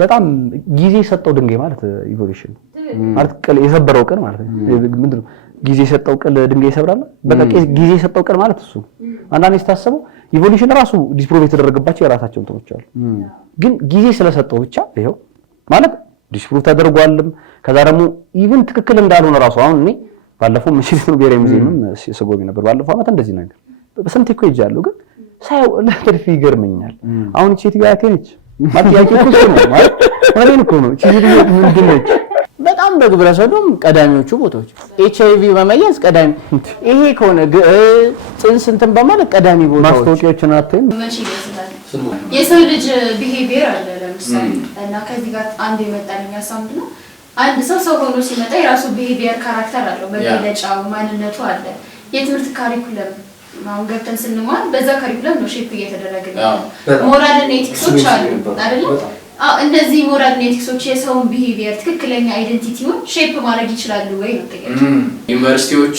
በጣም ጊዜ ሰጠው ድንጋይ ማለት ኢቮሉሽን ማለት ቅል የሰበረው ቅል ማለት ምንድነው ጊዜ ሰጠው ቅል ድንጋይ ይሰብራል በቃ ጊዜ ሰጠው ቅል ማለት እሱ አንዳንዴ ስታስበው ኢቮሉሽን ራሱ ዲስፕሮቭ የተደረገባቸው የራሳቸው እንትኖች አሉ ግን ጊዜ ስለሰጠው ብቻ ይሄው ማለት ዲስፕሮቭ ተደርጓልም ከዛ ደግሞ ኢቭን ትክክል እንዳልሆነ ራሱ አሁን እኔ ባለፈው ምሽት ነው ብሔራዊ ሙዚየምም ሲሰጎብኝ ነበር ባለፈው አመት እንደዚህ ነገር በስንት እኮ ይጃለሁ ግን ሳይው ለትርፍ ይገርመኛል አሁን እቺ ትጋያ ከነች ማለት ያቂቁ ነው ማለት ወሬን እኮ ነው እቺ ምንድነች በጣም በግብረ ሰዶም ቀዳሚዎቹ ቦታዎች ኤችአይቪ በመያዝ ቀዳሚ ይሄ ከሆነ ጽንስ እንትን በማለት ቀዳሚ ቦታዎች ማስታወቂያዎችን አትይም የሰው ልጅ ቢሄቪየር አለ ለምሳሌ እና ከዚህ ጋር አንድ የመጣልኝ ሀሳብ ነው አንድ ሰው ሆኖ ሲመጣ የራሱ ቢሄቪየር ካራክተር አለው መገለጫው ማንነቱ አለ የትምህርት ካሪኩለም ማን ገብተን ስንማር በዛ ካሪኩለም ነው ሼፕ እየተደረገ ነው ሞራል እና ኤቲክሶች አሉ አይደል እንደዚህ ሞራል እና ኤቲክሶች የሰውን ቢሄቪየር ትክክለኛ አይደንቲቲውን ሼፕ ማድረግ ይችላሉ ወይ ነው ጥያቄው ዩኒቨርሲቲዎች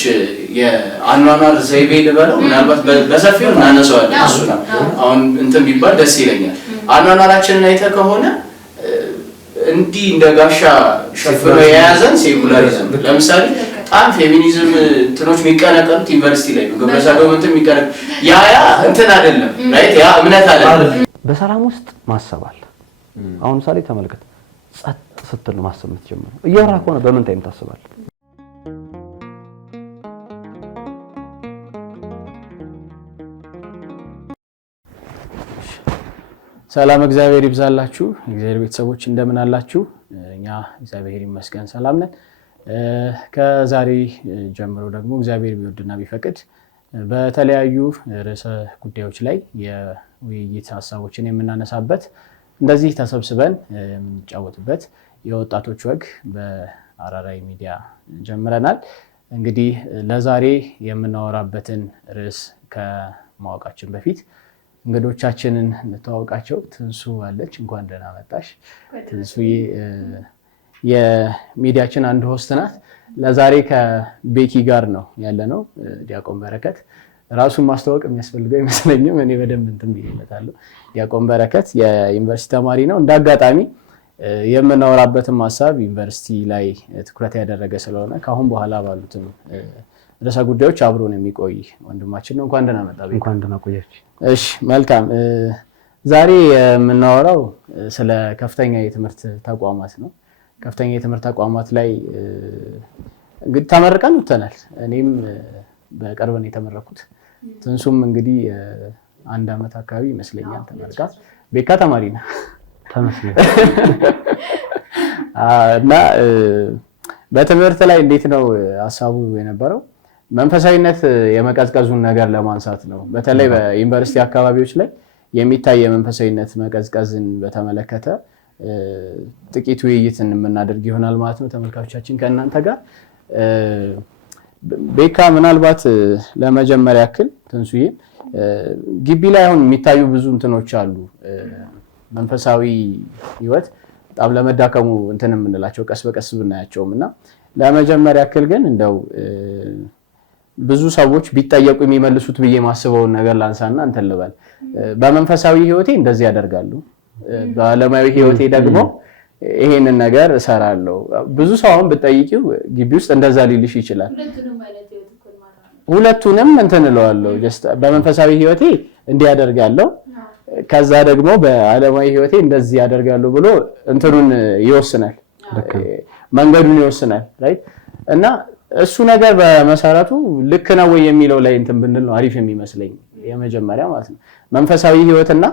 የአኗኗር ዘይቤ ልበለው ምናልባት በሰፊው እናነሳዋለን እሱ ነው አሁን እንትን ቢባል ደስ ይለኛል አኗኗራችንን አይተህ ከሆነ እንዲህ እንደ ጋሻ ሸፍኖ የያዘን ሴኩላሪዝም ለምሳሌ ጣም ፌሚኒዝም እንትኖች የሚቀነቀኑት ዩኒቨርሲቲ ላይ ነው ግብረ ሰዶም እንትን የሚቀነቀ ያ እንትን አይደለም ራይት ያ እምነት አይደለም በሰላም ውስጥ ማሰብ አለ አሁን ምሳሌ ተመልከት ጸጥ ስትል ማሰብ የምትጀምረው እያወራ ከሆነ በምን ታይም ታስባለህ ሰላም እግዚአብሔር ይብዛላችሁ እግዚአብሔር ቤተሰቦች እንደምን አላችሁ እኛ እግዚአብሔር ይመስገን ሰላም ነን ከዛሬ ጀምሮ ደግሞ እግዚአብሔር ቢወድና ቢፈቅድ በተለያዩ ርዕሰ ጉዳዮች ላይ የውይይት ሐሳቦችን የምናነሳበት እንደዚህ ተሰብስበን የምንጫወትበት የወጣቶች ወግ በአራራይ ሚዲያ ጀምረናል እንግዲህ ለዛሬ የምናወራበትን ርዕስ ከማወቃችን በፊት እንግዶቻችንን እንተዋወቃቸው ትንሱ አለች እንኳን ደህና መጣሽ ትንሱ የሚዲያችን አንድ ሆስት ናት ለዛሬ ከቤኪ ጋር ነው ያለነው ዲያቆን በረከት ራሱን ማስተዋወቅ የሚያስፈልገው አይመስለኝም እኔ በደንብ እንትን ብዬለታለሁ ዲያቆን በረከት የዩኒቨርሲቲ ተማሪ ነው እንዳጋጣሚ የምናወራበትም ሐሳብ ዩኒቨርሲቲ ላይ ትኩረት ያደረገ ስለሆነ ካሁን በኋላ ባሉትም ርዕሰ ጉዳዮች አብሮን የሚቆይ ወንድማችን ነው እንኳን ደህና መጣ እንኳን ደህና ቆያችሁ እሺ መልካም ዛሬ የምናወራው ስለ ከፍተኛ የትምህርት ተቋማት ነው ከፍተኛ የትምህርት ተቋማት ላይ እንግዲህ ተመርቀን ወጥተናል እኔም በቅርብ ነው የተመረኩት ትንሱም እንግዲህ አንድ አመት አካባቢ ይመስለኛል ተመርቃ ቤካ ተማሪ ነው ተመስገን እና በትምህርት ላይ እንዴት ነው ሐሳቡ የነበረው መንፈሳዊነት የመቀዝቀዙን ነገር ለማንሳት ነው በተለይ በዩኒቨርሲቲ አካባቢዎች ላይ የሚታይ የመንፈሳዊነት መቀዝቀዝን በተመለከተ ጥቂት ውይይትን የምናደርግ ይሆናል ማለት ነው ተመልካቾቻችን ከእናንተ ጋር ቤካ ምናልባት ለመጀመሪያ ያክል ትንሱዬ ግቢ ላይ አሁን የሚታዩ ብዙ እንትኖች አሉ መንፈሳዊ ህይወት በጣም ለመዳከሙ እንትን የምንላቸው ቀስ በቀስ ብናያቸውምና ለመጀመሪያ ያክል ግን እንደው ብዙ ሰዎች ቢጠየቁ የሚመልሱት ብዬ ማስበውን ነገር ላንሳና እንትን ልበል በመንፈሳዊ ህይወቴ እንደዚህ ያደርጋሉ በዓለማዊ ህይወቴ ደግሞ ይሄንን ነገር እሰራለሁ ብዙ ሰው አሁን ብትጠይቂው ግቢ ውስጥ እንደዛ ሊልሽ ይችላል ሁለቱንም እንትን እለዋለሁ ጀስት በመንፈሳዊ ህይወቴ እንዲህ ያደርጋለሁ ከዛ ደግሞ በዓለማዊ ህይወቴ እንደዚህ ያደርጋለሁ ብሎ እንትሩን ይወስናል መንገዱን ይወስናል ራይት እና እሱ ነገር በመሰረቱ ልክ ነው ወይ የሚለው ላይ እንትን ብንል ነው አሪፍ የሚመስለኝ የመጀመሪያ ማለት ነው መንፈሳዊ ህይወትና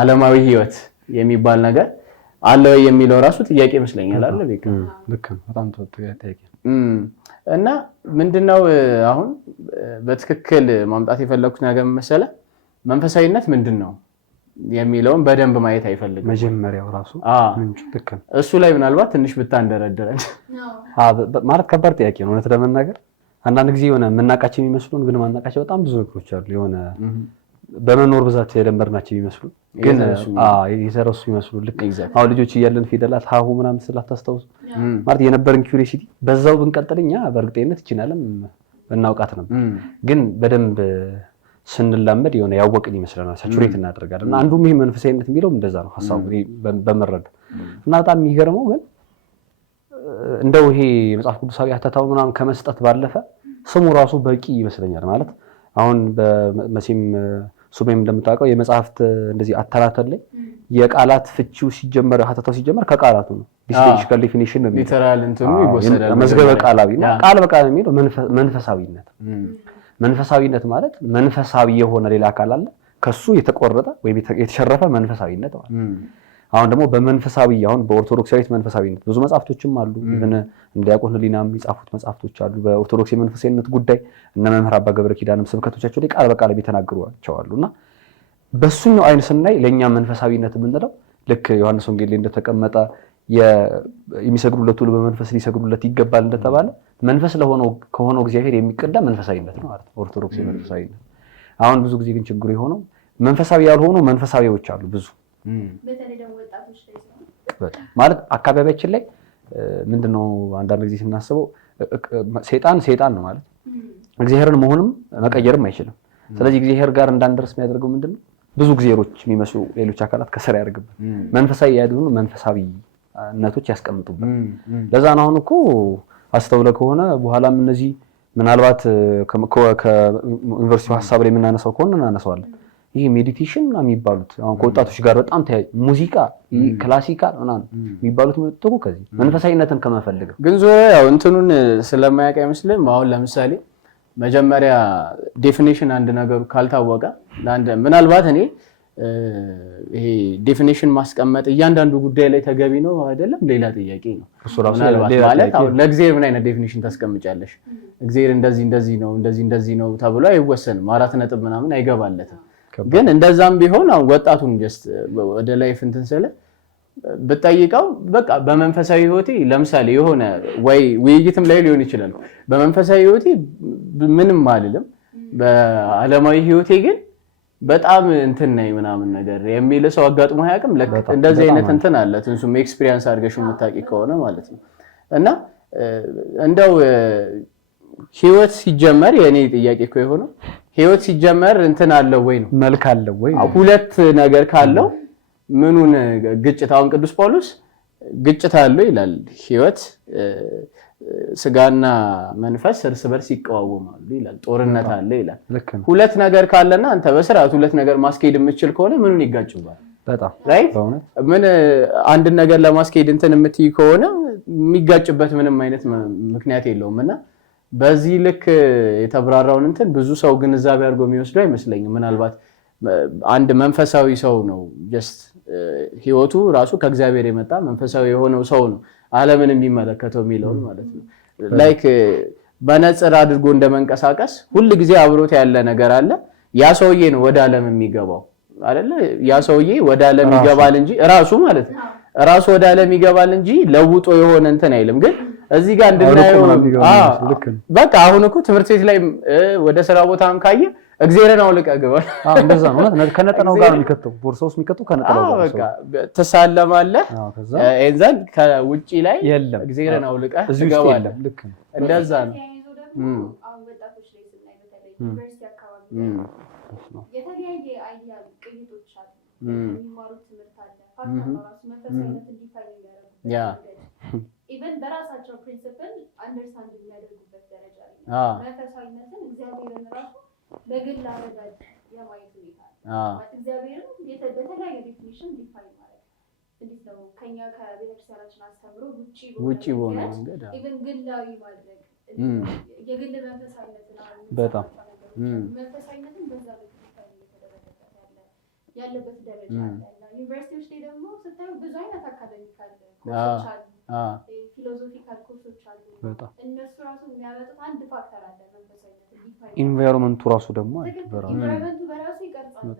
ዓለማዊ ህይወት የሚባል ነገር አለ ወይ የሚለው ራሱ ጥያቄ ይመስለኛል አይደል ቤካ ልክ ነው በጣም ጥያቄ እና ምንድነው አሁን በትክክል ማምጣት የፈለኩት ነገር መሰለ መንፈሳዊነት ምንድነው የሚለውን በደንብ ማየት አይፈልግም መጀመሪያው ራሱ ምንጭ ልክ ነው እሱ ላይ ምናልባት ትንሽ ብታንደረደረን ማለት ከባድ ጥያቄ ነው እውነት ለመናገር አንዳንድ ጊዜ የሆነ መናቃችን የሚመስሉን ግን ማናቃቸው በጣም ብዙ ነገሮች አሉ የሆነ በመኖር ብዛት የደንበርናቸው ይመስሉ ግን የሰረሱ ይመስሉ ልክ አሁን ልጆች እያለን ፊደላት ሀሁ ምናምን ስላታስተውስ ማለት የነበረን ኪዩሪዮሲቲ በዛው ብንቀጥልኛ በእርግጠኝነት ይችላልም እናውቃት ነበር ግን በደንብ ስንላመድ የሆነ ያወቅን ይመስላል ሳቹሬት እናደርጋለን አንዱም ይሄ መንፈሳዊነት የሚለው እንደዛ ነው ሐሳቡ በመረድ እና በጣም የሚገርመው ግን እንደው ይሄ መጽሐፍ ቅዱሳዊ ሀተታው ምናምን ከመስጠት ባለፈ ስሙ ራሱ በቂ ይመስለኛል። ማለት አሁን በመቼም ሱሜም እንደምታውቀው የመጽሐፍት እንደዚህ አተላተል ላይ የቃላት ፍቺው ሲጀመር ሀተታው ሲጀመር ከቃላቱ ነው። ዲስክሪፕሽን ዴፊኒሽን ነው ሊተራል እንትኑ ይወሰዳል። መዝገበ ቃላዊና ቃል በቃል የሚለው መንፈሳዊነት መንፈሳዊነት ማለት መንፈሳዊ የሆነ ሌላ አካል አለ ከሱ የተቆረጠ ወይም የተሸረፈ መንፈሳዊነት ማለት። አሁን ደግሞ በመንፈሳዊ አሁን በኦርቶዶክሳዊት መንፈሳዊነት ብዙ መጽሐፍቶችም አሉ። ኢቭን እንደ ዲያቆን ህሊናም የጻፉት መጽሐፍቶች አሉ በኦርቶዶክስ የመንፈሳዊነት ጉዳይ። እነ መምህር አባ ገብረ ኪዳንም ስብከቶቻቸው ላይ ቃል በቃል የተናገሯቸው አሉና በሱኛው አይን ስናይ ለኛ መንፈሳዊነት የምንለው ልክ ዮሐንስ ወንጌል ላይ እንደተቀመጠ የሚሰግዱለት ሁሉ በመንፈስ ሊሰግዱለት ይገባል እንደተባለ መንፈስ ለሆነው ከሆነው እግዚአብሔር የሚቀዳ መንፈሳዊነት ነው ማለት ኦርቶዶክስ የመንፈሳዊነት። አሁን ብዙ ጊዜ ግን ችግሩ የሆነው መንፈሳዊ ያልሆኑ መንፈሳዊዎች አሉ ብዙ በተለይ ደግሞ ወጣቶች ላይ ማለት አካባቢያችን ላይ ምንድነው አንዳንድ ጊዜ ስናስበው ሰይጣን ነው ማለት እግዚአብሔርን መሆንም መቀየርም አይችልም። ስለዚህ እግዚአብሔር ጋር እንዳንደርስ የሚያደርገው ምንድነው ብዙ እግዚአብሔሮች የሚመስሉ ሌሎች አካላት ከስራ ያደርግብን መንፈሳዊ ያድሁን መንፈሳዊነቶች ያስቀምጡብን። ለዛ ነው አሁን እኮ አስተውለ ከሆነ በኋላም እነዚህ ምናልባት ከዩኒቨርሲቲ ሐሳብ ላይ የምናነሳው ከሆነ እናነሳዋለን። ይሄ ሜዲቴሽን የሚባሉት አሁን ከወጣቶች ጋር በጣም ሙዚቃ ክላሲካል ምናምን የሚባሉት ጥሩ ከዚህ መንፈሳዊነትን ከመፈልግ ግን ዞሮ ያው እንትኑን ስለማያውቅ አይመስልም። አሁን ለምሳሌ መጀመሪያ ዴፊኒሽን አንድ ነገር ካልታወቀ ምናልባት እኔ ይሄ ዴፊኒሽን ማስቀመጥ እያንዳንዱ ጉዳይ ላይ ተገቢ ነው አይደለም ሌላ ጥያቄ ነው። ማለት አሁን ለእግዚአብሔር ምን አይነት ዴፊኒሽን ታስቀምጫለሽ? እግዚአብሔር እንደዚህ ነው ተብሎ አይወሰንም። 4 ነጥብ ምናምን አይገባለትም። ግን እንደዛም ቢሆን አሁን ወጣቱን ጀስት ወደ ላይፍ እንትን ስለ ብጠይቀው በቃ በመንፈሳዊ ህይወቴ ለምሳሌ የሆነ ወይ ውይይትም ላይ ሊሆን ይችላል በመንፈሳዊ ህይወቴ ምንም አልልም በዓለማዊ ህይወቴ ግን በጣም እንትን ነኝ ምናምን ነገር የሚል ሰው አጋጥሞ አያውቅም። እንደዚህ አይነት እንትን አለ ትንሱም ኤክስፒሪየንስ አድርገሽ የምታውቂ ከሆነ ማለት ነው። እና እንደው ህይወት ሲጀመር የኔ ጥያቄ እኮ የሆነው ህይወት ሲጀመር እንትን አለው ወይ ነው መልክ አለው ወይ? ሁለት ነገር ካለው ምኑን ግጭት አሁን ቅዱስ ጳውሎስ ግጭት አለው ይላል። ህይወት ስጋና መንፈስ እርስ በርስ ይቀዋወማሉ ይላል። ጦርነት አለ ይላል። ሁለት ነገር ካለና አንተ በስርዓት ሁለት ነገር ማስኬድ የምትችል ከሆነ ምኑን ይጋጭባል? በጣም ራይት ምን አንድ ነገር ለማስኬድ እንትን የምትይ ከሆነ የሚጋጭበት ምንም አይነት ምክንያት የለውምና በዚህ ልክ የተብራራውን እንትን ብዙ ሰው ግንዛቤ አድርጎ የሚወስደው አይመስለኝም። ምናልባት አንድ መንፈሳዊ ሰው ነው ጀስት ህይወቱ ራሱ ከእግዚአብሔር የመጣ መንፈሳዊ የሆነው ሰው ነው ዓለምን የሚመለከተው የሚለውን ማለት ነው። ላይክ በነጽር አድርጎ እንደመንቀሳቀስ ሁሉ ጊዜ አብሮት ያለ ነገር አለ። ያ ሰውዬ ነው ወደ ዓለም የሚገባው አይደለ? ያ ሰውዬ ወደ ዓለም ይገባል እንጂ ራሱ ማለት ነው ራሱ ወደ ዓለም ይገባል እንጂ ለውጦ የሆነ እንትን አይልም። ግን እዚህ ጋር እንድናየው በቃ አሁን እኮ ትምህርት ቤት ላይ ወደ ስራ ቦታም ካየ እግዚአብሔርን አውልቀ ግባ እንደዛ ነው ማለት ከነጠናው ጋር ነው የሚከተው ቦርሳው የሚከተው ከነጠናው ጋር በቃ ተሳለማለህ። እንዛን ከውጪ ላይ እግዚአብሔርን አውልቀ ትገባለህ። ልክ ነው እንደዛ ነው። አሁን ወጣቶች ላይ ስናይ በተለይ ዩኒቨርሲቲ አካባቢ የተለያየ አይዲያ ቅይጦች አሉ። የሚማሩት ትምህርት አለ ፋክተር ራሱ መንፈሳዊነት እንዲፋይል ያደርጋሉ። ኢቨን በራሳቸው ፕሪንሲፕል አንደርስታንድ የሚያደርጉበት ደረጃ ላይ መንፈሳዊነትን እግዚአብሔርን ራሱ በግል አረዳድ የማየት ሁኔታ እግዚአብሔርን በተለያየ ዴፊኒሽን ዲፋይን ማለት እንዴት ነው ከኛ ከቤተክርስቲያናችን አስተምሮ ውጪ በሆነ መንገድ ኢቨን ግላዊ ማድረግ የግል መንፈሳዊነትን በጣም መንፈሳዊነትን በዛ ልክ ዲፋይን እየተደረገበት ያለበት ደረጃ አለ። ዩኒቨርሲቲዎች ላይ ደግሞ ስታዩ ብዙ አይነት አካዳሚካል ኮርሶች አሉ፣ ፊሎዞፊካል ኮርሶች አሉ። እነሱ ራሱ የሚያመጡት አንድ ፋክተር አለ መንፈሳዊነትን ዲፋይን ኢንቫይሮንመንቱ ራሱ ደግሞ ኢንቫይሮንመንቱ በራሱ ይቀርጻል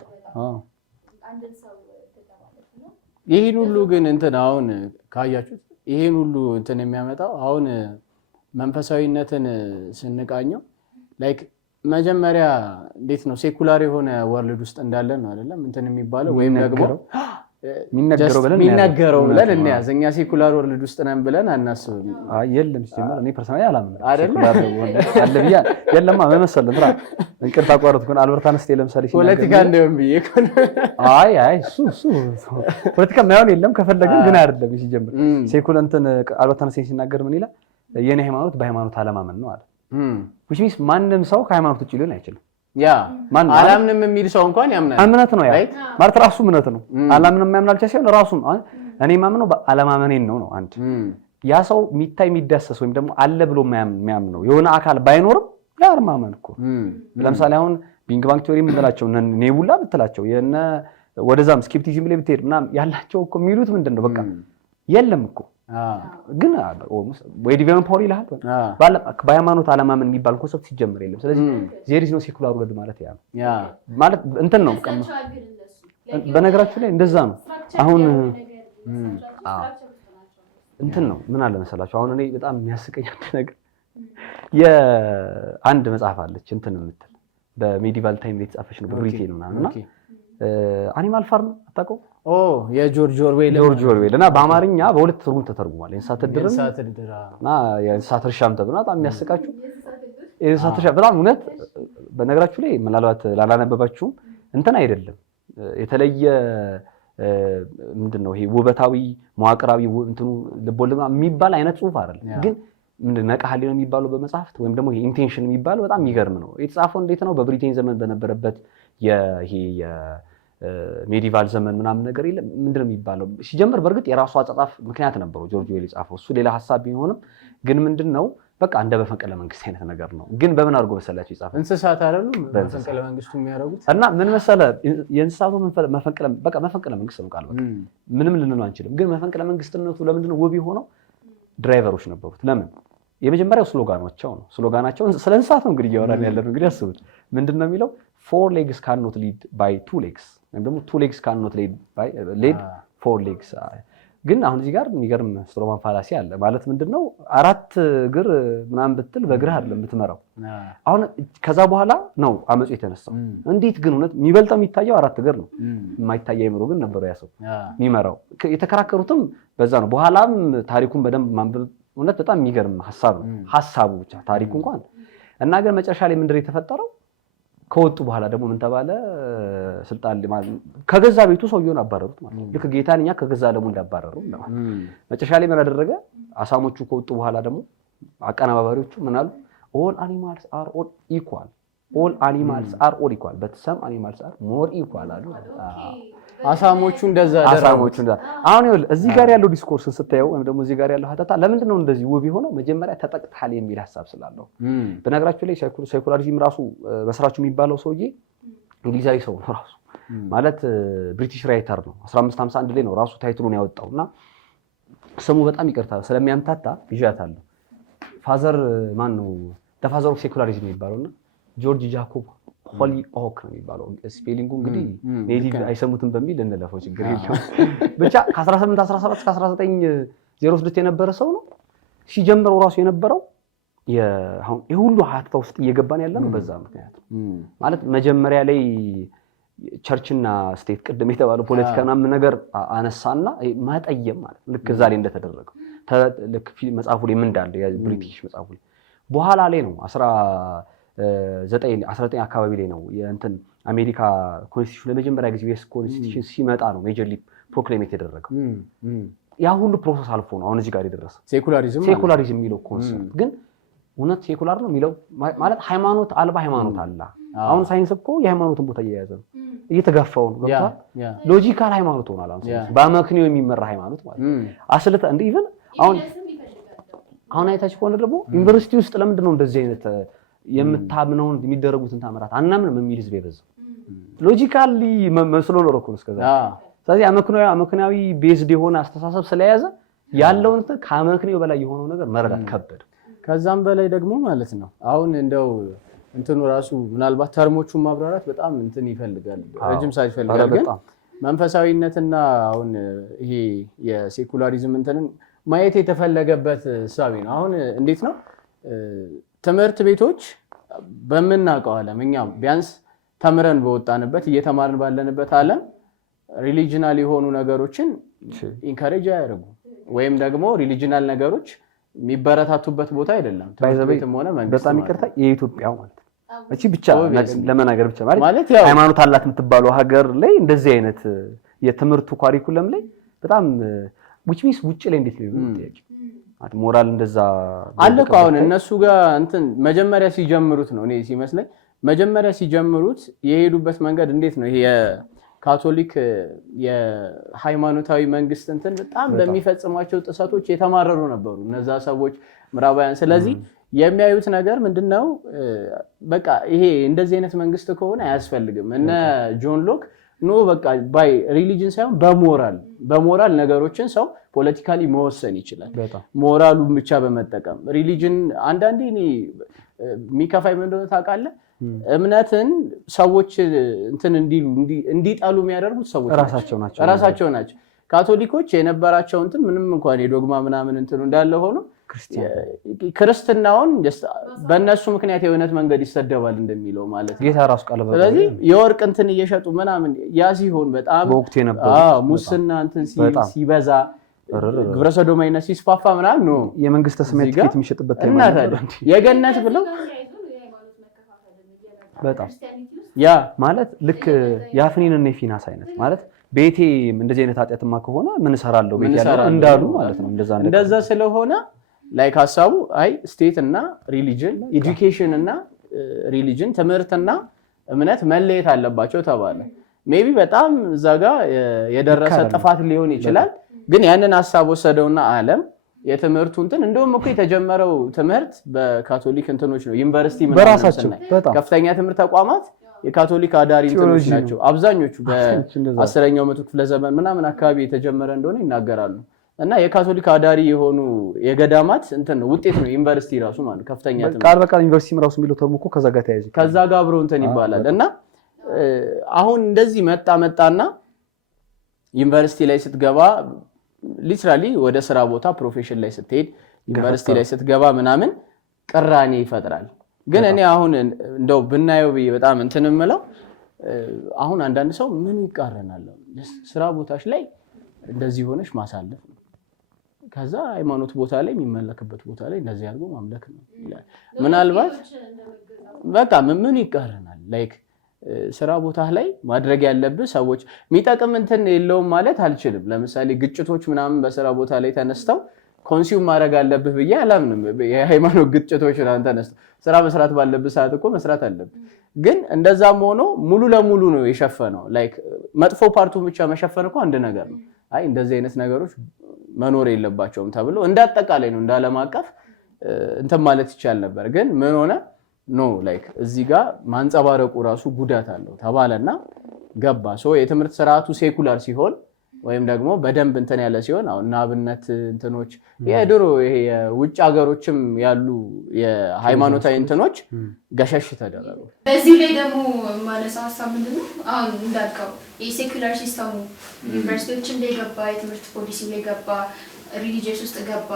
አንድን ሰው ተጠባለች ነው። ይሄን ሁሉ ግን እንትን አሁን ካያችሁት ይሄን ሁሉ እንትን የሚያመጣው አሁን መንፈሳዊነትን ስንቃኘው ላይክ መጀመሪያ እንዴት ነው ሴኩላር የሆነ ወርልድ ውስጥ እንዳለን ነው አይደለም እንትን የሚባለው ወይም ደግሞ የሚነገረው ብለን እንያዝ። እኛ ሴኩላር ወርልድ ውስጥ ነን ብለን አናስብም። አይ የለም ሲጀመር እኔ ፐርሰናሊ አላምንም ሴኩላር ወርልድ አለ ብያ የለማ መመሰል እንትና እንቅልፍ አቋረጥኩ። አልበርት አንስቴ ለምሳሌ ፖለቲካ እንደም ብዬ አይ እሱ ፖለቲካ ማይሆን የለም ከፈለግን ግን አይደለም ሲጀምር ሴኩላር እንትን አልበርት አንስቴ ሲናገር ምን ይላል? የኔ ሃይማኖት በሃይማኖት አለማመን ነው አለ። which means ማንም ሰው ከሃይማኖት ውጪ ሊሆን አይችልም። ያ አላምንም የሚል ሰው እንኳን ያምናል። እምነት ነው ያ ማለት ራሱ እምነት ነው። አላምንም የሚያምናል ሲሆን ራሱ እኔ ማምነው በአለማመኔን ነው። አንድ ያ ሰው የሚታይ የሚዳሰስ ወይም ደግሞ አለ ብሎ የሚያምነው የሆነ አካል ባይኖርም ጋር ማመን እኮ ለምሳሌ አሁን ቢንግ ባንግ ቲዮሪ የምንላቸው ኔቡላ ብትላቸው የነ ወደዛም ስኬፕቲሲዝም ላይ ብትሄድ ምናምን ያላቸው እኮ የሚሉት ምንድነው በቃ የለም እኮ ግን ወይ ዲቫይን ፓወር ይላል በሃይማኖት አለማመን የሚባል ኮንሰፕት ሲጀምር የለም። ስለዚህ ዜር ኢዝ ኖ ሴኩላር ወርልድ ማለት ያ ማለት እንትን ነው። በነገራችሁ ላይ እንደዛ ነው። አሁን እንትን ነው ምን አለ መሰላችሁ አሁን እኔ በጣም የሚያስቀኝ ነገር የአንድ መጽሐፍ አለች እንትን የምትል በሜዲቫል ታይም ላይ የተጻፈች ነው ብሪቴን ምናምንና አኒማል ፋርም አታውቀው? የጆርጅ ኦርዌል እና በአማርኛ በሁለት ትርጉም ተተርጉሟል። የእንስሳት እድርና የእንስሳት እርሻም ተብሎ በጣም የሚያስቃችሁ የእንስሳት እርሻ በጣም እውነት በነገራችሁ ላይ ምናልባት ላላነበባችሁም እንትን አይደለም የተለየ ምንድነው ይሄ ውበታዊ መዋቅራዊ እንትኑ ልቦለድ የሚባል አይነት ጽሁፍ አይደለም። ግን ምንድነው ነቃህሊ ነው የሚባለው በመጽሐፍት ወይም ደግሞ ይሄ ኢንቴንሽን የሚባለው በጣም የሚገርም ነው። የተጻፈው እንዴት ነው? በብሪቴን ዘመን በነበረበት ይሄ ሜዲቫል ዘመን ምናምን ነገር የለም ምንድነው የሚባለው ሲጀምር በእርግጥ የራሱ አጻጻፍ ምክንያት ነበረው ጆርጅ ኦርዌል የጻፈው እሱ ሌላ ሐሳብ ቢሆንም ግን ምንድነው በቃ እንደ በፈንቅለ መንግስት አይነት ነገር ነው። ግን በምን አድርጎ መሰላችሁ የጻፈው? እንስሳት አይደሉም በፈንቅለ መንግስቱ የሚያደርጉት እና ምን መሰለ የእንስሳቱ መፈንቅለ መንግስት ነው ቃል በቃ ምንም ልንለው አንችልም። ግን መፈንቅለ መንግስትነቱ ለምንድነው ውብ የሆነው? ድራይቨሮች ነበሩት። ለምን? የመጀመሪያው ስሎጋናቸው ስለ እንስሳት ነው እንግዲህ እያወራን ያለነው። እንግዲህ አስቡት ምንድነው የሚለው? 4 legs cannot lead by 2 legs ወይም ደግሞ 2 legs cannot lead 4 legs። ግን አሁን እዚህ ጋር የሚገርም ስትሮማን ፋላሲ አለ። ማለት ምንድነው አራት እግር ምናምን ብትል በእግርህ አይደለም የምትመራው። አሁን ከዛ በኋላ ነው አመጹ የተነሳው። እንዴት ግን እውነት የሚበልጠው የሚታየው አራት እግር ነው። የማይታየው አይምሮ ግን ነበረው ያ ሰው የሚመራው። የተከራከሩትም በዛ ነው። በኋላም ታሪኩን በደንብ ማንበብ እውነት በጣም የሚገርም ሐሳቡ ብቻ ታሪኩ እንኳን እና ግን መጨረሻ ላይ ምንድነው የተፈጠረው? ከወጡ በኋላ ደግሞ ምን ተባለ? ስልጣን ከገዛ ቤቱ ሰውየውን አባረሩት ማለት ነው። ልክ ጌታንኛ ከገዛ ዓለሙ እንዳባረሩ ነው። መጨረሻ ላይ ምን አደረገ? አሳሞቹ ከወጡ በኋላ ደግሞ አቀናባባሪዎቹ ምን አሉ? all animals are all equal but some animals are more equal አሉ። አሳሞቹ እንደዛ አሁን ይኸውልህ እዚህ ጋር ያለው ዲስኮርስን ስታየው ወይም ደግሞ እዚህ ጋር ያለው ሀተታ ለምንድን ነው እንደዚህ ውብ የሆነው? መጀመሪያ ተጠቅታል የሚል ሐሳብ ስላለው። በነገራችሁ ላይ ሳይኮሎጂም ራሱ መስራቹ የሚባለው ሰውዬ እንግሊዛዊ ሰው ነው ራሱ ማለት ብሪቲሽ ራይተር ነው። 1551 ላይ ነው ራሱ ታይትሉን ያወጣውና ስሙ በጣም ይቅርታ ስለሚያምታታ ይዣታለሁ። ፋዘር ማን ነው? ፋዘር ኦፍ ሴኩላሪዝም የሚባለውና ጆርጅ ጃኮብ ሆሊ ኦክ ነው የሚባለው። ስፔሊንጉ እንግዲህ ኔቲቭ አይሰሙትም በሚል እንለፈው ችግር የለውም። ብቻ ከ1817 እስከ 1906 የነበረ ሰው ነው። ሲጀምረው ራሱ የነበረው አሁን የሁሉ ሀተታ ውስጥ እየገባን ያለ ነው በዛ ምክንያት ማለት መጀመሪያ ላይ ቸርችና ስቴት ቅድም የተባለው ፖለቲካ ምናምን ነገር አነሳና ማጠየም ማለት ልክ እዛ ላይ እንደተደረገው ልክ መጽሐፉ ላይ ምን እንዳለ የብሪቲሽ መጽሐፉ ላይ በኋላ ላይ ነው 19 አካባቢ ላይ ነው የእንትን አሜሪካ ኮንስቲቲዩሽን ለመጀመሪያ ጊዜ ዩኤስ ኮንስቲቲዩሽን ሲመጣ ነው ሜጀርሊ ፕሮክሌም የተደረገው። ያ ሁሉ ፕሮሰስ አልፎ ነው አሁን እዚህ ጋር የደረሰው ሴኩላሪዝም የሚለው ኮንሰፕት። ግን እውነት ሴኩላር ነው የሚለው ማለት ሃይማኖት አልባ ሃይማኖት አለ። አሁን ሳይንስ እኮ የሃይማኖትን ቦታ እየያዘ ነው እየተጋፋው ነው። ገብቷል? ሎጂካል ሃይማኖት ሆኗል። አሁን በአመክንዮ የሚመራ ሃይማኖት ማለት አስልተ እንደ ኢቭን አሁን አይታችሁ ከሆነ ደግሞ ዩኒቨርሲቲ ውስጥ ለምንድን ነው እንደዚህ አይነት የምታምነውን የሚደረጉትን ታምራት አናምንም የሚል ህዝብ የበዛው? ሎጂካሊ መስሎ ነው እኮ እስከዛ። ስለዚህ አመክንያዊ ቤዝድ የሆነ አስተሳሰብ ስለያዘ ያለውን ከአመክንዮ በላይ የሆነው ነገር መረዳት ከበደ። ከዛም በላይ ደግሞ ማለት ነው አሁን እንደው እንትኑ ራሱ ምናልባት ተርሞቹን ማብራራት በጣም እንትን ይፈልጋል፣ ረጅም ሰዓት ይፈልጋል። ግን መንፈሳዊነትና አሁን ይሄ የሴኩላሪዝም እንትንን ማየት የተፈለገበት እሳቤ ነው። አሁን እንዴት ነው ትምህርት ቤቶች በመናቀው ዓለም እኛ ቢያንስ ተምረን በወጣንበት እየተማርን ባለንበት ዓለም ሪሊጂናል የሆኑ ነገሮችን ኢንካሬጅ ያደርጉ ወይም ደግሞ ሪሊጂናል ነገሮች የሚበረታቱበት ቦታ አይደለም። ትምህርትም ሆነ መንግስት በጣም ይቅርታ የኢትዮጵያው ማለት እቺ ብቻ ለመናገር ብቻ ማለት ሃይማኖት አላት የምትባለው ሀገር ላይ እንደዚህ አይነት የትምህርቱ ካሪኩለም ላይ በጣም which means ውጭ ላይ እንዴት ነው ጥያቄ ሞራል እንደዛ አለቀ። አሁን እነሱ ጋር እንትን መጀመሪያ ሲጀምሩት ነው እኔ ሲመስለኝ መጀመሪያ ሲጀምሩት የሄዱበት መንገድ እንዴት ነው ይሄ የካቶሊክ የሃይማኖታዊ መንግስት እንትን በጣም በሚፈጽሟቸው ጥሰቶች የተማረሩ ነበሩ እነዛ ሰዎች ምዕራባውያን። ስለዚህ የሚያዩት ነገር ምንድነው በቃ ይሄ እንደዚህ አይነት መንግስት ከሆነ አያስፈልግም። እነ ጆን ሎክ ኖ በቃ ባይ ሪሊጅን ሳይሆን በሞራል ነገሮችን ሰው ፖለቲካሊ መወሰን ይችላል ሞራሉን ብቻ በመጠቀም። ሪሊጅን አንዳንዴ እኔ የሚከፋይ ምን እንደሆነ ታውቃለህ? እምነትን ሰዎች እንትን እንዲጣሉ የሚያደርጉት ሰዎች ራሳቸው ናቸው። ካቶሊኮች የነበራቸው እንትን ምንም እንኳን የዶግማ ምናምን እንትን እንዳለ ሆኖ ክርስትናውን በእነሱ ምክንያት የእውነት መንገድ ይሰደባል እንደሚለው ማለት ጌታ ራሱ ቃል በቃ ስለዚህ የወርቅ እንትን እየሸጡ ምናምን ያ ሲሆን በጣም ሙስና እንትን ሲበዛ ግብረ ሰዶማዊነት ሲስፋፋ ምናምን ነው የመንግስት ስሜት ቲኬት የሚሸጥበት የገነት ብለው በጣም ያ ማለት ልክ ያፍኒንና የፊናስ አይነት ማለት ቤቴ እንደዚህ አይነት ኃጢያትማ ከሆነ ምን ሰራለው ቤት ያለው እንዳሉ ማለት ነው። እንደዛ ስለሆነ ላይክ ሐሳቡ አይ ስቴት እና ሪሊጅን ኤዱኬሽን እና ሪሊጅን ትምህርትና እምነት መለየት አለባቸው ተባለ። ሜቢ በጣም እዛ ጋር የደረሰ ጥፋት ሊሆን ይችላል። ግን ያንን ሐሳብ ወሰደውና ዓለም የትምህርቱ እንትን እንደውም እኮ የተጀመረው ትምህርት በካቶሊክ እንትኖች ነው። ዩኒቨርሲቲ በራሳቸው ከፍተኛ ትምህርት ተቋማት የካቶሊክ አዳሪ እንትኖች ናቸው አብዛኞቹ። በ10ኛው መቶ ክፍለ ዘመን ምናምን አካባቢ የተጀመረ እንደሆነ ይናገራሉ። እና የካቶሊክ አዳሪ የሆኑ የገዳማት እንትን ውጤት ነው ዩኒቨርሲቲ ራሱ ማለት ከፍተኛ ትምህርት ቃል በቃል ዩኒቨርሲቲ ራሱ የሚለው ተርሙ እኮ ከዛ ጋር ተያይዞ ከዛ ጋር አብሮ እንትን ይባላል። እና አሁን እንደዚህ መጣና ዩኒቨርሲቲ ላይ ስትገባ ሊትራሊ ወደ ስራ ቦታ ፕሮፌሽን ላይ ስትሄድ ዩኒቨርሲቲ ላይ ስትገባ ምናምን ቅራኔ ይፈጥራል። ግን እኔ አሁን እንደው ብናየው በጣም እንትን እምለው አሁን አንዳንድ ሰው ምን ይቃረናል ስራ ቦታሽ ላይ እንደዚህ ሆነሽ ማሳለፍ ነው፣ ከዛ ሃይማኖት ቦታ ላይ የሚመለክበት ቦታ ላይ እንደዚህ አድርጎ ማምለክ ነው ይላል። ምናልባት በቃ ምን ይቃረናል ላይክ ስራ ቦታ ላይ ማድረግ ያለብህ ሰዎች የሚጠቅም እንትን የለውም ማለት አልችልም። ለምሳሌ ግጭቶች ምናምን በስራ ቦታ ላይ ተነስተው ኮንሱም ማድረግ አለብህ ብዬ አላምንም። የሃይማኖት ግጭቶች ምናምን ተነስተው ስራ መስራት ባለብህ ሰዓት እኮ መስራት አለብህ። ግን እንደዛም ሆኖ ሙሉ ለሙሉ ነው የሸፈነው ላይክ መጥፎ ፓርቱን ብቻ መሸፈን እኮ አንድ ነገር ነው። አይ እንደዚህ አይነት ነገሮች መኖር የለባቸውም ተብሎ እንዳጠቃላይ ነው እንዳለም አቀፍ እንትን ማለት ይቻል ነበር። ግን ምን ሆነ ኖ ላይክ እዚህ ጋር ማንጸባረቁ ራሱ ጉዳት አለው ተባለና ገባ። የትምህርት ስርዓቱ ሴኩላር ሲሆን ወይም ደግሞ በደንብ እንትን ያለ ሲሆን አሁን አብነት እንትኖች የድሮ ይሄ የውጭ ሀገሮችም ያሉ የሃይማኖታዊ እንትኖች ገሸሽ ተደረጉ። በዚህ ላይ ደግሞ ማለት ሐሳብ ምንድነው አሁን እንዳልከው የሴኩላር ሲስተሙ ዩኒቨርሲቲዎችን ላይ ገባ፣ የትምህርት ፖሊሲ ላይ ገባ፣ ሪሊጂየስ ውስጥ ገባ።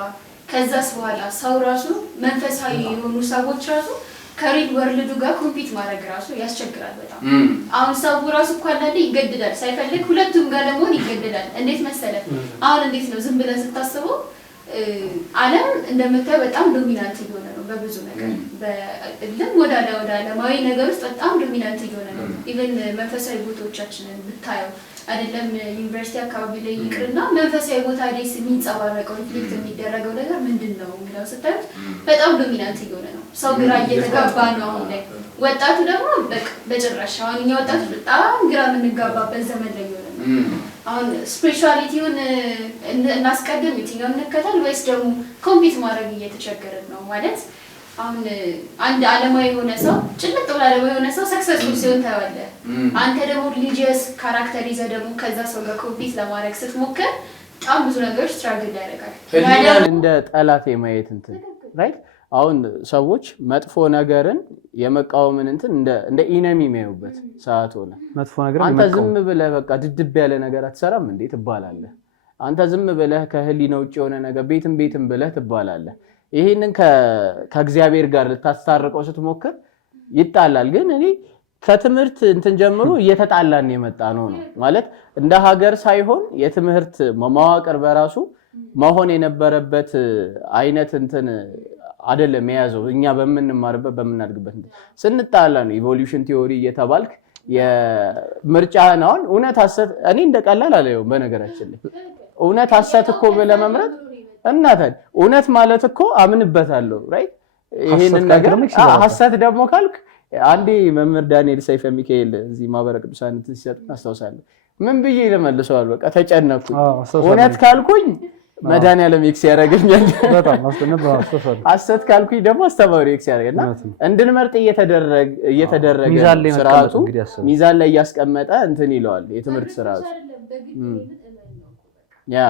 ከዛስ በኋላ ሰው ራሱ መንፈሳዊ የሆኑ ሰዎች ራሱ ከሪል ወርልዱ ጋር ኮምፒት ማድረግ ራሱ ያስቸግራል በጣም። አሁን ሰው ራሱ እኮ አንዳንዴ ይገደዳል ሳይፈልግ ሁለቱም ጋር ለመሆን ይገደዳል። እንዴት መሰለህ አሁን እንዴት ነው ዝም ብለህ ስታስበው ዓለም እንደምታየው በጣም ዶሚናንት እየሆነ ነው በብዙ ነገር። በእልም ወደ ዓለማዊ ነገር ውስጥ በጣም ዶሚናንት እየሆነ ነው። ኢቨን መንፈሳዊ ቦታዎቻችንን ብታየው አይደለም ዩኒቨርሲቲ አካባቢ ላይ ይቅርና መንፈሳዊ ቦታ ላይ የሚንጸባረቀው ሪፍሌክት የሚደረገው ነገር ምንድነው የሚለው ስታዩት በጣም ዶሚናንት እየሆነ ነው። ሰው ግራ እየተጋባ ነው አሁን ላይ። ወጣቱ ደግሞ በጭራሽ አሁን እኛ ወጣቱ በጣም ግራ የምንጋባበት ዘመን ላይ እየሆነ ነው። አሁን ስፒሪቹዋሊቲውን እናስቀድም የትኛውን እንከተል ወይስ ደግሞ ኮምፒት ማድረግ እየተቸገረን ነው ማለት። አሁን አንድ ዓለማዊ የሆነ ሰው ጭልጥ ብላ ዓለማዊ የሆነ ሰው ሰክሰስፉል ሲሆን ታያለህ። አንተ ደግሞ ሪሊጂየስ ካራክተር ይዘህ ደግሞ ከዛ ሰው ጋር ኮምፒት ለማድረግ ስትሞክር በጣም ብዙ ነገሮች ስትራግል ያደርጋል። እንደ ጠላት የማየት እንትን ራይት። አሁን ሰዎች መጥፎ ነገርን የመቃወምን እንትን እንደ ኢነሚ የሚያዩበት ሰዓት ሆነ። መጥፎ ነገር አንተ ዝም ብለህ በቃ ድድብ ያለ ነገር አትሰራም እንዴ ትባላለህ። አንተ ዝም ብለህ ከህሊና ውጭ የሆነ ነገር ቤትም ብለህ ትባላለህ። ይሄንን ከእግዚአብሔር ጋር ልታስታርቀው ስትሞክር ይጣላል። ግን እኔ ከትምህርት እንትን ጀምሮ እየተጣላን የመጣ ነው ማለት እንደ ሀገር ሳይሆን የትምህርት መዋቅር በራሱ መሆን የነበረበት አይነት እንትን አይደለም የያዘው። እኛ በምንማርበት በምናድግበት ስንጣላ ነው ኢቮሉሽን ቲዮሪ እየተባልክ የምርጫ ነው እውነት ሐሰት እኔ እንደቀላል አለው። በነገራችን ላይ እውነት ሐሰት እኮ ለመምረጥ እናታል እውነት ማለት እኮ አምንበታለሁ ራይት። ይሄንን ነገር ሐሰት ደግሞ ካልክ አንዴ መምህር ዳንኤል ሰይፈ ሚካኤል እዚህ ማህበረ ቅዱሳን ሲሰጥ አስተውሳለሁ። ምን ብዬ ለመልሰዋል በቃ ተጨነኩ። እውነት ካልኩኝ መድኃኒዓለም ኤክስ ያደርገኛል። በጣም አስተውሳለሁ። ሐሰት ካልኩኝ ደግሞ አስተማሪ ኤክስ ያደርገና እንድንመርጥ እየተደረገ ስርዓቱ ሚዛን ላይ ያስቀመጠ እንትን ይለዋል የትምህርት ስርዓቱ ያ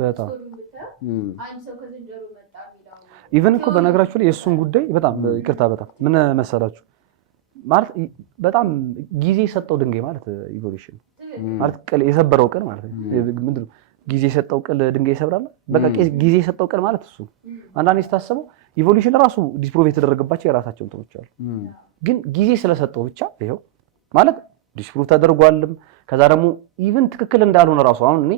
በጣም ኢቨን እኮ በነገራችሁ ላይ የእሱን ጉዳይ በጣም ይቅርታ በጣም ምን መሰላችሁ ማለት በጣም ጊዜ የሰጠው ድንጋይ ማለት ኢቮሉሽን ማለት ቅል የሰበረው ቅል ማለት ምንድነው? ጊዜ የሰጠው ቅል ድንጋይ ይሰብራል። በቃ ጊዜ የሰጠው ቅል ማለት እሱ። አንዳንዴ ስታስበው ኢቮሉሽን ራሱ ዲስፕሮቭ የተደረገባቸው የራሳቸው እንትኖች አሉ። ግን ጊዜ ስለሰጠው ብቻ ይሄው ማለት ዲስፕሮቭ ተደርጓልም። ከዛ ደግሞ ኢቨን ትክክል እንዳልሆነ ራሱ አሁን እኔ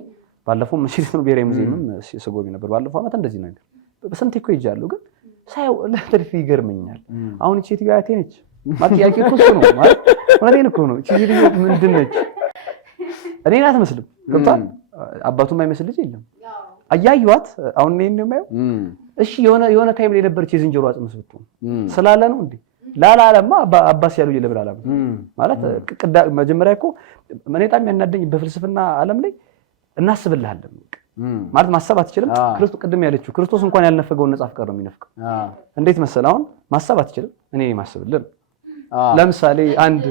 ባለፈው መስጂድ ነው ብሔራዊ ሙዚየምም ስጎብኝ ነበር። ባለፈው አመት እንደዚህ ነገር በስንት እኮ ይጃለሁ። ግን ሳይው ለተርፊ ይገርመኛል። አሁን እቺ ቲቪ አቴ ነች ማለት ያቂ እኮ ነው ማለት ወለኔን እኮ ነው። እቺ ቪዲዮ ምንድን ነች? እኔን አትመስልም። ገብቷል። አባቱም አይመስል ልጅ የለም። አያዩዋት አሁን እኔ ነው የማየው። እሺ የሆነ ታይም ላይ ነበረች የዝንጀሮ አጽም ስትሆን ስላለ ነው እንዴ? ላላለማ አባስ ያለው ይለብላላም ማለት መጀመሪያ እኮ እኔ በጣም ያናደኝ በፍልስፍና ዓለም ላይ እናስብልሃለን ማለት ማሰብ አትችልም። ክርስቶስ ቅድም ያለችው ክርስቶስ እንኳን ያልነፈገውን ነጻ ፍቅር ነው የሚነፍቀው። እንዴት መሰለህ አሁን ማሰብ አትችልም፣ እኔ ማሰብልን። ለምሳሌ አንድ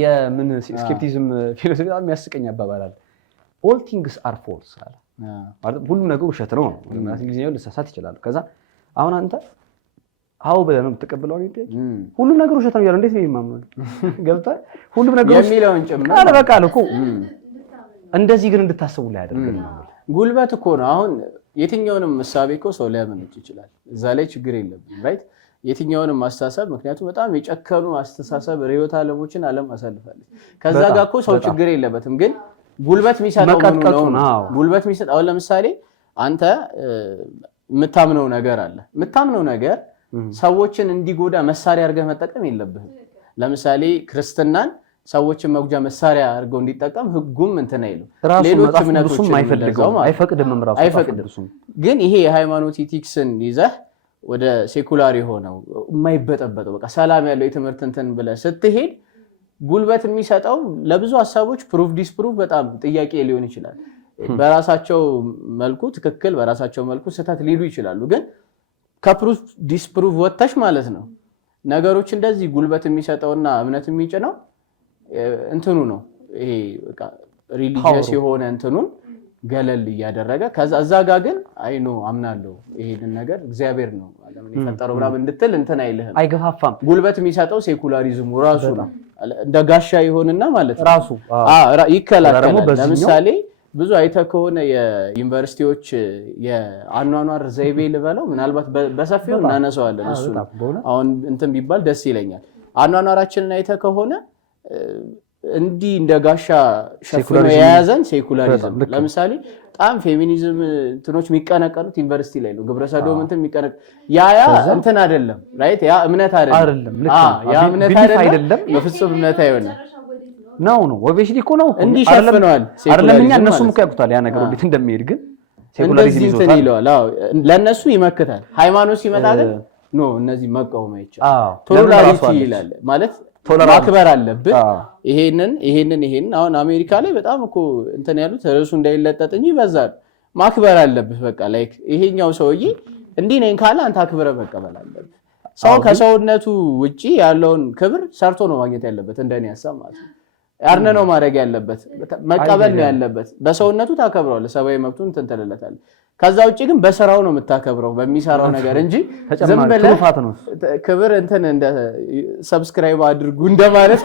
የምን ስኬፕቲዝም ፊሎሶፊ በጣም የሚያስቀኝ አባባል አለ። ኦል ቲንግስ አር ፎልስ አለ ማለት ሁሉም ነገር ውሸት ነው ማለት እንግሊዝኛው ልሳሳት ይችላል። ከዛ አሁን አንተ አው ብለህ ነው የምትቀበለው ነው እንዴ? ሁሉም ነገር ውሸት ነው ያለው እንዴት ነው የማምነው? ገብቷል። ሁሉም ነገር የሚለውን ጭምር ቃል በቃል እኮ እንደዚህ ግን እንድታስቡ ላይ ያደርገን ነው። ጉልበት እኮ ነው። አሁን የትኛውንም መሳቤ እኮ ሰው ሊያመነጭ ይችላል። እዛ ላይ ችግር የለብንም ራይት። የትኛውንም ማስተሳሰብ ምክንያቱም በጣም የጨከኑ አስተሳሰብ ርዕዮተ ዓለሞችን ዓለም አሳልፋለች። ከዛ ጋር እኮ ሰው ችግር የለበትም። ግን ጉልበት የሚሰጠው ነው። ጉልበት የሚሰጠው አሁን ለምሳሌ አንተ የምታምነው ነገር አለ። የምታምነው ነገር ሰዎችን እንዲጎዳ መሳሪያ አድርገህ መጠቀም የለብህም። ለምሳሌ ክርስትናን ሰዎችን መጉጃ መሳሪያ አድርገው እንዲጠቀም ህጉም እንትን አይልም። ሌሎች እምነቶችም አይፈቅድም ራሱ አይፈቅድም። ግን ይሄ የሃይማኖት ኢቲክስን ይዘህ ወደ ሴኩላር የሆነው የማይበጠበጠው በቃ ሰላም ያለው የትምህርት እንትን ብለህ ስትሄድ ጉልበት የሚሰጠው ለብዙ ሐሳቦች ፕሩፍ ዲስፕሩፍ በጣም ጥያቄ ሊሆን ይችላል። በራሳቸው መልኩ ትክክል፣ በራሳቸው መልኩ ስህተት ሊሉ ይችላሉ። ግን ከፕሩፍ ዲስፕሩፍ ወጥተሽ ማለት ነው ነገሮች እንደዚህ ጉልበት የሚሰጠውና እምነት የሚጭነው እንትኑ ነው። ይሄ በቃ ሪሊጂየስ የሆነ እንትኑን ገለል እያደረገ ከዛ እዛ ጋር ግን አይ ኖ አምናለሁ ይሄንን ነገር እግዚአብሔር ነው ዓለምን የፈጠረው ብራም እንድትል እንትን አይልህም፣ አይገፋፋም። ጉልበት የሚሰጠው ሴኩላሪዝሙ ራሱ ነው። እንደ ጋሻ ይሆንና ማለት ነው ራሱ ይከላከላል። ለምሳሌ ብዙ አይተህ ከሆነ የዩኒቨርሲቲዎች የአኗኗር ዘይቤ ልበለው ምናልባት በሰፊው እናነሳዋለን። እሱ አሁን እንትን ቢባል ደስ ይለኛል። አኗኗራችንን አይተህ ከሆነ እንዲህ እንደ ጋሻ ሸፍኖ የያዘን ሴኩላሪዝም። ለምሳሌ በጣም ፌሚኒዝም እንትኖች የሚቀነቀኑት ዩኒቨርሲቲ ላይ ነው። ግብረ ሰዶም እንትን የሚቀነቀ ያ እንትን አይደለም ራይት። ያ እምነት አይደለም። ያ እምነት አይደለም። በፍጹም እምነት አይሆንም ነው ኦብቪየስሊ እኮ ነው እንዲሸፍነዋል አይደለም። እኛ እነሱም እኮ ያውቁታል ያ ነገር እንዴት እንደሚሄድ። ግን ሴኩላሪዝም ይለዋል። አዎ ለነሱ ይመክታል። ሃይማኖት ሲመጣ ግን ኖ እነዚህ መቃወም አይቻልም። ቶለራንስ ይላል ማለት ማክበር አለብህ። ይሄንን አሁን አሜሪካ ላይ በጣም እኮ እንትን ያሉት ርዕሱ እንዳይለጠጥ እንጂ ይበዛል። ማክበር አለብህ በቃ ላይክ ይሄኛው ሰውዬ እንዲህ ነኝ ካለ አንተ አክብረህ መቀበል አለብህ። ሰው ከሰውነቱ ውጪ ያለውን ክብር ሰርቶ ነው ማግኘት ያለበት እንደኔ ሐሳብ ማለት ነው። ያርነ ነው ማድረግ ያለበት መቀበል ነው ያለበት። በሰውነቱ ታከብረዋለህ፣ ሰብአዊ መብቱን እንትን ትልለታለህ። ከዛ ውጪ ግን በስራው ነው የምታከብረው በሚሰራው ነገር እንጂ ዝም ብለህ ክብር እንትን እንደ ሰብስክራይብ አድርጉ እንደማለት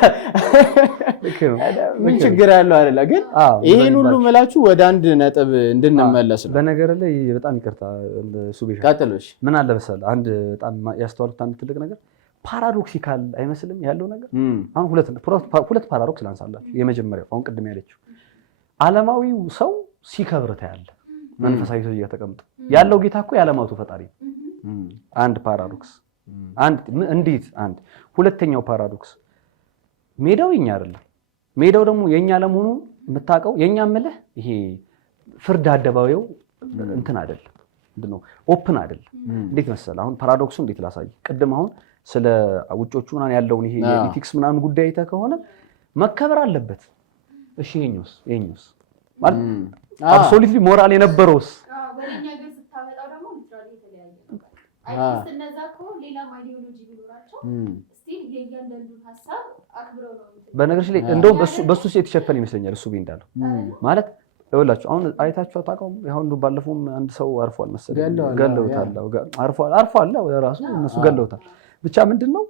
ምን ችግር ያለው አይደለ? ግን ይሄን ሁሉ መላችሁ ወደ አንድ ነጥብ እንድንመለስ ነው። በነገር ላይ በጣም ይቅርታ ሱቤሽ ቀጥሎሽ ምን አለ መሰለህ አንድ በጣም ያስተዋልኩት አንድ ትልቅ ነገር ፓራዶክሲካል አይመስልም ያለው ነገር? አሁን ሁለት ፓራዶክስ ላንሳላችሁ። የመጀመሪያው አሁን ቅድም ያለችው ዓለማዊው ሰው ሲከብር ታያለህ፣ መንፈሳዊ ሰው እየተቀምጠ ያለው ጌታ እኮ የዓለማቱ ፈጣሪ ነው። አንድ ፓራዶክስ እንዴት አንድ። ሁለተኛው ፓራዶክስ ሜዳው የኛ አይደለም። ሜዳው ደግሞ የኛ ለመሆኑ የምታውቀው የኛ ምልህ ይሄ ፍርድ አደባባዩ እንትን አይደለም፣ ምንድነው ኦፕን አይደለም። እንዴት መሰለህ አሁን ፓራዶክሱ እንዴት ላሳይ። ቅድም አሁን ስለ ውጮቹ ምናምን ያለውን ይሄ የኢቲክስ ምናምን ጉዳይ አይተህ ከሆነ መከበር አለበት። እሺ ይሄኛውስ ማለት አብሶሉትሊ ሞራል የነበረውስ ወደኛ ግን ስታመጣው ደግሞ ሊትራሊ የተለያየ ነው። አይስ እነዛ እኮ ሌላ አይዲዮሎጂ ቢኖራቸው ስቲል የእያንዳንዱን ሀሳብ አክብረው ነው። በነገርሽ ላይ እንደውም በሱ የተሸፈነ ይመስለኛል እሱ እንዳለው ማለት ይኸውላችሁ አሁን አይታችሁ አታውቁም? አሁን ባለፈውም አንድ ሰው አርፏል መሰለኝ ገለውታል። አርፏል ራሱ እነሱ ገለውታል። ብቻ ምንድነው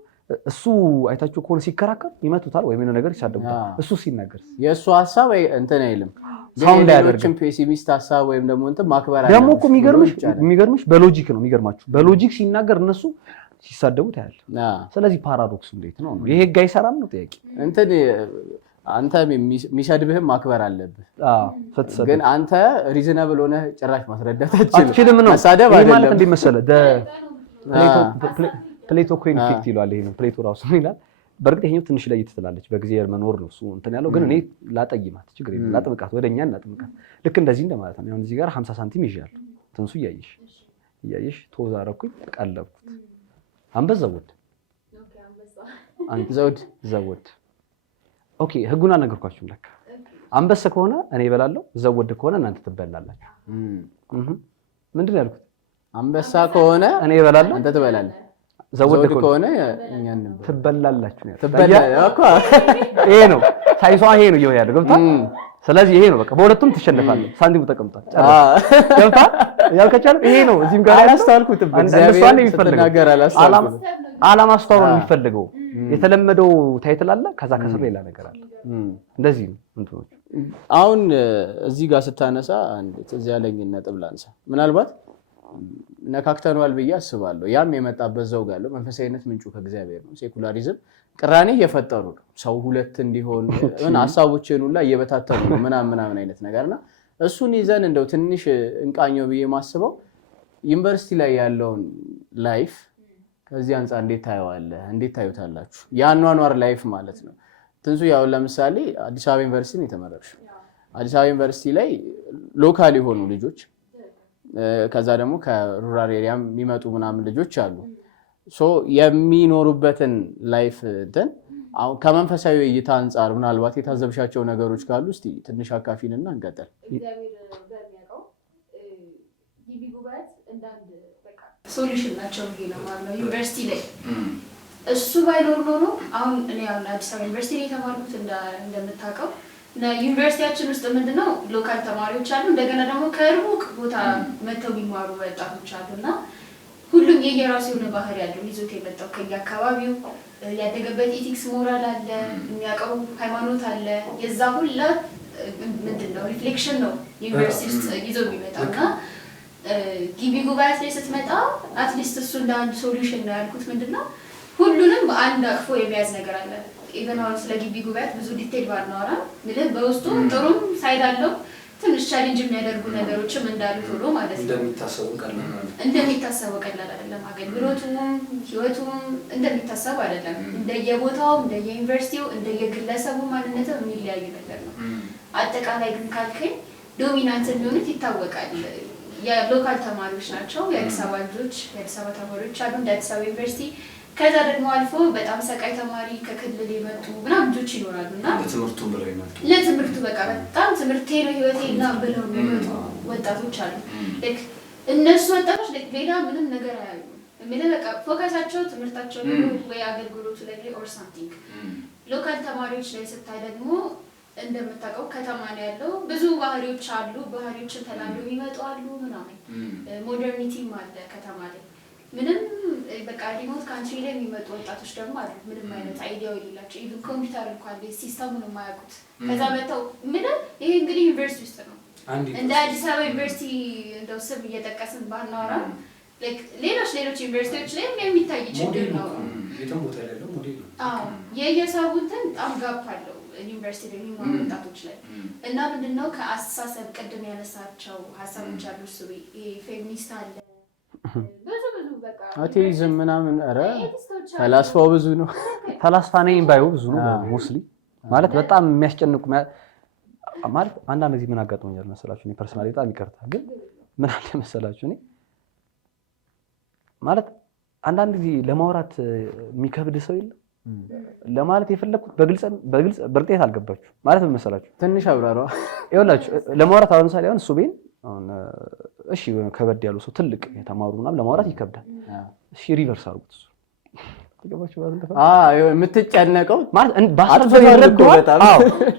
እሱ አይታችሁ ከሆነ ሲከራከር ይመቱታል ወይ ምን ነገር ይሳደቡታል። እሱ ሲናገር የእሱ ሀሳብ እንትን አይልም ሳውንድ ያደርግም ፔሲሚስት ሀሳብ ወይም ደግሞ እንትን ማክበር አይደለም። ደግሞ እኮ የሚገርምሽ በሎጂክ ነው የሚገርማችሁ። በሎጂክ ሲናገር እነሱ ሲሳደቡ ታያለህ። ስለዚህ ፓራዶክስ እንዴት ነው? ይሄ ህግ አይሰራም ነው ጥያቄ። እንትን አንተ የሚሰድብህም ማክበር አለብህ። ግን አንተ ሪዝነብል ሆነህ ጭራሽ ማስረዳት አትችልም ነው መሳደብ ማለት አይደለም። እንዴ መሰለህ ፕሌቶ ኮይን ኢፌክት ይላል። ይሄ ነው ፕሌቶ ራሱ ይላል። በእርግጥ ይሄኛው ትንሽ ለየት ትላለች። በእግዚአብሔር መኖር ነው እሱ እንትን ያለው። ግን እኔ ላጠይማት ችግር የለም ላጥምቃት፣ ወደኛ እናጥምቃት። ልክ እንደዚህ እንደማለት ነው። አሁን እዚህ ጋር 50 ሳንቲም ይዣለሁ። ትንሱ እያየሽ ተወዛረኩኝ፣ ቀለብኩት። አንበሳ ዘውድ ኦኬ። ህጉን አልነገርኳችሁም ለካ። አንበሳ ከሆነ እኔ እበላለሁ፣ ዘውድ ከሆነ እናንተ ትበላላችሁ። ምንድን ነው ያልኩት? አንበሳ ከሆነ እኔ እበላለሁ፣ አንተ ትበላለህ። ዘውድ ከሆነ እኛን ትበላላችሁ ነው። ትበላለህ። ይሄ ነው ሳይንሷ፣ ይሄ ነው ይሄ ያለው ገብታ። ስለዚህ ይሄ ነው በቃ በሁለቱም ትሸነፋለህ። ሳንቲሙ ተቀምጧል። ገብታ ያልከቻለ ይሄ ነው። እዚህም ጋር አላስተዋልኩትም። እግዚአብሔር ዓላማ አስተዋል ነው የሚፈልገው። የተለመደው ታይትል አለ፣ ከዛ ከስር ሌላ ነገር አለ። እንደዚህ ነው እንትኖች። አሁን እዚህ ጋር ስታነሳ አንድ እዚህ ያለኝ ነጥብ ላንሳ። ምናልባት ነካክተናል ብዬ አስባለሁ። ያም የመጣበት ዘውግ ያለው መንፈሳዊነት ምንጩ ከእግዚአብሔር ነው። ሴኩላሪዝም ቅራኔ እየፈጠሩ ነው። ሰው ሁለት እንዲሆን ሀሳቦችን ሁላ እየበታተኑ ነው ምናምን አይነት ነገርና እሱን ይዘን እንደው ትንሽ እንቃኘው ብዬ ማስበው ዩኒቨርሲቲ ላይ ያለውን ላይፍ ከዚህ አንፃር እንዴት ታየዋለህ? እንዴት ታዩታላችሁ? የአኗኗር ላይፍ ማለት ነው። ትንሱ ያው ለምሳሌ አዲስ አበባ ዩኒቨርሲቲ ነው የተመረቅሽው። አዲስ አበባ ዩኒቨርሲቲ ላይ ሎካል የሆኑ ልጆች ከዛ ደግሞ ከሩራል ኤሪያ የሚመጡ ምናምን ልጆች አሉ። ሶ የሚኖሩበትን ላይፍ እንትን አሁን ከመንፈሳዊ እይታ አንፃር ምናልባት የታዘብሻቸው ነገሮች ካሉ እስቲ ትንሽ አካፊንና እንቀጥል። ሶሉሽን ናቸው ብዬ ነው ማለት ዩኒቨርሲቲ ላይ እሱ ባይኖር ኖሮ አሁን እኔ አሁን አዲስ አበባ ዩኒቨርሲቲ ላይ የተማርኩት እንደምታውቀው እና ዩኒቨርሲቲያችን ውስጥ ምንድነው ሎካል ተማሪዎች አሉ፣ እንደገና ደግሞ ከሩቅ ቦታ መተው የሚማሩ ወጣቶች አሉና ሁሉም የየራሱ የሆነ ባህሪ ያለው ይዞት የመጣው ከየአካባቢው ያደገበት ኢቲክስ ሞራል አለ፣ የሚያውቀው ሃይማኖት አለ። የዛ ሁላ ምንድነው ሪፍሌክሽን ነው ዩኒቨርሲቲ ውስጥ ይዞ የሚመጣውና ጊቢ ጉባኤት ላይ ስትመጣ አትሊስት እሱ እንደ አንድ ሶሉሽን ነው ያልኩት። ምንድነው ሁሉንም በአንድ አቅፎ የሚያዝ ነገር አለ። ኢቨን አሁን ስለ ጊቢ ጉባኤት ብዙ ዲቴል ባናወራ ምንም በውስጡ ጥሩም ሳይድ አለው፣ ትንሽ ቻሌንጅ የሚያደርጉ ነገሮችም እንዳሉት ሆኖ ማለት ነው። እንደሚታሰበው ቀላል አይደለም። አገልግሎቱም ህይወቱም እንደሚታሰበው አይደለም። እንደየቦታው እንደየዩኒቨርሲቲው እንደየግለሰቡ ማንነት የሚለያዩ ነገር ነው። አጠቃላይ ግን ካልከኝ ዶሚናንት የሚሆኑት ይታወቃል። የሎካል ተማሪዎች ናቸው። የአዲስ አበባ ልጆች የአዲስ አበባ ተማሪዎች አሉ እንደ አዲስ አበባ ዩኒቨርሲቲ። ከዛ ደግሞ አልፎ በጣም ሰቃይ ተማሪ ከክልል የመጡ ምናምን ልጆች ይኖራሉ እና ለትምህርቱ በቃ በጣም ትምህርቴ ነው ህይወቴ እና ብለው የሚመጡ ወጣቶች አሉ። ልክ እነሱ ወጣቶች ሌላ ምንም ነገር አያዩ ምንም በቃ ፎከሳቸው ትምህርታቸው ወይ አገልግሎቱ ላይ ኦር ሳምቲንግ። ሎካል ተማሪዎች ላይ ስታይ ደግሞ እንደምታውቀው ከተማ ነው ያለው፣ ብዙ ባህሪዎች አሉ። ባህሪዎችን ተላምደው የሚመጡ አሉ ምናምን። ሞደርኒቲም አለ ከተማ ላይ። ምንም በቃ ሪሞት ካንትሪ ላይ የሚመጡ ወጣቶች ደግሞ አሉ፣ ምንም አይነት አይዲያው የሌላቸው ኢቭን ኮምፒውተር እንኳን ሲስተሙን የማያውቁት። ከዛ መጥተው ምንም ይሄ እንግዲህ ዩኒቨርሲቲ ውስጥ ነው። እንደ አዲስ አበባ ዩኒቨርሲቲ እንደው ስም እየጠቀስን ባናወራ ሌሎች ዩኒቨርሲቲዎች ላይ የሚታይ ችግር ነው። የትም ቦታ ያለው ሞዴል ነው። አዎ የየሰው እንትን በጣም ጋፕ አለው ዩኒቨርሲቲ ላይ የሚማሩ ወጣቶች ላይ እና ምንድነው ከአስተሳሰብ ቅድም ያነሳቸው ሀሳቦች አሉ። እሱ ፌሚኒስት አለ ብዙ በቃ አቴይዝም ምናምን ኧረ ፈላስፋው ብዙ ነው። ፈላስፋ ነኝ ባዩ ብዙ ነው ሙስሊም ማለት በጣም የሚያስጨንቁ ማለት አንዳንድ ጊዜ ምን አጋጥሞኛል መሰላችሁ? እኔ ፐርሰናሊ በጣም ይቅርታ ግን ምን አለ መሰላችሁ? እኔ ማለት አንዳንድ ጊዜ ለማውራት የሚከብድ ሰው የለም ለማለት የፈለኩት በግልጽ በርጤት አልገባችሁ ማለት ምን መሰላችሁ? ትንሽ አብራራ ይኸውላችሁ ለማውራት አሁን ምሳሌ አሁን ሱቤን አሁን እሺ ከበድ ያሉ ሰው ትልቅ የተማሩ ምናምን ለማውራት ይከብዳል። እሺ ሪቨርስ አድርጉት እሱ ተገባችሁ ማለት የምትጨነቀው ማለት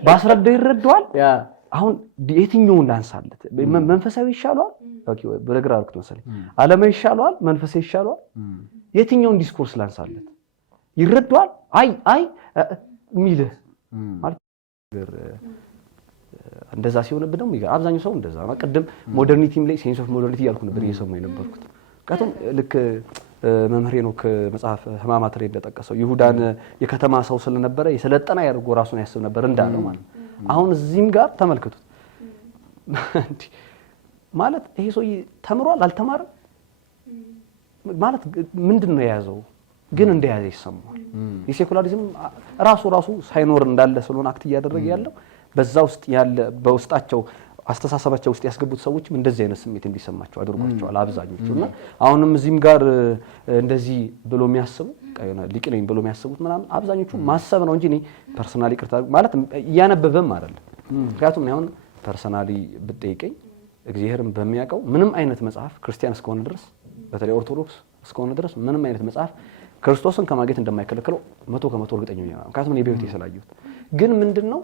ባስረዳው ይረዳዋል። አሁን የትኛውን ላንሳለት? መንፈሳዊ ይሻለዋል ኦኬ በግራ አርኩት መሰለኝ ዓለማዊ ይሻለዋል መንፈሳዊ ይሻለዋል? የትኛውን ዲስኮርስ ላንሳለት? ይረዳዋል? አይ ሚል ማለት እንደዛ ሲሆንብህ ደግሞ አብዛኛው ሰው እንደዛ ነው። ቀደም ሞደርኒቲም ላይ ሴንስ ኦፍ ሞደርኒቲ ያልኩ ነበር እየሰማሁ የነበርኩት። ካቶም ልክ መምህር ሄኖክ መጽሐፍ ህማማት ላይ እንደጠቀሰው ይሁዳን የከተማ ሰው ስለነበረ የሰለጠና ያደርጎ ራሱን ያስብ ነበር እንዳለው ማለት አሁን እዚህም ጋር ተመልከቱት ማለት ይሄ ሰው ተምሯል አልተማረም ማለት ምንድነው የያዘው ግን እንደያዘ ይሰማል። የሴኩላሪዝም ራሱ ሳይኖር እንዳለ ስለሆነ አክት እያደረገ ያለው በዛ ውስጥ ያለ በውስጣቸው አስተሳሰባቸው ውስጥ ያስገቡት ሰዎችም እንደዚህ አይነት ስሜት እንዲሰማቸው አድርጓቸዋል አብዛኞቹና አሁንም እዚህም ጋር እንደዚህ ብሎ የሚያስቡ ቀይና ሊቅነኝ ብሎ የሚያስቡት ምናምን አብዛኞቹ ማሰብ ነው እንጂ እኔ ፐርሰናሊ ቅርታ ማለት ያነበበም አይደለም። ምክንያቱም አሁን ፐርሰናሊ ብትጠይቀኝ እግዚአብሔርን በሚያውቀው ምንም አይነት መጽሐፍ ክርስቲያን እስከሆነ ድረስ በተለይ ኦርቶዶክስ እስከሆነ ድረስ ምንም አይነት መጽሐፍ ክርስቶስን ከማግኘት እንደማይከለክለው 100% እርግጠኛ ነኝ። ምክንያቱም እኔ በህይወቴ ስላየሁት ግን ምንድነው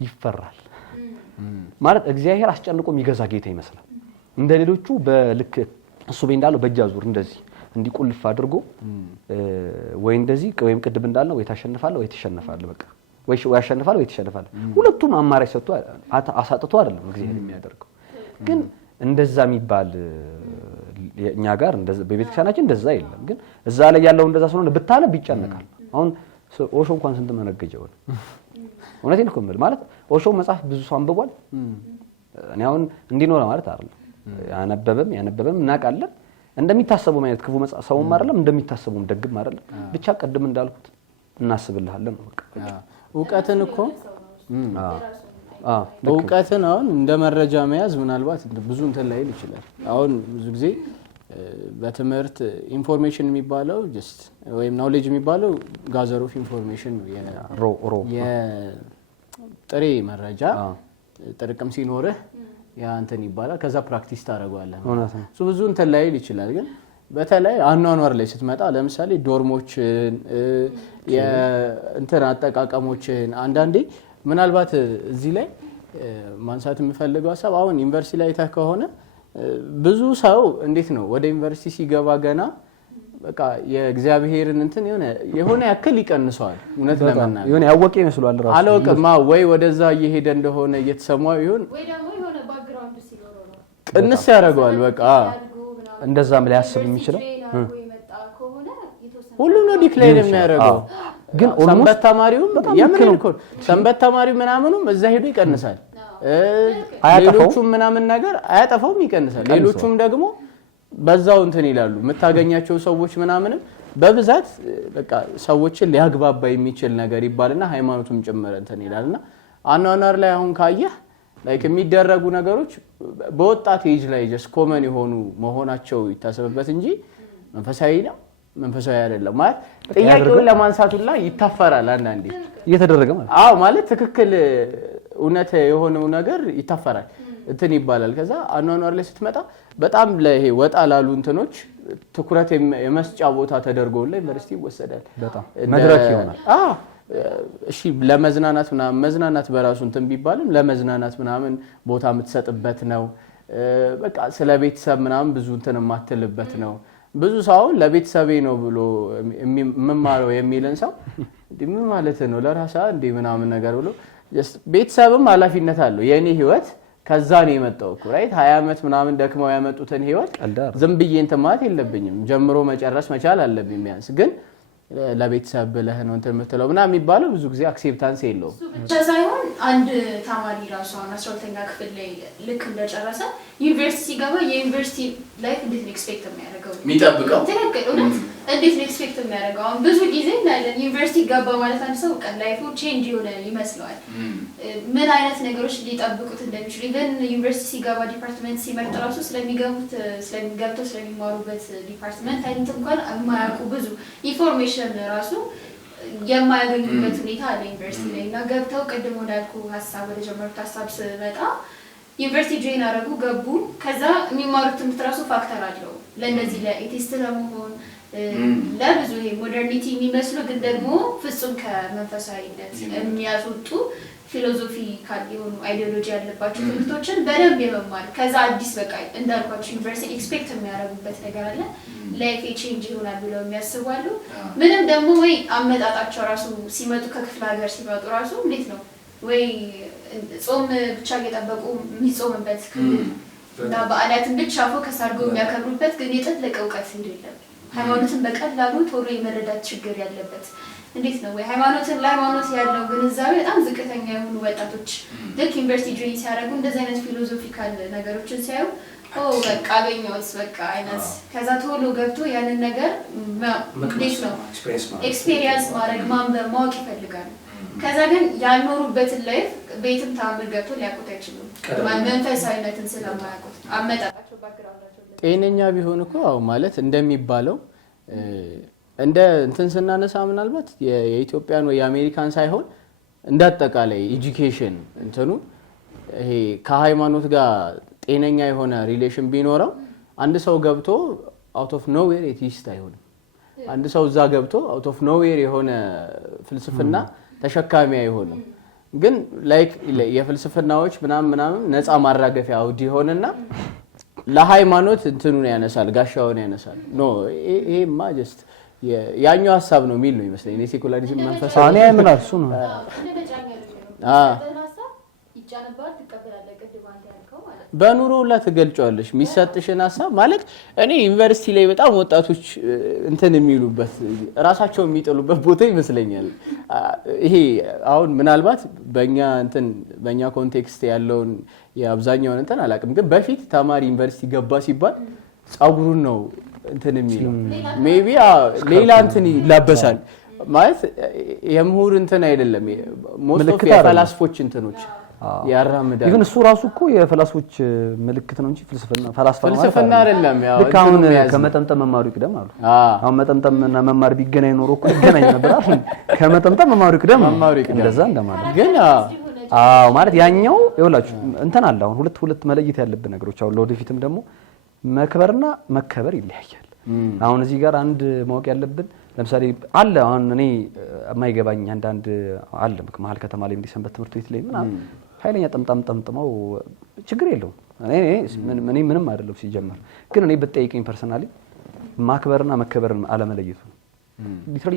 ይፈራል ማለት እግዚአብሔር አስጨንቆ የሚገዛ ጌታ ይመስላል። እንደሌሎቹ በልክ እሱ እንዳለው በእጃዙር እንደዚህ እንዲቁልፍ አድርጎ ወይ እንደዚህ ወይም ቅድም እንዳልነው ወይ ታሸንፋለህ ወይ ትሸነፋለህ በቃ ወይ ያሸንፋል ወይ ትሸነፋለህ ሁለቱም አማራጭ ሰጥቶ አሳጥቶ አይደለም እግዚአብሔር የሚያደርገው። ግን እንደዛ የሚባል እኛ ጋር እንደዛ በቤተክርስቲያናችን እንደዛ የለም። ግን እዛ ላይ ያለው እንደዛ ስለሆነ ብታነብ ይጨነቃል። አሁን ኦሾ እንኳን ስንት መነገጀው ነው እውነቴን እኮ ማለት ኦሾ መጽሐፍ ብዙ ሰው አንብቧል። እኔ አሁን እንዲኖር ማለት አይደለም ያነበበም እናውቃለን። እንደሚታሰበው ማለት ክፉ መጽሐፍ ሰውም አይደለም እንደሚታሰበውም ደግም አይደለም። ብቻ ቀድም እንዳልኩት እናስብልሃለን ነው በቃ ዕውቀትን እኮ ዕውቀትን አሁን እንደ መረጃ መያዝ ምናልባት ብዙ እንትን ላይ ይችላል። አሁን ብዙ ጊዜ በትምህርት ኢንፎርሜሽን የሚባለው ጀስት ወይም ናውሌጅ የሚባለው ጋዘር ኦፍ ኢንፎርሜሽን የጥሬ መረጃ ጥርቅም ሲኖርህ ያ እንትን ይባላል። ከዛ ፕራክቲስ ታደርገዋለህ። እሱ ብዙ እንትን ላይ ይችላል። ግን በተለይ አኗኗር ላይ ስትመጣ ለምሳሌ ዶርሞችን የእንትን አጠቃቀሞችን አንዳንዴ ምናልባት እዚህ ላይ ማንሳት የምፈልገው ሀሳብ አሁን ዩኒቨርሲቲ ላይ ታከ ከሆነ ብዙ ሰው እንዴት ነው ወደ ዩኒቨርሲቲ ሲገባ ገና በቃ የእግዚአብሔርን እንትን የሆነ ያክል ይቀንሰዋል። እውነት ለማናገር የሆነ ያወቀ ይመስላል ራሱ አላውቅም ወይ ወደዛ እየሄደ እንደሆነ እየተሰማው ይሁን ወይ ደግሞ የሆነ ባክግራውንድ ሲኖረው ነው ቅንስ ያደርገዋል። በቃ እንደዛም ሊያስብ የሚችለው ሁሉ ነው ዲክሌር የሚያደርገው። ግን ሰንበት ተማሪውም የምን እኮ ሰንበት ተማሪው ምናምኑም እዛ ሄዶ ይቀንሳል። ሌሎቹም ምናምን ነገር አያጠፋውም ይቀንሳል። ሌሎቹም ደግሞ በዛው እንትን ይላሉ። የምታገኛቸው ሰዎች ምናምንም በብዛት በቃ ሰዎችን ሊያግባባ የሚችል ነገር ይባልና ሃይማኖቱም ጭምር እንትን ይላልና አኗኗር ላይ አሁን ካየህ ላይክ የሚደረጉ ነገሮች በወጣት ኤጅ ላይ ጀስት ኮመን የሆኑ መሆናቸው ይታሰብበት እንጂ መንፈሳዊ ነው መንፈሳዊ አይደለም ማለት ጥያቄውን ለማንሳቱላ ይታፈራል። አንዳንዴ እየተደረገ ማለት አዎ ማለት ትክክል እውነት የሆነው ነገር ይታፈራል እንትን ይባላል። ከዛ አኗኗር ላይ ስትመጣ በጣም ለይሄ ወጣ ላሉ እንትኖች ትኩረት የመስጫ ቦታ ተደርጎላ ዩኒቨርሲቲ ይወሰዳል። በጣም መድረክ ይሆናል። እሺ ለመዝናናት ምናምን መዝናናት በራሱ እንትን ቢባልም ለመዝናናት ምናምን ቦታ የምትሰጥበት ነው። በቃ ስለ ቤተሰብ ምናምን ብዙ እንትን የማትልበት ነው። ብዙ ሰው ለቤተሰቤ ነው ብሎ መማረው የሚልን ሰው ምን ማለት ነው ለራሳ እንደ ምናምን ነገር ብሎ ቤተሰብም ኃላፊነት አለው። የኔ ህይወት ከዛ ነው የመጣው እኮ ራይት 20 ዓመት ምናምን ደክመው ያመጡትን ህይወት ዝም ብዬ እንትን ማለት የለብኝም ጀምሮ መጨረስ መቻል አለብኝ ቢያንስ ግን ለቤተሰብ ብለህ ነው እንትን የምትለው ምናምን የሚባለው ብዙ ጊዜ አክሴፕታንስ የለውም ብቻ ሳይሆን አንድ ተማሪ ራሱ አሁን 12ኛ ክፍል ላይ ልክ እንደጨረሰ ዩኒቨርሲቲ ሲገባ የዩኒቨርሲቲ ላይፍ እንዴት ነው ኤክስፔክት የሚያደርገው የሚጠብቀው እንዴት ነው ኤክስፔክት የሚያደርገው አሁን ብዙ ጊዜ እናያለን ዩኒቨርሲቲ ገባ ማለት አንድ ሰው ቀን ላይፉ ቼንጅ የሆነ ይመስለዋል ምን አይነት ነገሮች ሊጠብቁት እንደሚችሉ ኢቨን ዩኒቨርሲቲ ሲገባ ዲፓርትመንት ሲመርጥ ራሱ ስለሚገብተው ስለሚማሩበት ዲፓርትመንት አይነት እንኳን የማያውቁ ብዙ ኢንፎርሜሽን ራሱ የማያገኙበት ሁኔታ አለ ዩኒቨርሲቲ ላይ እና ገብተው ቅድም ወዳልኩ ሀሳብ ወደ ጀመሩት ሀሳብ ስመጣ ዩኒቨርሲቲ ጆይን አደረጉ ገቡ ከዛ የሚማሩት ትምህርት ራሱ ፋክተር አለው ለእነዚህ ለኤቲስት ለመሆን ለብዙ ይሄ ሞደርኒቲ የሚመስሉ ግን ደግሞ ፍጹም ከመንፈሳዊነት የሚያስወጡ ፊሎሶፊካል የሆኑ አይዲዮሎጂ ያለባቸው ትምህርቶችን በደንብ የመማር ከዛ አዲስ በቃ እንዳልኳቸው ዩኒቨርሲቲ ኤክስፔክት የሚያደርጉበት ነገር አለ ላይፍ ቼንጅ ይሆናል ብለው የሚያስባሉ ምንም ደግሞ ወይ አመጣጣቸው ራሱ ሲመጡ ከክፍለ ሀገር ሲመጡ ራሱ እንዴት ነው ወይ ጾም ብቻ እየጠበቁ የሚጾምበት እና በዓላትን ብቻ ፎከስ አድርገው የሚያከብሩበት ግን የጠለቀ እውቀት የለም ሃይማኖትን በቀላሉ ቶሎ የመረዳት ችግር ያለበት እንዴት ነው ወይ ሃይማኖትን ለሃይማኖት ያለው ግንዛቤ በጣም ዝቅተኛ የሆኑ ወጣቶች ልክ ዩኒቨርሲቲ ጆይን ሲያደርጉ እንደዚህ አይነት ፊሎሶፊካል ነገሮችን ሲያዩ በቃ አገኘሁት በቃ አይነት ከዛ ቶሎ ገብቶ ያንን ነገር እንዴት ነው ኤክስፒሪየንስ ማድረግ ማንበብ ማወቅ ይፈልጋሉ ከዛ ግን ያልኖሩበትን ላይፍ ቤትም ታምር ገብቶ ሊያውቁት አይችሉም መንፈሳዊነትን ስለማያውቁት አመጣጣቸው ባክግራውንዳቸው ጤነኛ ቢሆን እኮ ማለት እንደሚባለው እንደ እንትን ስናነሳ ምናልባት የኢትዮጵያን ወይ የአሜሪካን ሳይሆን እንዳጠቃላይ ኤጁኬሽን እንትኑ ይሄ ከሃይማኖት ጋር ጤነኛ የሆነ ሪሌሽን ቢኖረው አንድ ሰው ገብቶ አውት ኦፍ ኖዌር ኤቲስት አይሆንም አንድ ሰው እዛ ገብቶ አውት ኦፍ ኖዌር የሆነ ፍልስፍና ተሸካሚ አይሆንም ግን ላይክ የፍልስፍናዎች ምናምን ነፃ ማራገፊያ አውዲ ሆነና ለሃይማኖት እንትኑን ያነሳል ጋሻውን ያነሳል ኖ ይሄማ ጀስት ያኛው ሐሳብ ነው የሚል ነው ይመስለኝ የሴኩላሪዝም መንፈስ አኔ ምን አልሱ ነው በኑሮ ላይ ተገልጫለሽ የሚሰጥሽን ሐሳብ ማለት እኔ ዩኒቨርሲቲ ላይ በጣም ወጣቶች እንትን የሚሉበት ራሳቸው የሚጥሉበት ቦታ ይመስለኛል ይሄ አሁን ምናልባት በእኛ ኮንቴክስት ያለውን የአብዛኛውን እንትን አላውቅም ግን በፊት ተማሪ ዩኒቨርሲቲ ገባ ሲባል ጻጉሩን ነው እንትን የሚለው ሜቢ ሌላ እንትን ይላበሳል ማለት የምሁር እንትን አይደለም ሞስት ኦፍ የፈላስፎች እንትኖች ያራምዳል ይሁን እሱ ራሱ እኮ የፈላስፎች ምልክት ነው እንጂ ፍልስፍና አይደለም ያው ካሁን ከመጠምጠም መማሩ ይቅደም አሉ አሁን መጠምጠምና መማር ቢገናኝ ኖሮ እኮ ይገናኝ ነበር አይደል ከመጠምጠም መማሩ ይቅደም እንደዛ እንደማለት ግን ማለት ያኛው ይወላችሁ እንትን አለ አሁን ሁለት መለየት ያለብን ነገሮች አሁን ለወደፊትም ደግሞ መክበርና መከበር ይለያያል አሁን እዚህ ጋር አንድ ማወቅ ያለብን ለምሳሌ አለ አሁን እኔ የማይገባኝ አንዳንድ አለ መሀል ከተማ ላይ እንዲሰንበት ትምህርት ቤት ላይ ምናምን ኃይለኛ ጠምጠምጠምጥመው ችግር የለውም እኔ ምንም አይደለም ሲጀመር ግን እኔ በጠይቀኝ ፐርሰናሊ ማክበርና መከበርን አለመለየቱ ሊትራሊ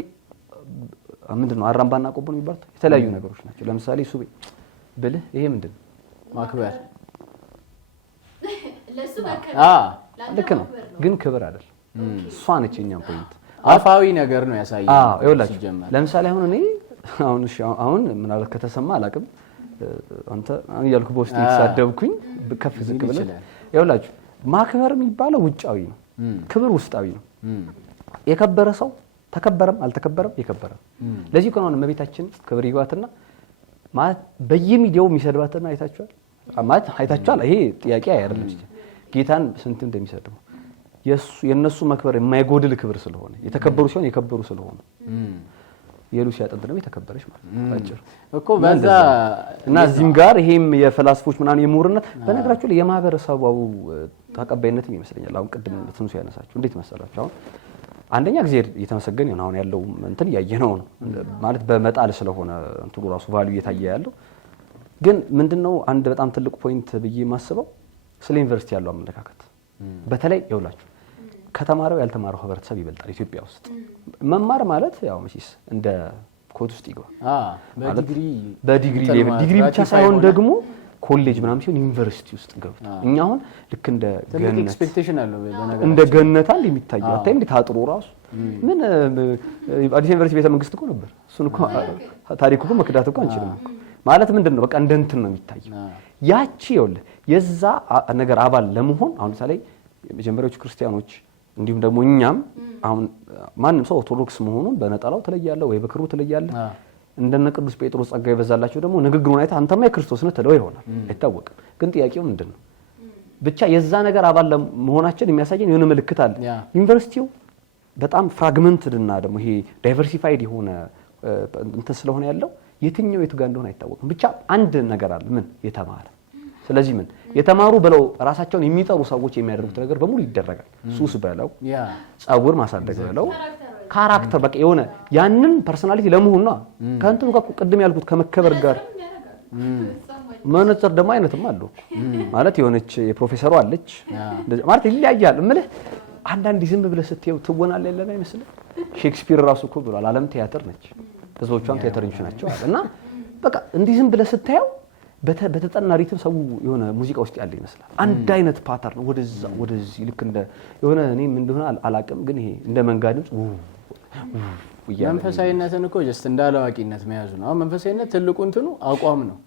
ምንድነው አራምባና ቆቦ ነው የሚባሉት የተለያዩ ነገሮች ናቸው ለምሳሌ ሱቤ ብልህ ይሄ ምንድነው ማክበር ለሱ ማከበር ልክ ነው ግን ክብር አይደል እሷ ነች የኛ ፖይንት አፋዊ ነገር ነው ያሳየው ይኸውላችሁ ለምሳሌ አሁን ምናልባት ከተሰማ አላቅም አንተ ያልኩ በውስጥ የተሳደብኩኝ ከፍ ዝቅ ብለን ይኸውላችሁ ማክበር የሚባለው ውጫዊ ነው ክብር ውስጣዊ ነው የከበረ ሰው ተከበረም አልተከበረም የከበረ ለዚህ እኮ ነው መቤታችን ክብር ይግባትና ማለት በየሚዲያው የሚሰድባትና አይታችኋል ይሄ ጥያቄ አይደለም ጌታን ስንት እንደሚሰድቡ የነሱ መክበር የማይጎድል ክብር ስለሆነ የተከበሩ ሲሆን የከበሩ ስለሆነ የሉሲ አጥንት ነው የተከበረች ማለት ታጭር እኮ በዛ እና እዚህም ጋር ይሄም የፈላስፎች ምናምን የምሁርነት በነገራችሁ ላይ የማህበረሰባው ተቀባይነት ይመስለኛል አሁን ቅድም ትንሱ ያነሳችሁ እንዴት መሰላችሁ አሁን አንደኛ ጊዜ እየተመሰገነ ነው አሁን ያለው እንትን ያየነው ነው ማለት በመጣል ስለሆነ እንትሩ ራሱ ቫልዩ እየታየ ያለው ግን ምንድነው አንድ በጣም ትልቁ ፖይንት ብዬ ማስበው ስለ ዩኒቨርሲቲ ያለው አመለካከት በተለይ ይውላችሁ ከተማረው ያልተማረው ህብረተሰብ ይበልጣል ኢትዮጵያ ውስጥ መማር ማለት ያው መሲስ እንደ ኮት ውስጥ ይገባ በዲግሪ ሌቭል ዲግሪ ብቻ ሳይሆን ደግሞ ኮሌጅ ምናምን ሲሆን ዩኒቨርሲቲ ውስጥ ገብቶ እኛ አሁን ልክ እንደ ገነት ኤክስፔክቴሽን አለው በነገራችን እንደ ገነት አንድ የሚታየው አታይም እንዴ ታጥሮ ራሱ ምን አዲስ ዩኒቨርሲቲ ቤተ መንግስት እኮ ነበር እሱን እኮ ታሪኩ እኮ መክዳት እኮ አንችልም እኮ ማለት ምንድነው በቃ እንደ እንትን ነው የሚታየው ያቺ ይኸውልህ የዛ ነገር አባል ለመሆን አሁን ለምሳሌ የመጀመሪያዎቹ ክርስቲያኖች እንዲሁም ደግሞ እኛም አሁን ማንም ሰው ኦርቶዶክስ መሆኑን በነጠላው ተለያለ ወይ በክሩ ተለያለ እንደነ ቅዱስ ጴጥሮስ ጸጋ ይበዛላቸው ደግሞ ንግግሩን አይታ አንተማ የክርስቶስ ነህ ተለው ይሆናል አይታወቅም ግን ጥያቄው ምንድነው ብቻ የዛ ነገር አባል ለመሆናችን የሚያሳየን የሆነ ምልክት አለ ዩኒቨርሲቲው በጣም ፍራግመንትድ እና ደግሞ ይሄ ዳይቨርሲፋይድ የሆነ እንትን ስለሆነ ያለው የትኛው የቱ ጋር እንደሆነ አይታወቅም ብቻ አንድ ነገር አለ ምን የተማረ ስለዚህ ምን የተማሩ ብለው ራሳቸውን የሚጠሩ ሰዎች የሚያደርጉት ነገር በሙሉ ይደረጋል ሱስ በለው ጸጉር ማሳደግ በለው ካራክተር በቃ የሆነ ያንን ፐርሰናሊቲ ለመሆን ነው ካንተም ጋር ቅድም ያልኩት ከመከበር ጋር መነጽር ደግሞ አይነትም አለው ማለት የሆነች የፕሮፌሰሩ አለች ማለት ይለያያል እምልህ አንዳንድ ዝም ብለህ ስትየው ትወናለህ ያለና አይመስልህ ሼክስፒር ራሱ እኮ ብሏል ዓለም ቲያትር ነች ብዙዎቿም ቲያትረኞች ናቸው እና በቃ እንዲህ ዝም ብለህ ስታየው በተጠና ሪትም ሰው የሆነ ሙዚቃ ውስጥ ያለ ይመስላል አንድ አይነት ፓተርን ወደዚህ ልክ እንደ የሆነ እኔ ምን እንደሆነ አላቅም ግን ይሄ እንደ መንጋ ድምጽ መንፈሳዊነትን እኮ ጀስት እንዳላዋቂነት መያዙ ነው መንፈሳዊነት ትልቁ እንትኑ አቋም ነው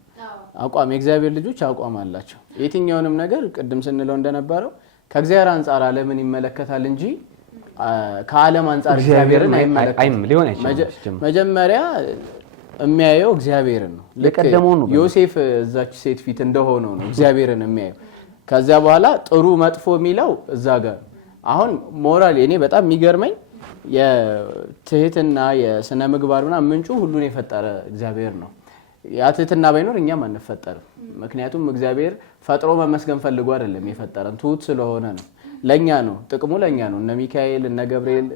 አቋም የእግዚአብሔር ልጆች አቋም አላቸው የትኛውንም ነገር ቅድም ስንለው እንደነበረው ከእግዚአብሔር አንፃር ዓለምን ይመለከታል እንጂ ከዓለም አንፃር እግዚአብሔርን አይመለከትም ሊሆን አይችልም መጀመሪያ የሚያየው እግዚአብሔርን ነው ለቀደመው ነው ዮሴፍ እዛች ሴት ፊት እንደሆነው ነው እግዚአብሔርን የሚያየው ከዛ በኋላ ጥሩ መጥፎ የሚለው እዛ ጋር አሁን ሞራል እኔ በጣም የሚገርመኝ የትህትና የስነ ምግባርና ምንጩ ሁሉን የፈጠረ እግዚአብሔር ነው ያትህትና ባይኖር እኛም አንፈጠርም ምክንያቱም እግዚአብሔር ፈጥሮ መመስገን ፈልጎ አይደለም የፈጠረን ትሁት ስለሆነ ነው ለኛ ነው ጥቅሙ ለኛ ነው እነ ሚካኤል እነ ገብርኤል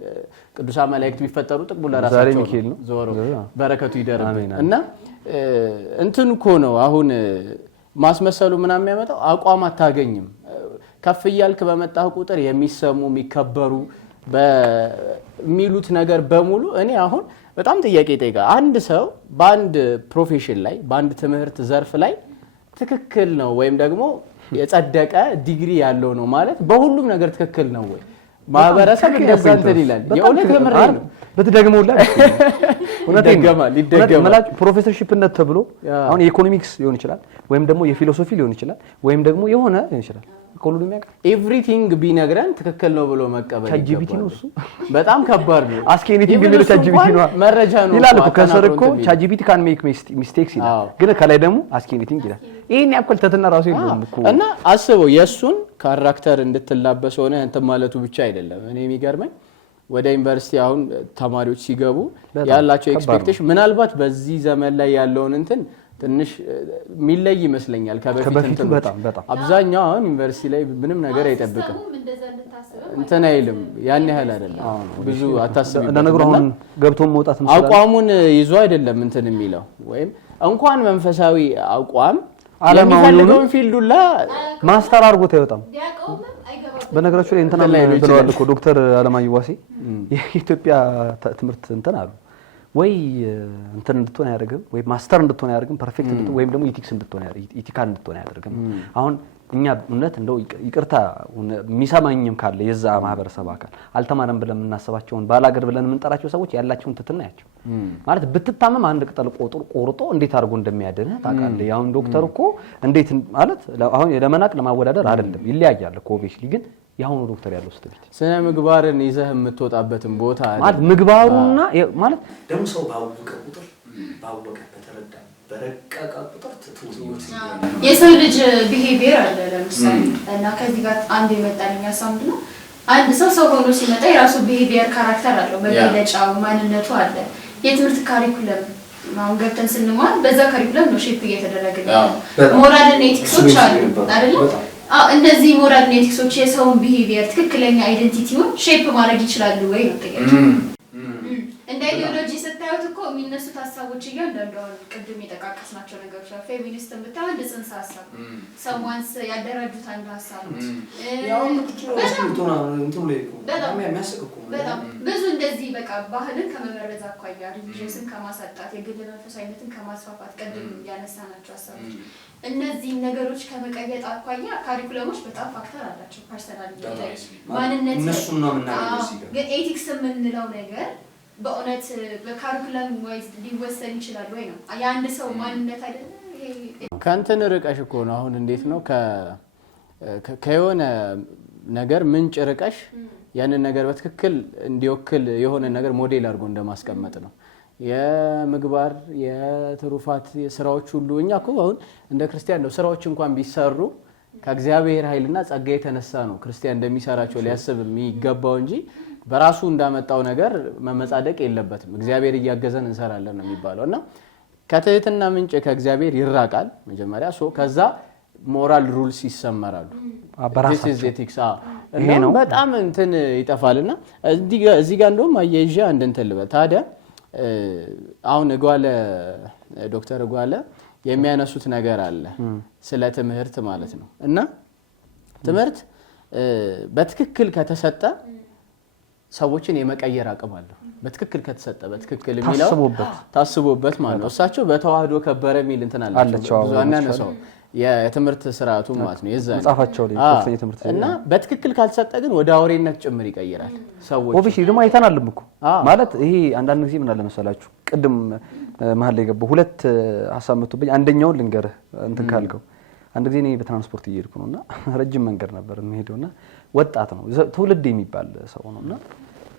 ቅዱሳን መላእክት ቢፈጠሩ ጥቅሙ ለራሳቸው ነው ዞሮ በረከቱ ይደርብን እና እንትን እኮ ነው አሁን ማስመሰሉ ምናምን የሚያመጣው አቋም አታገኝም ከፍ ይያልክ በመጣህ ቁጥር የሚሰሙ የሚከበሩ በሚሉት ነገር በሙሉ እኔ አሁን በጣም ጥያቄ ጠይቃ አንድ ሰው በአንድ ፕሮፌሽን ላይ በአንድ ትምህርት ዘርፍ ላይ ትክክል ነው ወይም ደግሞ የጸደቀ ዲግሪ ያለው ነው ማለት በሁሉም ነገር ትክክል ነው ወይ ማህበረሰብ እንደዛ እንትን ይላል የእውነት ለምሬ ነው በተደግሞላ ይደገማል ፕሮፌሰርሺፕነት ተብሎ አሁን የኢኮኖሚክስ ሊሆን ይችላል ወይም ደግሞ የፊሎሶፊ ሊሆን ይችላል ወይም ደግሞ የሆነ ሊሆን ይችላል ሁሉንም ያውቃል ኤቭሪቲንግ ቢነግረን ትክክል ነው ብሎ መቀበል ቻጂቢቲ ነው እሱ በጣም ከባድ ነው አስኬኒቲንግ የሚለው ቻጂቢቲ ነው መረጃ ነው ይላል እኮ ከስር እኮ ቻጂቢቲ ካን ሜክ ሚስቴክስ ይላል ግን ከላይ ደግሞ አስኬኒቲንግ ይላል ይሄን ያክል ተትና ራሱ የለም እኮ እና አስበው የሱን ካራክተር እንድትላበስ ሆነ እንትን ማለቱ ብቻ አይደለም እኔ የሚገርመኝ ወደ ዩኒቨርሲቲ አሁን ተማሪዎች ሲገቡ ያላቸው ኤክስፔክቴሽን ምናልባት በዚህ ዘመን ላይ ያለውን እንትን ትንሽ ሚለይ ይመስለኛል ከበፊት በጣም አብዛኛው አሁን ዩኒቨርሲቲ ላይ ምንም ነገር አይጠብቅም እንትን አይልም ያን ያህል አይደለም ብዙ አታስቢ እንደነገሩ አሁን ገብቶም መውጣት መስላል አቋሙን ይዞ በነገራችን ላይ የሚለው ወይም እንኳን መንፈሳዊ አቋም የሚፈልገውን ፊልዱላ ማስተር አድርጎት አይወጣም በነገራችን ላይ እንትና ብለዋል እኮ ዶክተር አለማየሁ ዋሴ የኢትዮጵያ ትምህርት እንትን አሉ ወይ እንትን እንድትሆን ያደርግም ወይ ማስተር እንድትሆን ያደርግም ፐርፌክት እንድትሆን ወይም ደግሞ ኢቲክስ እንድትሆን ኢቲካል እንድትሆን ያደርግም አሁን እኛ እውነት እንደው ይቅርታ የሚሰማኝም ካለ የዛ ማህበረሰብ አካል አልተማረም ብለን የምናስባቸውን ባላገር ብለን የምንጠራቸው ሰዎች ያላቸውን ትትና ያቸው ማለት ብትታመም አንድ ቅጠል ቆርጦ እንዴት አድርጎ እንደሚያድንህ ታውቃለህ ያው ዶክተር እኮ እንዴት ማለት አሁን ለመናቅ ለማወዳደር አይደለም ይለያያል እኮ ኦብቪስሊ ግን ያሁኑ ዶክተር ያለው ስትልት ስነ ምግባርን ይዘህ የምትወጣበትን ቦታ ማለት ምግባሩና ማለት ደግሞ ሰው ባወቀ ቁጥር ባወቀ በተረዳ በረቀቀ ቁጥር ትውልድ የሰው ልጅ ቢሄቪየር አለ ለምሳሌ እና ከዚህ ጋር አንድ የመጣልኝ ሀሳብ ነው አንድ ሰው ሆኖ ሲመጣ የራሱ ቢሄቪየር ካራክተር አለው መገለጫው ማንነቱ አለ የትምህርት ካሪኩለም ማን ገብተን ስንማር በዛ ካሪኩለም ነው ሼፕ እየተደረገ ነው ሞራል እና ኤቲክሶች አሉ አይደል እነዚህ ሞራል እና ኤቲክሶች የሰውን ቢሄቪየር ትክክለኛ አይደንቲቲውን ሼፕ ማድረግ ይችላሉ ወይ ነው ጥያቄው እንደ ኢዲዮሎጂ ስታዩት እኮ የሚነሱት ሀሳቦች እያንዳንዱ ቅድም የጠቃቀስናቸው ነገሮች ላይ ፌሚኒስትን ብታይ አንድ ጽንሰ ሀሳብ ሰሟንስ ያደራጁት አንድ ሀሳብ በጣም ብዙ እንደዚህ በቃ ባህልን ከመመረዝ አኳያ ሪሊጅስን ከማሳጣት የግል መንፈሳዊነትን ከማስፋፋት ቀድም ያነሳናቸው ሀሳቦች እነዚህ ነገሮች ከመቀየጥ አኳያ ካሪኩለሞች በጣም ፋክተር አላቸው። ፐርሰናል ማንነት ግን ኤቲክስ የምንለው ነገር በእውነት በካሪኩለም ዋይዝ ሊወሰን ይችላል ወይ ነው የአንድ ሰው ማንነት አይደለም። ከእንትን ርቀሽ እኮ ነው አሁን እንዴት ነው ከየሆነ ነገር ምንጭ ርቀሽ ያንን ነገር በትክክል እንዲወክል የሆነ ነገር ሞዴል አድርጎ እንደማስቀመጥ ነው። የምግባር የትሩፋት ስራዎች ሁሉ እኛ እኮ አሁን እንደ ክርስቲያን ነው ስራዎች እንኳን ቢሰሩ ከእግዚአብሔር ኃይልና ጸጋ የተነሳ ነው ክርስቲያን እንደሚሰራቸው ሊያስብ የሚገባው እንጂ በራሱ እንዳመጣው ነገር መመጻደቅ የለበትም። እግዚአብሔር እያገዘን እንሰራለን ነው የሚባለው እና ከትህትና ምንጭ ከእግዚአብሔር ይራቃል መጀመሪያ ከዛ ሞራል ሩልስ ይሰመራሉ። this is ethics እና በጣም እንትን ይጠፋልና እዚህ ጋር እንደውም አየይዣ አንድ እንትን ልበል ታዲያ አሁን እጓለ ዶክተር እጓለ የሚያነሱት ነገር አለ ስለ ትምህርት ማለት ነው እና ትምህርት በትክክል ከተሰጠ ሰዎችን የመቀየር አቅም አለው። በትክክል ከተሰጠ በትክክል የሚለው ታስቦበት ማለት ነው። እሳቸው በተዋህዶ ከበረ ሚል እንትን አላቸው ብዙ አናነሳው የትምህርት ስርዓቱ ማለት ነው የዛን መጻፋቸው ላይ ከፍተኛ ትምህርት እና በትክክል ካልተሰጠ ግን ወደ አውሬነት ጭምር ይቀየራል ሰዎች ኦፊሻሊ ደግሞ አይተናልም እኮ ማለት ይሄ አንዳንድ ጊዜ ምን አለ መሰላችሁ ቅድም መሀል ላይ ገባው ሁለት ሐሳብ መጥቶብኝ አንደኛውን ልንገርህ እንትን ካልከው አንድ ጊዜ እኔ በትራንስፖርት እየሄድኩ ነውና ረጅም መንገድ ነበር የምሄደውና ወጣት ነው ትውልድ የሚባል ሰው ነውና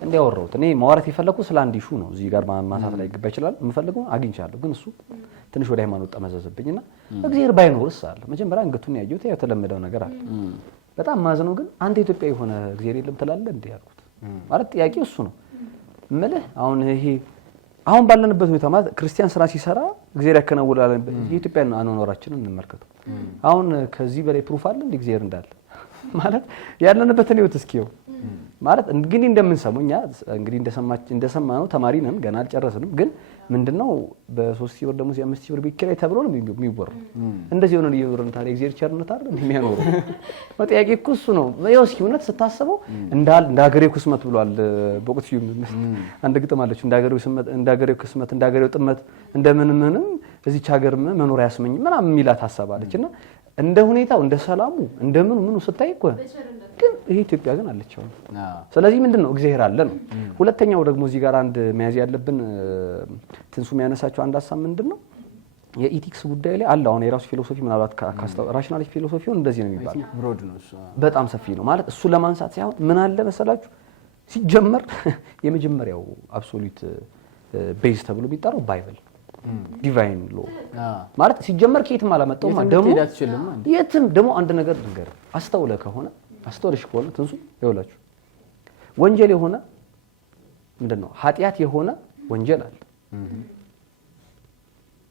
እንዲያወራውት እኔ ማውራት የፈለኩት ስለ አንድ ኢሹ ነው እዚህ ጋር ማሳት ላይ ገባ ይችላል የምፈልገው አግኝቻለሁ ግን እሱ ትንሽ ወደ ሃይማኖት ተመዘዘብኝና እግዚአብሔር ባይኖርስ አለ መጀመሪያ አንገቱን ያየሁት የተለመደው ነገር አለ በጣም ማዝነው ግን አንተ ኢትዮጵያ የሆነ እግዚአብሔር የለም ትላለህ እንዴ ያልኩት ማለት ጥያቄው እሱ ነው ምልህ አሁን ይሄ አሁን ባለንበት ሁኔታ ማለት ክርስቲያን ስራ ሲሰራ እግዚአብሔር ያከናውናል የኢትዮጵያ አኗኗራችንን እንመልከተው አሁን ከዚህ በላይ ፕሩፍ አለ እንዴ እግዚአብሔር እንዳለ ማለት ያለንበትን ህይወት እስኪው ማለት እንግዲህ እንደምንሰማኛ እንግዲህ እንደሰማነው ተማሪ ነን ገና አልጨረስንም ግን ምንድነው በ3 ሺህ ብር ደሞዝ የ5 ሺህ ብር ቢከራይ ተብሎ ነው የሚወራው እንደዚህ ሆነ ይወራን ታዲያ እግዚአብሔር ቸርነት አይደል እንደሚያኖር ወጥያቄ እኮ እሱ ነው ያው ሲውነት ስታስበው እንደ ሀገሬው ክስመት ብሏል በቁት ፊልም አንድ ግጥም አለች እንደ ሀገሬው ክስመት እንደ ሀገሬው ጥመት እንደምንም እዚች ሀገር መኖር ያስመኝ ምናምን የሚላት ሐሳብ አለችና እንደ ሁኔታው እንደ ሰላሙ እንደምኑ ስታይ እኮ ግን ይሄ ኢትዮጵያ ግን አለችው ስለዚህ ምንድነው እግዚአብሔር አለ ነው ሁለተኛው ደግሞ እዚህ ጋር አንድ መያዝ ያለብን ትንሱ የሚያነሳቸው አንድ ሐሳብ ምንድነው የኢቲክስ ጉዳይ ላይ አለ አሁን የራሱ ፊሎሶፊ ምናልባት ራሽናሊቲ ፊሎሶፊውን እንደዚህ ነው የሚባለው ብሮድ ነው በጣም ሰፊ ነው ማለት እሱ ለማንሳት ሳይሆን ምን አለ መሰላችሁ ሲጀመር የመጀመሪያው አብሶሉት ቤዝ ተብሎ የሚጠራው ባይብል ዲቫይን ሎ ማለት ሲጀመር ከየትም አላመጣውም የትም ደግሞ አንድ ነገር ነገር አስተውለ ከሆነ አስተውለሽ ከሆነ ትንሱ ይወላችሁ ወንጀል የሆነ ምንድነው ኃጢያት የሆነ ወንጀል አለ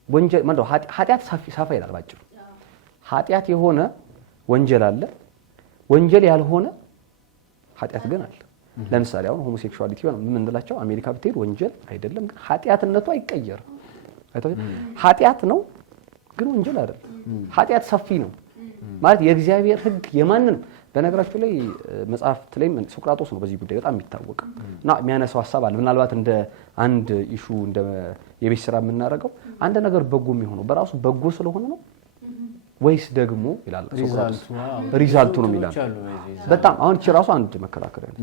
ወንጀል ማለት ኃጢያት ሳፋ ይላል ባጭሩ ኃጢያት የሆነ ወንጀል አለ ወንጀል ያልሆነ ኃጢያት ግን አለ ለምሳሌ አሁን ሆሞሴክሹዋሊቲ ነው ምን እንላቸው አሜሪካ ብትሄድ ወንጀል አይደለም ግን ኃጢያትነቱ አይቀየርም ኃጢያት ነው ግን ወንጀል አይደለም ኃጢያት ሰፊ ነው ማለት የእግዚአብሔር ሕግ የማንንም በነገራችሁ ላይ መጽሐፍት ላይ ሶቅራጦስ ነው በዚህ ጉዳይ በጣም የሚታወቀው እና የሚያነሳው ሐሳብ አለ ምናልባት እንደ አንድ ኢሹ እንደ የቤት ስራ የምናረጋው አንድ ነገር በጎ የሚሆነው በራሱ በጎ ስለሆነ ነው ወይስ ደግሞ ይላል ሶቅራጦስ ሪዛልቱ ነው ይላል በጣም አሁን እቺ ራሱ አንድ መከራከሪያ ነች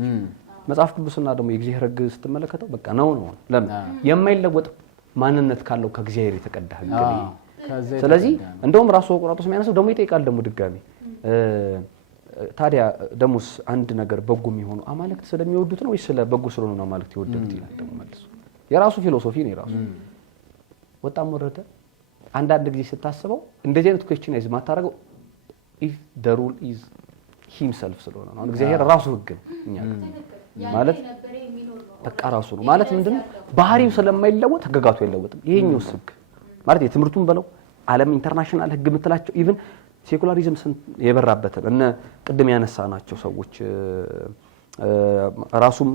መጽሐፍ ቅዱስና ደግሞ የእግዚአብሔር ሕግ ስትመለከተው በቃ ነው ለምን የማይለወጥ ማንነት ካለው ከእግዚአብሔር የተቀዳ ሕግ ነው ስለዚህ እንደውም ራሱ ሶቅራጦስ የሚያነሳው ደግሞ ይጠይቃል ደግሞ ድጋሚ ታዲያ ደሞስ አንድ ነገር በጎ የሚሆነው አማልክት ስለሚወዱት ነው ወይስ ስለ በጎ ስለሆነ ነው አማልክት ይወዱት ይላል ደግሞ መልሶ የራሱ ፊሎሶፊ ነው የራሱ ወጣም ወረደ አንዳንድ ጊዜ ስታስበው እንደዚህ አይነት ኩዌስቸናይዝ ማታረገው if the rule is himself ስለሆነ ነው እግዚአብሔር ራሱ ሕግ ነው እኛ ማለት በቃ ራሱ ነው ማለት ምንድነው ባህሪው ስለማይለወጥ ሕግጋቱ አይለወጥም ይሄኛው ሕግ ማለት የትምርቱን በለው ዓለም ኢንተርናሽናል ሕግ የምትላቸው ኢቭን ሴኩላሪዝም የበራበት እነ ቅድም ያነሳናቸው ሰዎች ራሱም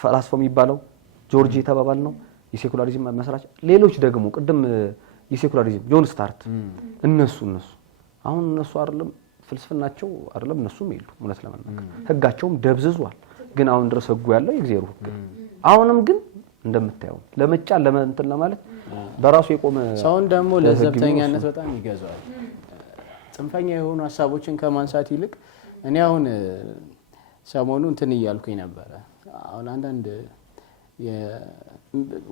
ፈላስፋው የሚባለው ጆርጅ የተባባል ነው የሴኩላሪዝም መስራች ሌሎች ደግሞ ቅድም የሴኩላሪዝም ጆን ስታርት እነሱ አሁን እነሱ አይደለም ፍልስፍናቸው አይደለም እነሱም ይሉ እውነት ለማናገር ህጋቸውም ደብዝዟል ግን አሁን ድረስ ህጉ ያለው የእግዚአብሔር ህግ አሁንም ግን እንደምታየው ለመጫን ለማንተን ለማለት በራሱ የቆመ ሰውን ደግሞ ለዘብተኛነት በጣም ይገዛዋል ጽንፈኛ የሆኑ ሐሳቦችን ከማንሳት ይልቅ እኔ አሁን ሰሞኑ እንትን ይያልኩኝ ነበር አሁን አንዳንድ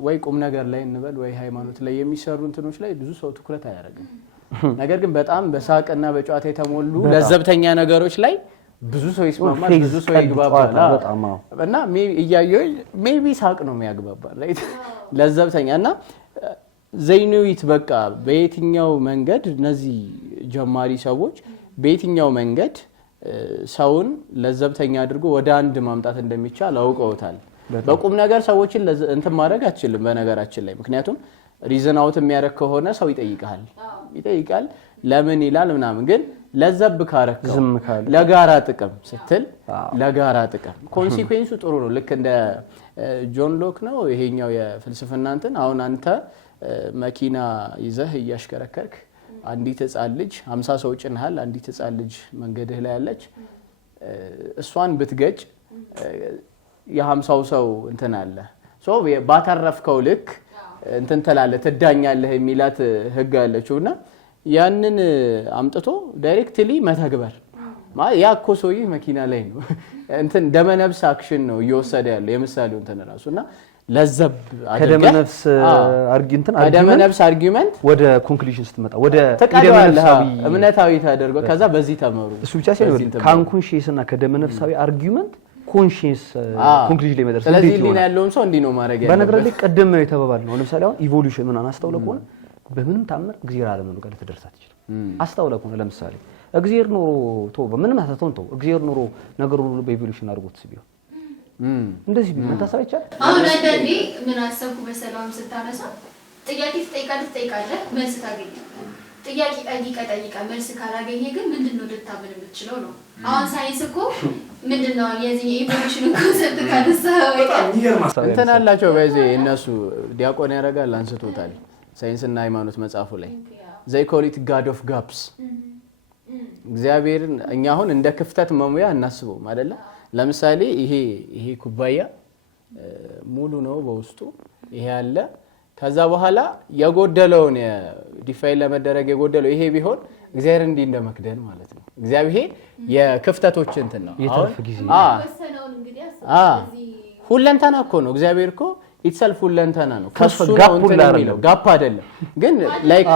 ወይ ቁም ነገር ላይ እንበል ወይ ሃይማኖት ላይ የሚሰሩ እንትኖች ላይ ብዙ ሰው ትኩረት አያደርግም ነገር ግን በጣም በሳቅና በጨዋታ የተሞሉ ለዘብተኛ ነገሮች ላይ ብዙ ሰው ይስማማል ብዙ ሰው ይግባባል እና እያየሁኝ ሜቢ ሳቅ ነው የሚያግባባል ራይት ለዘብተኛና ዘይኑዊት በቃ በየትኛው መንገድ እነዚህ ጀማሪ ሰዎች በየትኛው መንገድ ሰውን ለዘብተኛ አድርጎ ወደ አንድ ማምጣት እንደሚቻል አውቀውታል በቁም ነገር ሰዎችን እንትን ማድረግ አትችልም በነገራችን ላይ ምክንያቱም ሪዝን አውት የሚያደርግ ከሆነ ሰው ይጠይቃል ለምን ይላል ምናምን ግን ለዘብ ካረከው ለጋራ ጥቅም ስትል ለጋራ ጥቅም ኮንሲኩዌንሱ ጥሩ ነው ልክ እንደ ጆን ሎክ ነው ይሄኛው የፍልስፍና እንትን አሁን አንተ መኪና ይዘህ እያሽከረከርክ አንዲት ህፃን ልጅ 50 ሰው ጭንሃል አንዲት ህፃን ልጅ መንገድህ ላይ ያለች እሷን ብትገጭ የ50 ሰው እንትን አለ ሶ ባተረፍከው ልክ እንትን ተላለ ትዳኛለህ የሚላት ህግ አለችውና ያንን አምጥቶ ዳይሬክትሊ መተግበር ማለት ያኮ ሰውዬ መኪና ላይ ነው እንትን ደመነፍስ አክሽን ነው እየወሰደ ያለው የምሳሌው እንትን ራሱና ለዘብ ደመነፍስ አርጊውመንት ወደ ኮንክሉዥን ስትመጣ ወደ ደመነፍሳዊ እምነታዊ ታደርጎ ከዛ በዚህ ተመሩ እሱ ብቻ ሳይሆን ካንኮንሺየስ እና ከደመነፍሳዊ አርጊውመንት ኮንሺየስ ኮንክሉዥን ላይ መድረስ ስለዚህ ሊና ያለውን ሰው እንዲ ነው ማድረግ ያለው በነገር ላይ ቀደም ነው የተባባል ነው ለምሳሌ አሁን ኢቮሉሽን ምን አናስተውለው ከሆነ በምንም ታምር እግዚአብሔር ዓለምን ጋር ልትደርስ አትችልም አስተውለው ከሆነ ለምሳሌ እግዚአብሔር ኖሮ በምንም አሳተውን እግዚአብሔር ኖሮ ነገሩን ሁሉ በኢቮሉሽን አድርጎት ሲቢው እንደዚህ ቢሆን ታሳብ ይቻላል አሁን አንዳንዴ ምን አሰብኩ በሰላም ስታነሳ ጥያቄ ትጠይቃለህ መልስ ታገኛለህ ጥያቄ ጠይቃ መልስ ካላገኘ ግን ምንድነው ልታምን የምትችለው ነው አሁን ሳይንስ እኮ ምንድነው የዚህ ኢቮሉሽን ኮንሰፕት ካነሳ እንትን አላቸው በዚህ እነሱ ዲያቆን ያረጋል አንስቶታል ሳይንስና ሃይማኖት መጽሐፉ ላይ they call it god of gaps እግዚአብሔርን እኛ አሁን እንደ ክፍተት መሙያ እናስበው አይደለ ለምሳሌ ይሄ ኩባያ ሙሉ ነው በውስጡ ይሄ አለ ከዛ በኋላ የጎደለውን ዲፋይን ለመደረግ የጎደለው ይሄ ቢሆን እግዚአብሔር እንዲ እንደመክደን ማለት ነው እግዚአብሔር የክፍተቶች እንትን ነው የትርፍ ጊዜ ሁለንተና እኮ ነው እግዚአብሔር እኮ ኢትሰልፍ ሁለንተና ነው ከሱ ነው እንትን የሚለው ጋፕ አይደለም ግን ላይክ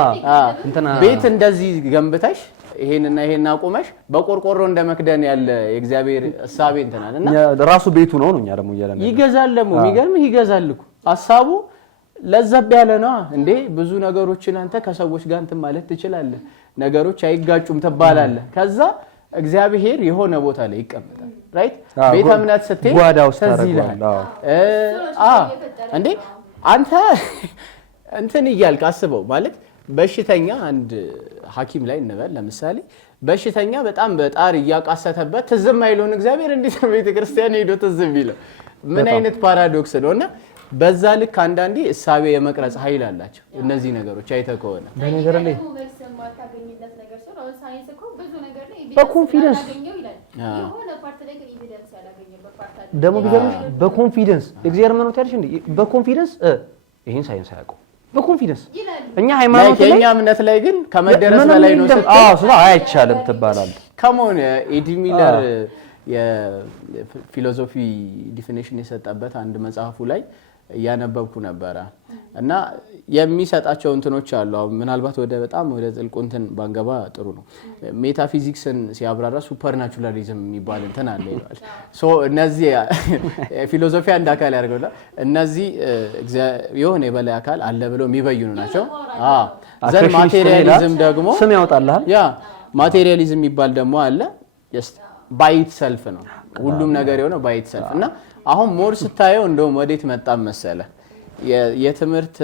ቤት እንደዚህ ገንብተሽ ይሄንና ይሄን አቁመሽ በቆርቆሮ እንደመክደን ያለ የእግዚአብሔር ሐሳብ እንተናልና ራሱ ቤቱ ነው እኛ ደግሞ ይያለና ይገዛል ደግሞ የሚገርምህ ይገዛልኩ ሐሳቡ ለዘብ ያለ ነው እንዴ ብዙ ነገሮችን አንተ ከሰዎች ጋር እንትን ማለት ትችላለህ ነገሮች አይጋጩም ተባላለህ ከዛ እግዚአብሔር የሆነ ቦታ ላይ ይቀመጣል ራይት ቤተ እምነት ስትይ ጓዳው ታረጋል እንዴ አንተ እንትን ይያልክ አስበው ማለት በሽተኛ አንድ ሐኪም ላይ እንበል ለምሳሌ በሽተኛ በጣም በጣር ያቃሰተበት ትዝም አይሉን እግዚአብሔር እንዴት ቤተ ክርስቲያን ሄዶ ትዝም ይለው ምን አይነት ፓራዶክስ ነውና በዛ ልክ አንዳንዴ እሳቤ የመቅረጽ ኃይል አላቸው እነዚህ ነገሮች አይተከሆነ በነገር ላይ በኮንፊደንስ ደሞ ቢገርምሽ በኮንፊደንስ እግዚአብሔር ምን ወጣልሽ እንዴ በኮንፊደንስ ይሄን ሳይንስ ያውቀው በኮንፊደንስ እኛ ሃይማኖት ላይ የኛ እምነት ላይ ግን ከመደረስ በላይ ነው ስለ አይቻልም ተባላል ከመሆነ ኤዲ ሚለር የፊሎሶፊ ዲፊኒሽን የሰጠበት አንድ መጽሐፉ ላይ ያነበብኩ ነበር እና የሚሰጣቸው እንትኖች አሉ ምናልባት በጣም ወደ ጥልቁ እንትን ባንገባ ጥሩ ነው ሜታፊዚክስን ሲያብራራ ሱፐርናቹራሊዝም የሚባል እንትን አለ ይላል ሶ እነዚህ ፊሎሶፊ አንድ አካል ያደርገውና እነዚህ የሆነ የበላይ አካል አለ ብለው የሚበዩኑ ናቸው ዘን ማቴሪያሊዝም ደግሞ ስም ያወጣልሃል ያ ማቴሪያሊዝም የሚባል ደግሞ አለ ጀስት ባይ ኢትሰልፍ ነው ሁሉም ነገር የሆነው ባይ ኢትሰልፍ እና አሁን ሞር ስታየው እንደውም ወዴት መጣም መሰለ የትምህርት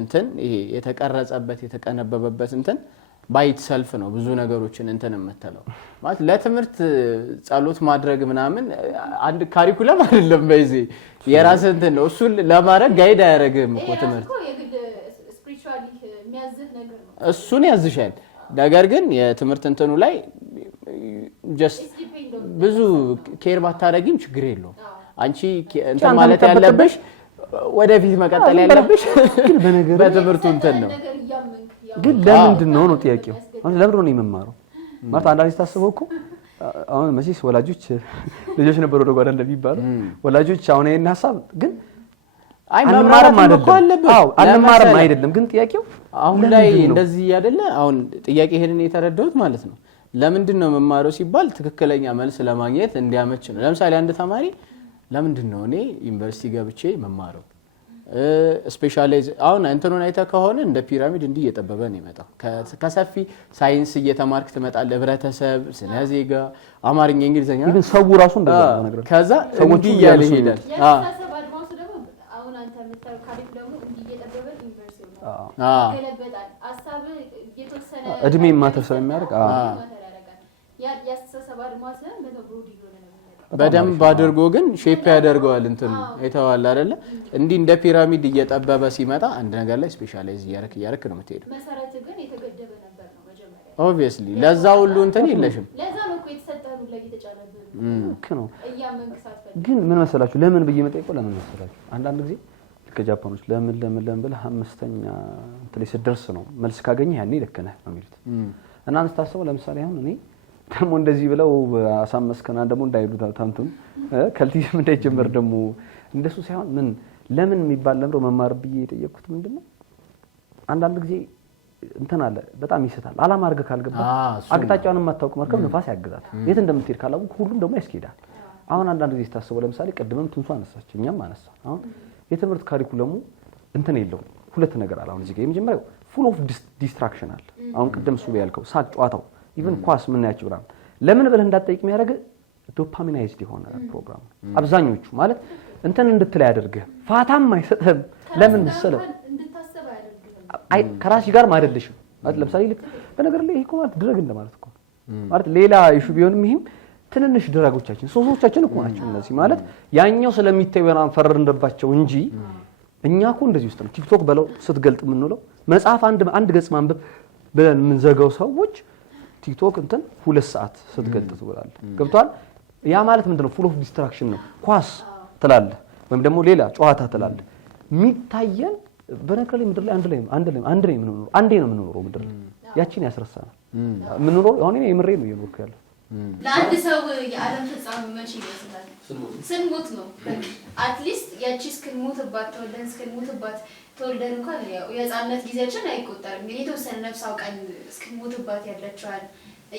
እንትን ይሄ የተቀረጸበት የተቀነበበበት እንትን ባይት ሰልፍ ነው ብዙ ነገሮችን እንትን የምትለው ማለት ለትምህርት ጸሎት ማድረግ ምናምን አንድ ካሪኩለም አይደለም በዚህ የራስ እንትን ነው እሱ ለማድረግ ጋይድ አያደርግም እኮ ትምህርት እሱን ያዝሻል ነገር ግን የትምህርት እንትኑ ላይ ጀስት ብዙ ኬር ባታረጊም ችግር የለውም አንቺ እንትን ማለት ያለብሽ ወደፊት መቀጠል ያለብሽ ግን በነገር በትምህርቱ እንትን ነው ግን ለምንድን ነው ጥያቄው ለምንድን ነው የምማረው ማለት አንዳንዴ ታስበው እኮ አሁን መቼስ ወላጆች ልጆች ነበሩ ወደ ጓዳ እንደሚባሉ ወላጆች አሁን ይሄን ሐሳብ ግን አይ መማርም አይደለም አዎ አንማርም አይደለም ግን ጥያቄው አሁን ላይ እንደዚህ አይደለ አሁን ጥያቄ ይሄንን የተረዳሁት ማለት ነው ለምንድን ነው መማረው ሲባል ትክክለኛ መልስ ለማግኘት እንዲያመች ነው ለምሳሌ አንድ ተማሪ ለምንድን ነው እኔ ዩኒቨርሲቲ ገብቼ መማረው ስፔሻላይዝ አሁን እንትኑን አይተ ከሆነ እንደ ፒራሚድ እንዲህ እየጠበበ ነው የመጣው ከሰፊ ሳይንስ እየተማርክ ትመጣለህ ህብረተሰብ ስነ ዜጋ አማርኛ እንግሊዘኛ ግን ሰው ራሱ እንደዛ ነው ነገር ከዛ እንዲህ እያለ ይሄዳል አሁን አንተ የምታየው ካሪኩ ደግሞ እንዲህ እየጠበበ ዩኒቨርሲቲ ነው ገለበጣል ሐሳብ እየተወሰነ እድሜ ማተር ስለሚያደርግ ያስተሳሰብ አድማስን በተብሮዲ በደንብ አድርጎ ግን ሼፕ ያደርገዋል እንትን አይተዋል አይደለ እንዲህ እንደ ፒራሚድ እየጠበበ ሲመጣ አንድ ነገር ላይ ስፔሻላይዝ ያረክ ነው የምትሄደው መሰረት ግን የተገደበ ነበር ነው መጀመሪያ ኦብቪየስሊ ለዛ ሁሉ እንትን የለሽም ለዛ ነው እኮ የተሰጠው ላይ የተጫነብህ ነው እያመንክሳት ግን ምን መሰላችሁ ለምን ብዬ መጠየቀው ለምን መሰላችሁ አንዳንድ ጊዜ ከጃፓኖች ለምን ብለህ አምስተኛ እንትን ላይ ስትደርስ ነው መልስ ካገኘ ያኔ ልከነህ ነው የሚሉት እና አንተ ታስበው ለምሳሌ አሁን እኔ ደሞ እንደዚህ ብለው አሳመስከና ደሞ እንዳይሉ ታንቱም ከልቲም እንዳይጀመር ደሞ እንደሱ ሳይሆን ምን ለምን የሚባል ለምሮ መማር ብዬ የጠየቅኩት ምንድነው አንዳንድ ጊዜ እንትን አለ በጣም ይሰጣል አላማ አርገ ካልገባ አቅጣጫውን ማታውቅ መርከብ ነፋስ ያግዛል የት እንደምትሄድ ካላወቅ ሁሉም ደሞ ያስኬዳል አሁን አንዳንድ ጊዜ ታስበው ለምሳሌ ቀድመም ትንሱ አነሳች እኛም አነሳ አሁን የትምህርት ካሪኩለሙ እንትን የለው ሁለት ነገር አለ አሁን እዚህ ጋር የመጀመሪያው ፉል ኦፍ ዲስትራክሽን አለ አሁን ቀደም ሱብ ያልከው ሳቅ ጨዋታው ኢቭን ኳስ ምን ያጭ ብራም ለምን ብለህ እንዳትጠይቅ የሚያደርግ ዶፓሚናይዝድ የሆነ ፕሮግራም አብዛኞቹ ማለት እንትን እንድትል ያደርግህ ፋታም አይሰጥም ለምን መሰለህ እንድታሰብ ያደርግህ አይ ከራስህ ጋር ማደልሽም ማለት ለምሳሌ ልክ በነገር ላይ ይሄ ማለት ድረግ እንደማለት እኮ ማለት ሌላ ኢሹ ቢሆንም ይሄም ትንንሽ ድረጎቻችን ሶሶቻችን እኮ ናቸው እነዚህ ማለት ያኛው ስለሚታየው ፈረርንደባቸው እንጂ እኛ እኮ እንደዚህ ውስጥ ነው ቲክቶክ በለው ስትገልጥ ምን ነው መጽሐፍ አንድ ገጽ ማንበብ ብለን ምን ዘጋው ሰዎች ቲክቶክ እንትን 2 ሰዓት ስትገልጥ ትውላለህ ገብቷል ያ ማለት ምንድነው ፉል ኦፍ ዲስትራክሽን ነው ኳስ ትላለህ ወይም ደግሞ ሌላ ጨዋታ ትላለህ ሚታየን በነገር ላይ ምድር ላይ አንድ ላይ ምን ነው ምድር ያቺን ያስረሳናል ምን ነው አሁን እኔ የምሬ ነው እየኖርኩ ያለው ለአንድ ሰው የዓለም ፍጻሜ መቼ ይመስላል ስንሞት ነው አትሊስት ያቺ እስክንሞትባት ተወልደን እንኳን ያው የህፃንነት ጊዜያችን አይቆጠርም የተወሰነ ነፍስ አውቀን እስክንሞትባት ያለችዋል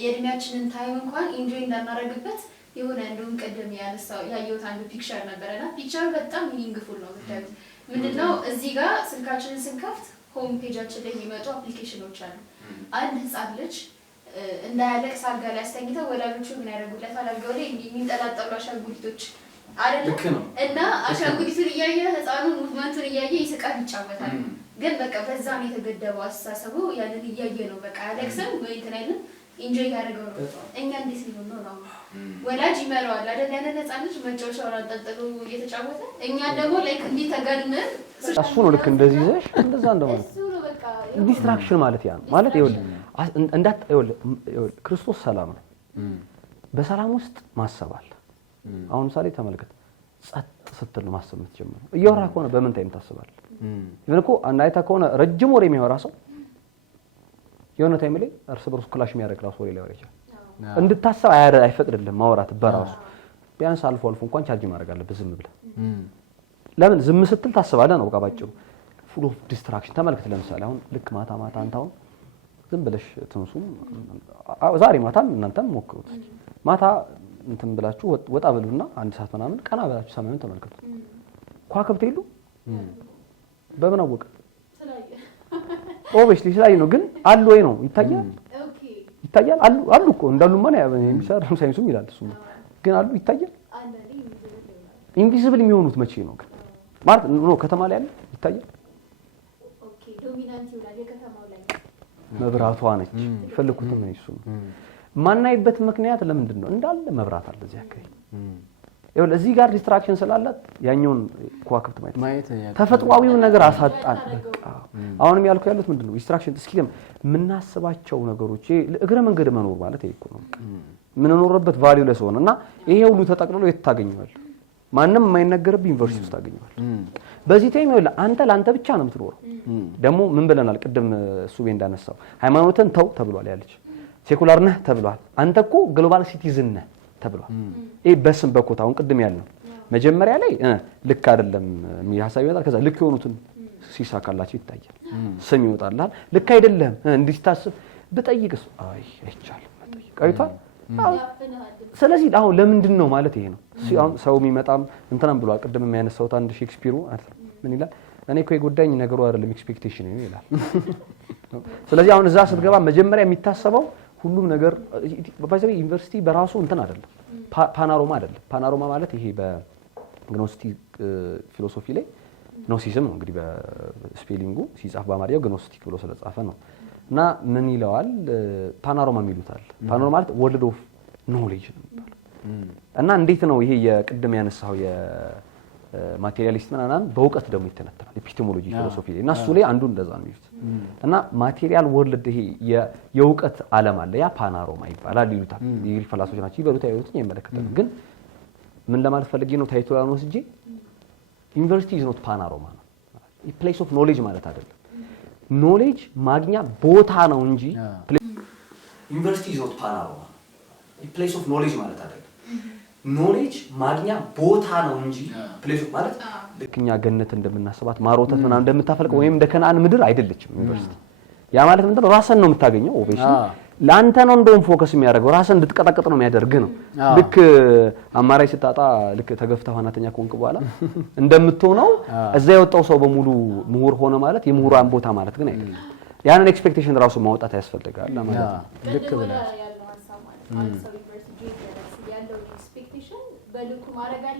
የእድሜያችንን ታይም እንኳን ኢንጆይ እንዳናረግበት የሆነ እንደውም ቀደም ያየሁት አንዱ ፒክቸር ነበርና ፒክቸሩ በጣም ሚኒንግፉል ነው ብታዩት ምንድነው እዚህ ጋር ስልካችንን ስንከፍት ሆም ፔጃችን ላይ የሚመጡ አፕሊኬሽኖች አሉ አንድ ህፃን ልጅ እንዳያለቅስ አልጋ ላይ አስተኝተው ወላጆቹ ምን ያደርጉለታል አልጋው ላይ የሚንጠላጠሉ አሻንጉሊቶች አይደል እና አሻንጉሊቱን እያየ ህፃኑ ሙቭመንቱን እያየ ይስቃል ይጫወታል ግን በቃ በዛ ነው የተገደበው አስተሳሰቡ ያንን እያየ ነው በቃ አለክሰን ወይ እንትን አይደል ኢንጆይ ያደርገው ነው እኛ እንዴት ነው ወላጅ ይመራዋል አይደል ያንን ህፃን ልጅ መጫወቻውን አንጠልጥሎ እየተጫወተ እኛ ደግሞ ላይክ እንዲህ ተጋድመን እሱ ነው ልክ እንደዚህ ይዘሽ እንደዛ እንደማለት እሱ ነው በቃ ዲስትራክሽን ማለት ያ ማለት ይኸውልህ ክርስቶስ ሰላም ነው በሰላም ውስጥ ማሰብ አለ አሁን ምሳሌ ተመልከት ጸጥ ስትል ነው ማሰብ የምትጀምረው እያወራ ከሆነ በምን ታይም ታስባለህ ይሄን እኮ አንዳይታ ከሆነ ረጅም ወሬ የሚያወራ ሰው የሆነ ታይም ላይ እርስ በርሱ ክላሽ የሚያደርግ ራሱ ወሬ ላይ ወሬ ይችላል እንድታስብ አይፈቅድልህም ማውራት በራሱ ቢያንስ አልፎ እንኳን ቻርጅ ማድረግ አለበት ዝም ብለህ ለምን ዝም ስትል ታስባለህ ነው በቃ ባጭሩ ፉል ኦፍ ዲስትራክሽን ተመልከት ለምሳሌ አሁን ልክ ማታ አንታው ዝም ብለሽ ትንሱም ዛሬ ማታም እናንተም ሞክሩት ማታ እንትን ብላችሁ ወጣ ብሉና አንድ ሰዓት ምናምን ቀና ብላችሁ ሰማዩን ተመልከቱ ኳከብት ይሉ በምን አወቀ ኦብቪስሊ ስላይ ነው ግን አሉ ወይ ነው ይታያል አሉ እኮ እንዳሉ ማን የሚሰራ ሳይንሱም ይላል እሱ ግን አሉ ይታያል ኢንቪዚብል የሚሆኑት መቼ ነው ግን ማለት ነው ከተማ ላይ ያለ ይታያል ኦኬ ዶሚናንት ይላል የከተማው ላይ መብራቷ ነች ይፈልኩትም ነው እሱ ማናይበት ምክንያት ለምንድን ነው እንዳለ መብራት አለ እዚህ አካባቢ ይኸውልህ እዚህ ጋር ዲስትራክሽን ስላላት ያኛውን ከዋክብት ማየት ተፈጥሯዊውን ነገር አሳጣን በቃ አሁንም ያልኩ ያሉት ምንድነው ዲስትራክሽን እስኪ ምናስባቸው ነገሮች እግረ መንገድ መኖር ማለት ይሄ እኮ ነው ምን ኖርበት ቫልዩ ለስ ሆነና ይሄ ሁሉ ተጠቅልሎ የታገኘዋል ማንንም የማይነገርብ ዩኒቨርሲቲ ውስጥ ታገኘዋል በዚህ ታይም ይኸውልህ አንተ ላንተ ብቻ ነው የምትኖረው ደግሞ ምን ብለናል ቅድም ሱቤ እንዳነሳው ሃይማኖትን ተው ተብሏል ያለች ሴኩላር ነህ ተብሏል አንተ እኮ ግሎባል ሲቲዝን ነህ ተብሏል ይሄ በስም በኮታ አሁን ቅድም ያልነው መጀመሪያ ላይ ልክ አይደለም የሚያሳብ ይወጣል ከዛ ልክ የሆኑትን ሲሳካላችሁ ይታያል ስም ይወጣልሃል ልክ አይደለም እንዲታስብ ብጠይቅስ አይ አይቻልም መጠይቅ አይቷል ስለዚህ አሁን ለምንድን ነው ማለት ይሄ ነው አሁን ሰው የሚመጣም እንተናም ብሏል ቅድም የሚያነሳውት አንድ ሼክስፒሩ ምን ይላል እኔ እኮ የጎዳኝ ነገሩ አይደለም ኤክስፔክቴሽን ነው ይላል ስለዚህ አሁን እዛ ስትገባ መጀመሪያ የሚታሰበው ሁሉም ነገር በባይዘው ዩኒቨርሲቲ በራሱ እንትን አይደለም ፓናሮማ አይደለም ፓናሮማ ማለት ይሄ በግኖስቲክ ፊሎሶፊ ላይ ኖሲዝም ነው እንግዲህ በስፔሊንጉ ሲጻፍ በአማርኛው ግኖስቲክ ብሎ ስለጻፈ ነው እና ምን ይለዋል ፓናሮማ የሚሉታል ፓናሮማ ማለት ወርልድ ኦፍ ኖሌጅ ነው እና እንዴት ነው ይሄ የቅድም ያነሳው የማቴሪያሊስት ምናምን በእውቀት ደግሞ ይተነተናል ኤፒስቴሞሎጂ ፊሎሶፊ ላይ እና እሱ ላይ አንዱ እንደዛ ነው የሚሉት እና ማቴሪያል ወርልድ ይሄ የእውቀት ዓለም አለ ያ ፓናሮማ ይባላል ይሉታል የግሪክ ፈላስፎች ናቸው ይበሉት አይሉት ይመለከታል ግን ምን ለማለት ፈልጌ ነው ታይቶላን ወስጄ ዩኒቨርሲቲ ኢዝ ኖት ፓናሮማ ነው ፕሌስ ኦፍ ኖሌጅ ማለት አይደለም ኖሌጅ ማግኛ ቦታ ነው እንጂ ዩኒቨርሲቲ ኢዝ ኖት ፓናሮማ ፕሌስ ኦፍ ኖሌጅ ማለት አይደለም ኖሌጅ ማግኛ ቦታ ነው እንጂ ፕሌስ ኦፍ ማለት ለክኛ ገነት እንደምናስባት ማሮተት ምናምን እንደምታፈልቀው ወይም እንደ ከነአን ምድር አይደለችም ዩኒቨርሲቲ ያ ማለት ምንድነው ራስን ነው የምታገኘው ኦብቪየስሊ ላንተ ነው እንደውም ፎከስ የሚያደርገው ራስን እንድትቀጠቅጥ ነው የሚያደርግ ነው ልክ አማራጭ ስታጣ ልክ ተገፍታ ሆናተኛ ኮንክ በኋላ እንደምትሆነው እዛ የወጣው ሰው በሙሉ ምሁር ሆነ ማለት የምሁራን ቦታ ማለት ግን አይደለም ያንን ኤክስፔክቴሽን ራሱ ማውጣት ያስፈልጋል ማለት ልክ ብለ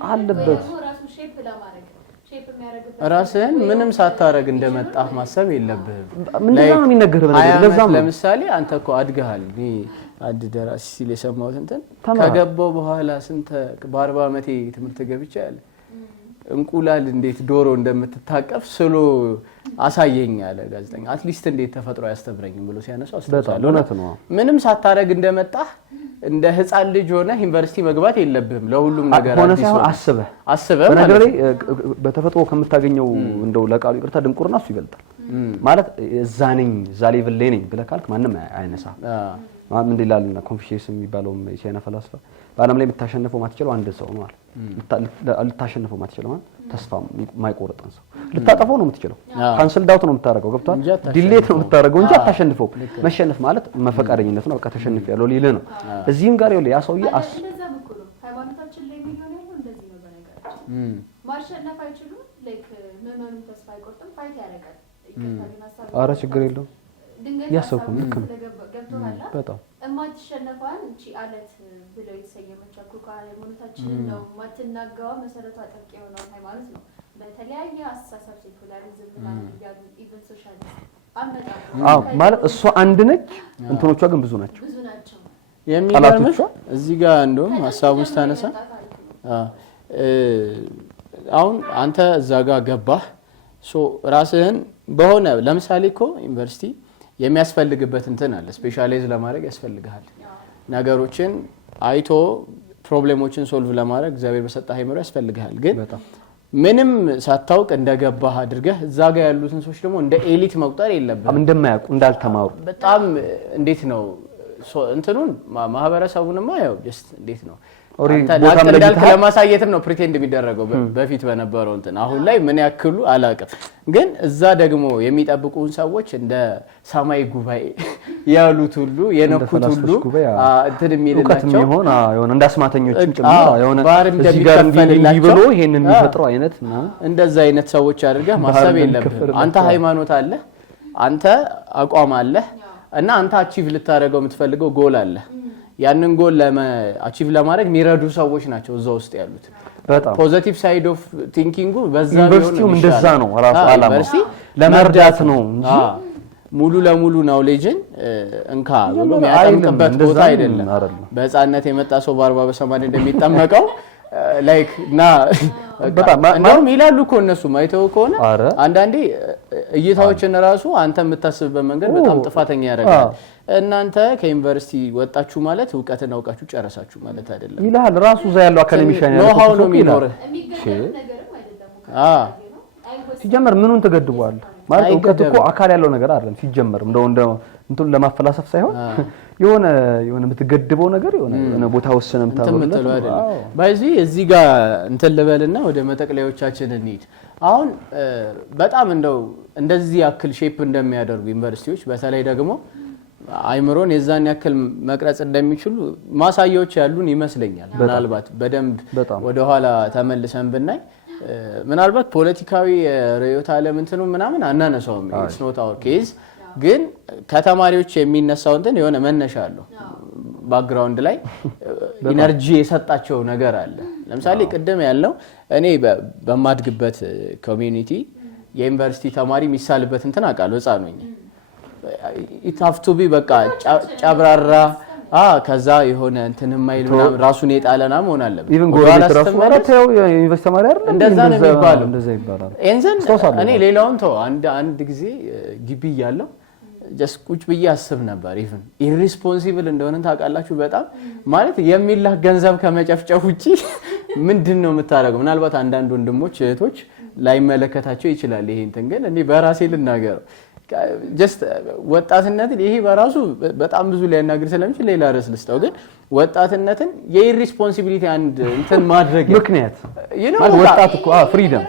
አለበት ራስህን ምንም ሳታረግ እንደመጣህ ማሰብ የለብህም ምንድነው ነው የሚነገረው ነገር ለዛም ለምሳሌ አንተ እኮ አድገሃል አድ ደራሲ ሲል የሰማሁት እንትን ከገባው በኋላ ስንት በ40 ዓመቴ ትምህርት ገብቻ ያለ እንቁላል እንዴት ዶሮ እንደምትታቀፍ ስሎ አሳየኝ ያለ ጋዜጠኛ አትሊስት እንዴት ተፈጥሮ ያስተብረኝም ብሎ ሲያነሳው አስተውላለሁ ምንም ሳታረግ እንደመጣህ እንደ ህፃን ልጅ ሆነ ዩኒቨርሲቲ መግባት የለብህም ለሁሉም ነገር አስበህ ነገር ላይ በተፈጥሮ ከምታገኘው እንደው ለቃሉ ይቅርታ ድንቁርና እሱ ይበልጣል ማለት እዛ ነኝ እዛ ሌቭል ላይ ነኝ ብለህ ካልክ ማንም አይነሳ ምን ይላልና ኮንፊሽየስ የሚባለው የቻይና ፈላስፋ በአለም ላይ የምታሸንፈው ማትችለው አንድ ሰው ነው ማለት ልታሸንፈው ማትችለው ማለት ተስፋ የማይቆርጥን ሰው ልታጠፈው ነው የምትችለው ካንሰል ዳውት ነው የምታረገው ገብቷል ዲሌት ነው የምታረገው እንጂ አታሸንፈው መሸነፍ ማለት መፈቃደኝነት ነው በቃ ተሸንፍ ያለው ሊል ነው እዚህም ጋር ይኸውልህ ያ ሰውዬ ሃይማኖታችን ላይ የሚሆነው እንደዚህ ነው በነገራችን ማሸነፍ አይችሉም ላይክ ምንም ተስፋ አይቆርጥም ፋይት ያደርጋል ኧረ ችግር የለውም ያሰብኩ ልክ ነው ገብቶሃል በጣም እማትሸነፋን እቺ አለት ብለው የተሰየመችው እኮ ሃይማኖታችን ነው ማትናጋው መሰረቷ ጠብቅ የሆነው ሃይማኖት ነው በተለያየ አስተሳሰብ ሴኩላሪዝም ምናምን ይያሉ ኢቭን ሶሻሊስት ማለት እሷ አንድ ነች እንትኖቿ ግን ብዙ ናቸው የሚገርምሽ እዚህ ጋር እንደውም ሐሳቡን ስታነሳ አሁን አንተ እዛ ጋር ገባህ ሶ ራስህን በሆነ ለምሳሌ እኮ ዩኒቨርሲቲ የሚያስፈልግበት እንትን አለ ስፔሻላይዝ ለማድረግ ያስፈልጋል ነገሮችን አይቶ ፕሮብሌሞችን ሶልቭ ለማድረግ እግዚአብሔር በሰጠህ አይምሮ ያስፈልጋል ግን ምንም ሳታውቅ እንደገባህ አድርገህ እዛ ጋር ያሉትን ሰዎች ደግሞ እንደ ኤሊት መቁጠር የለብህም እንደማያውቁ እንዳልተማሩ በጣም እንዴት ነው እንትኑን ማህበረሰቡንማ ያው ጀስት እንዴት ነው አንተ ለማሳየትም ነው ፕሪቴንድ የሚደረገው በፊት በነበረው እንትን አሁን ላይ ምን ያክሉ አላቀም ግን እዛ ደግሞ የሚጠብቁን ሰዎች እንደ ሰማይ ጉባኤ ያሉት ሁሉ የነኩት ሁሉ እንትን የሚልላቸው የሆነ እንዳስማተኞችም ጭምር የሆነ እዚህ ጋር እንዲህ ብሎ ይሄንን የሚፈጥረው አይነት እንደዛ አይነት ሰዎች አድርገህ ማሰብ የለብህም አንተ ሃይማኖት አለ አንተ አቋም አለ እና አንተ አቺቭ ልታደርገው የምትፈልገው ጎል አለ ያንን ጎል አቺቭ ለማድረግ የሚረዱ ሰዎች ናቸው እዛው ውስጥ ያሉት በጣም ፖዚቲቭ ሳይድ ኦፍ ቲንኪንጉ በዛ ዩኒቨርሲቲው እንደዛ ነው ራሱ አላማው ለመርዳት ነው እንጂ ሙሉ ለሙሉ ናውሌጅን እንካ ብሎ የሚያጠምቅበት ቦታ አይደለም። በህፃንነት የመጣ ሰው በ40 በ80 እንደሚጠመቀው ላይክ ና በጣም እንደውም ይላሉ እኮ እነሱ ማይተው ከሆነ አንዳንዴ እይታዎችን ራሱ አንተ የምታስብበት መንገድ በጣም ጥፋተኛ ያደርጋል። እናንተ ከዩኒቨርሲቲ ወጣችሁ ማለት እውቀትን አውቃችሁ ጨረሳችሁ ማለት አይደለም ይላል ራሱ እዛ ያለው አካዳሚሻን ያለው ነው ነው የሚኖርህ። ሲጀመር ምኑን ተገድቧል ማለት እውቀት እኮ አካል ያለው ነገር አይደለም። ሲጀመር እንደው እንትን ለማፈላሰፍ ሳይሆን የሆነ የምትገድበው ነገር የሆነ ቦታ ወሰነም ተብሎ ባይዚህ እዚህ ጋር እንትን ልበልና ወደ መጠቅለያዎቻችን እንሂድ። አሁን በጣም እንደዚህ ያክል ሼፕ እንደሚያደርጉ ዩኒቨርሲቲዎች በተለይ ደግሞ አይምሮን የዛን ያክል መቅረጽ እንደሚችሉ ማሳያዎች ያሉን ይመስለኛል። ምናልባት በደንብ ወደ ኋላ ተመልሰን ብናይ ምናልባት ፖለቲካዊ ርዕዮተ ዓለም እንትኑ ምናምን አናነሳውም። ኢትስ ኖት አወር ኬዝ። ግን ከተማሪዎች የሚነሳው እንትን የሆነ መነሻ አለው። ባክግራውንድ ላይ ኢነርጂ የሰጣቸው ነገር አለ። ለምሳሌ ቅድም ያለው እኔ በማድግበት ኮሚኒቲ የዩኒቨርሲቲ ተማሪ የሚሳልበት እንትን አውቃለሁ። ህፃን ነኝ ኢታፍቱ ቢ በቃ ጨብራራ ከዛ የሆነ እንትን ማይል ምናምን ራሱን የጣለና መሆን አለበት። ኢቭን ጎረቤት ራሱ ማለት ያው ዩኒቨርሲቲ ተማሪ አይደለም እንደዛ ነው የሚባለው። እንደዛ ይባላል። ኤንዘን እኔ ሌላውን ተው አንድ ጊዜ ግቢ እያለሁ ጀስት ቁጭ ብዬ አስብ ነበር። ኢቭን ኢሪስፖንሲብል እንደሆነ ታውቃላችሁ። በጣም ማለት የሚላክ ገንዘብ ከመጨፍጨፍ ውጪ ምንድነው የምታደርገው? ምናልባት አንዳንድ ወንድሞች እህቶች ላይመለከታቸው ይችላል ይሄ እንትን፣ ግን እኔ በራሴ ልናገረው ጀስት ወጣትነትን ይሄ በራሱ በጣም ብዙ ሊያናግር ስለሚችል ሌላ ርዕስ ልስጠው። ግን ወጣትነትን የኢሪስፖንሲቢሊቲ አንድ እንትን ማድረግ ምክንያት ማለት ወጣት እኮ ፍሪደም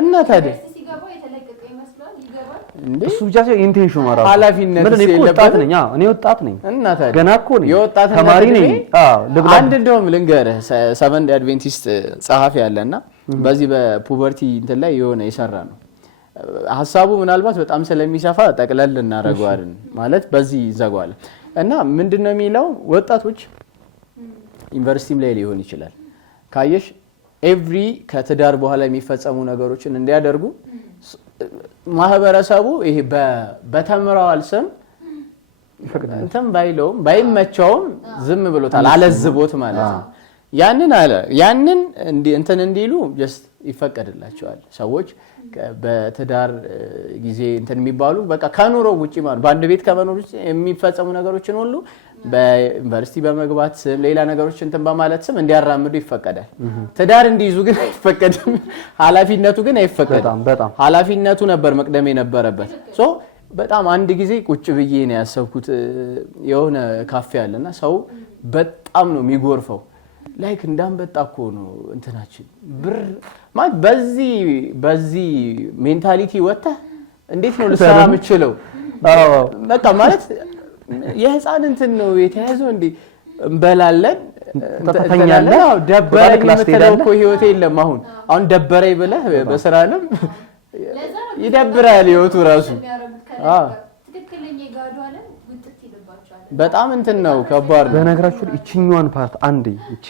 እና ታዲያ እሱ ብቻ ሳይሆን ኢንቴንሽኑ ማለት ኃላፊነት የለበትም። እኔ ወጣት ነኝ እና ታዲያ ገና እኮ ነኝ ተማሪ ነኝ። አንድ እንደውም ልንገርህ ሰቨንድ አድቬንቲስት ጸሐፊ ያለና በዚህ በፑበርቲ እንትን ላይ የሆነ የሰራ ነው። ሐሳቡ ምናልባት በጣም ስለሚሰፋ ጠቅለል እናደርገዋለን ማለት በዚህ ይዘጋዋል። እና ምንድነው የሚለው ወጣቶች ዩኒቨርሲቲም ላይ ሊሆን ይችላል ካየሽ ኤቭሪ ከትዳር በኋላ የሚፈጸሙ ነገሮችን እንዲያደርጉ ማህበረሰቡ ይሄ በተምራዋል ስም እንትን ባይለውም ባይመቸውም ዝም ብሎታል፣ አለዝቦት ማለት ነው። ያንን እንትን እንዲሉ ጀስት ይፈቀድላቸዋል። ሰዎች በትዳር ጊዜ እንትን የሚባሉ በቃ ከኑሮ ውጪ ማለት በአንድ ቤት ከመኖር ውጪ የሚፈጸሙ ነገሮችን ሁሉ በዩኒቨርሲቲ በመግባት ስም ሌላ ነገሮች እንትን በማለት ስም እንዲያራምዱ ይፈቀዳል። ትዳር እንዲይዙ ግን አይፈቀድም። ኃላፊነቱ ግን አይፈቀድም። ኃላፊነቱ ነበር መቅደም የነበረበት። ሶ በጣም አንድ ጊዜ ቁጭ ብዬ ነው ያሰብኩት። የሆነ ካፌ አለና ሰው በጣም ነው የሚጎርፈው። ላይክ እንዳንበጣ እኮ ነው እንትናችን ብር ማለት በዚህ ሜንታሊቲ ወጣ እንዴት ነው ልሰራ የምችለው? በቃ ማለት የህፃን እንትን ነው የተያዘው። እንዴ እንበላለን ተተኛለን። ደበረኝ የምትለው እኮ ህይወት የለም። አሁን ደበረኝ ብለህ በስራ ዓለም ይደብራል ህይወቱ ራሱ። ትክክለኛ ጋዱ አለ ውጥት ይልባቸዋል። በጣም እንትን ነው ከባድ። በነገራችሁ እቺኛዋን ፓርት አንዴ እቺ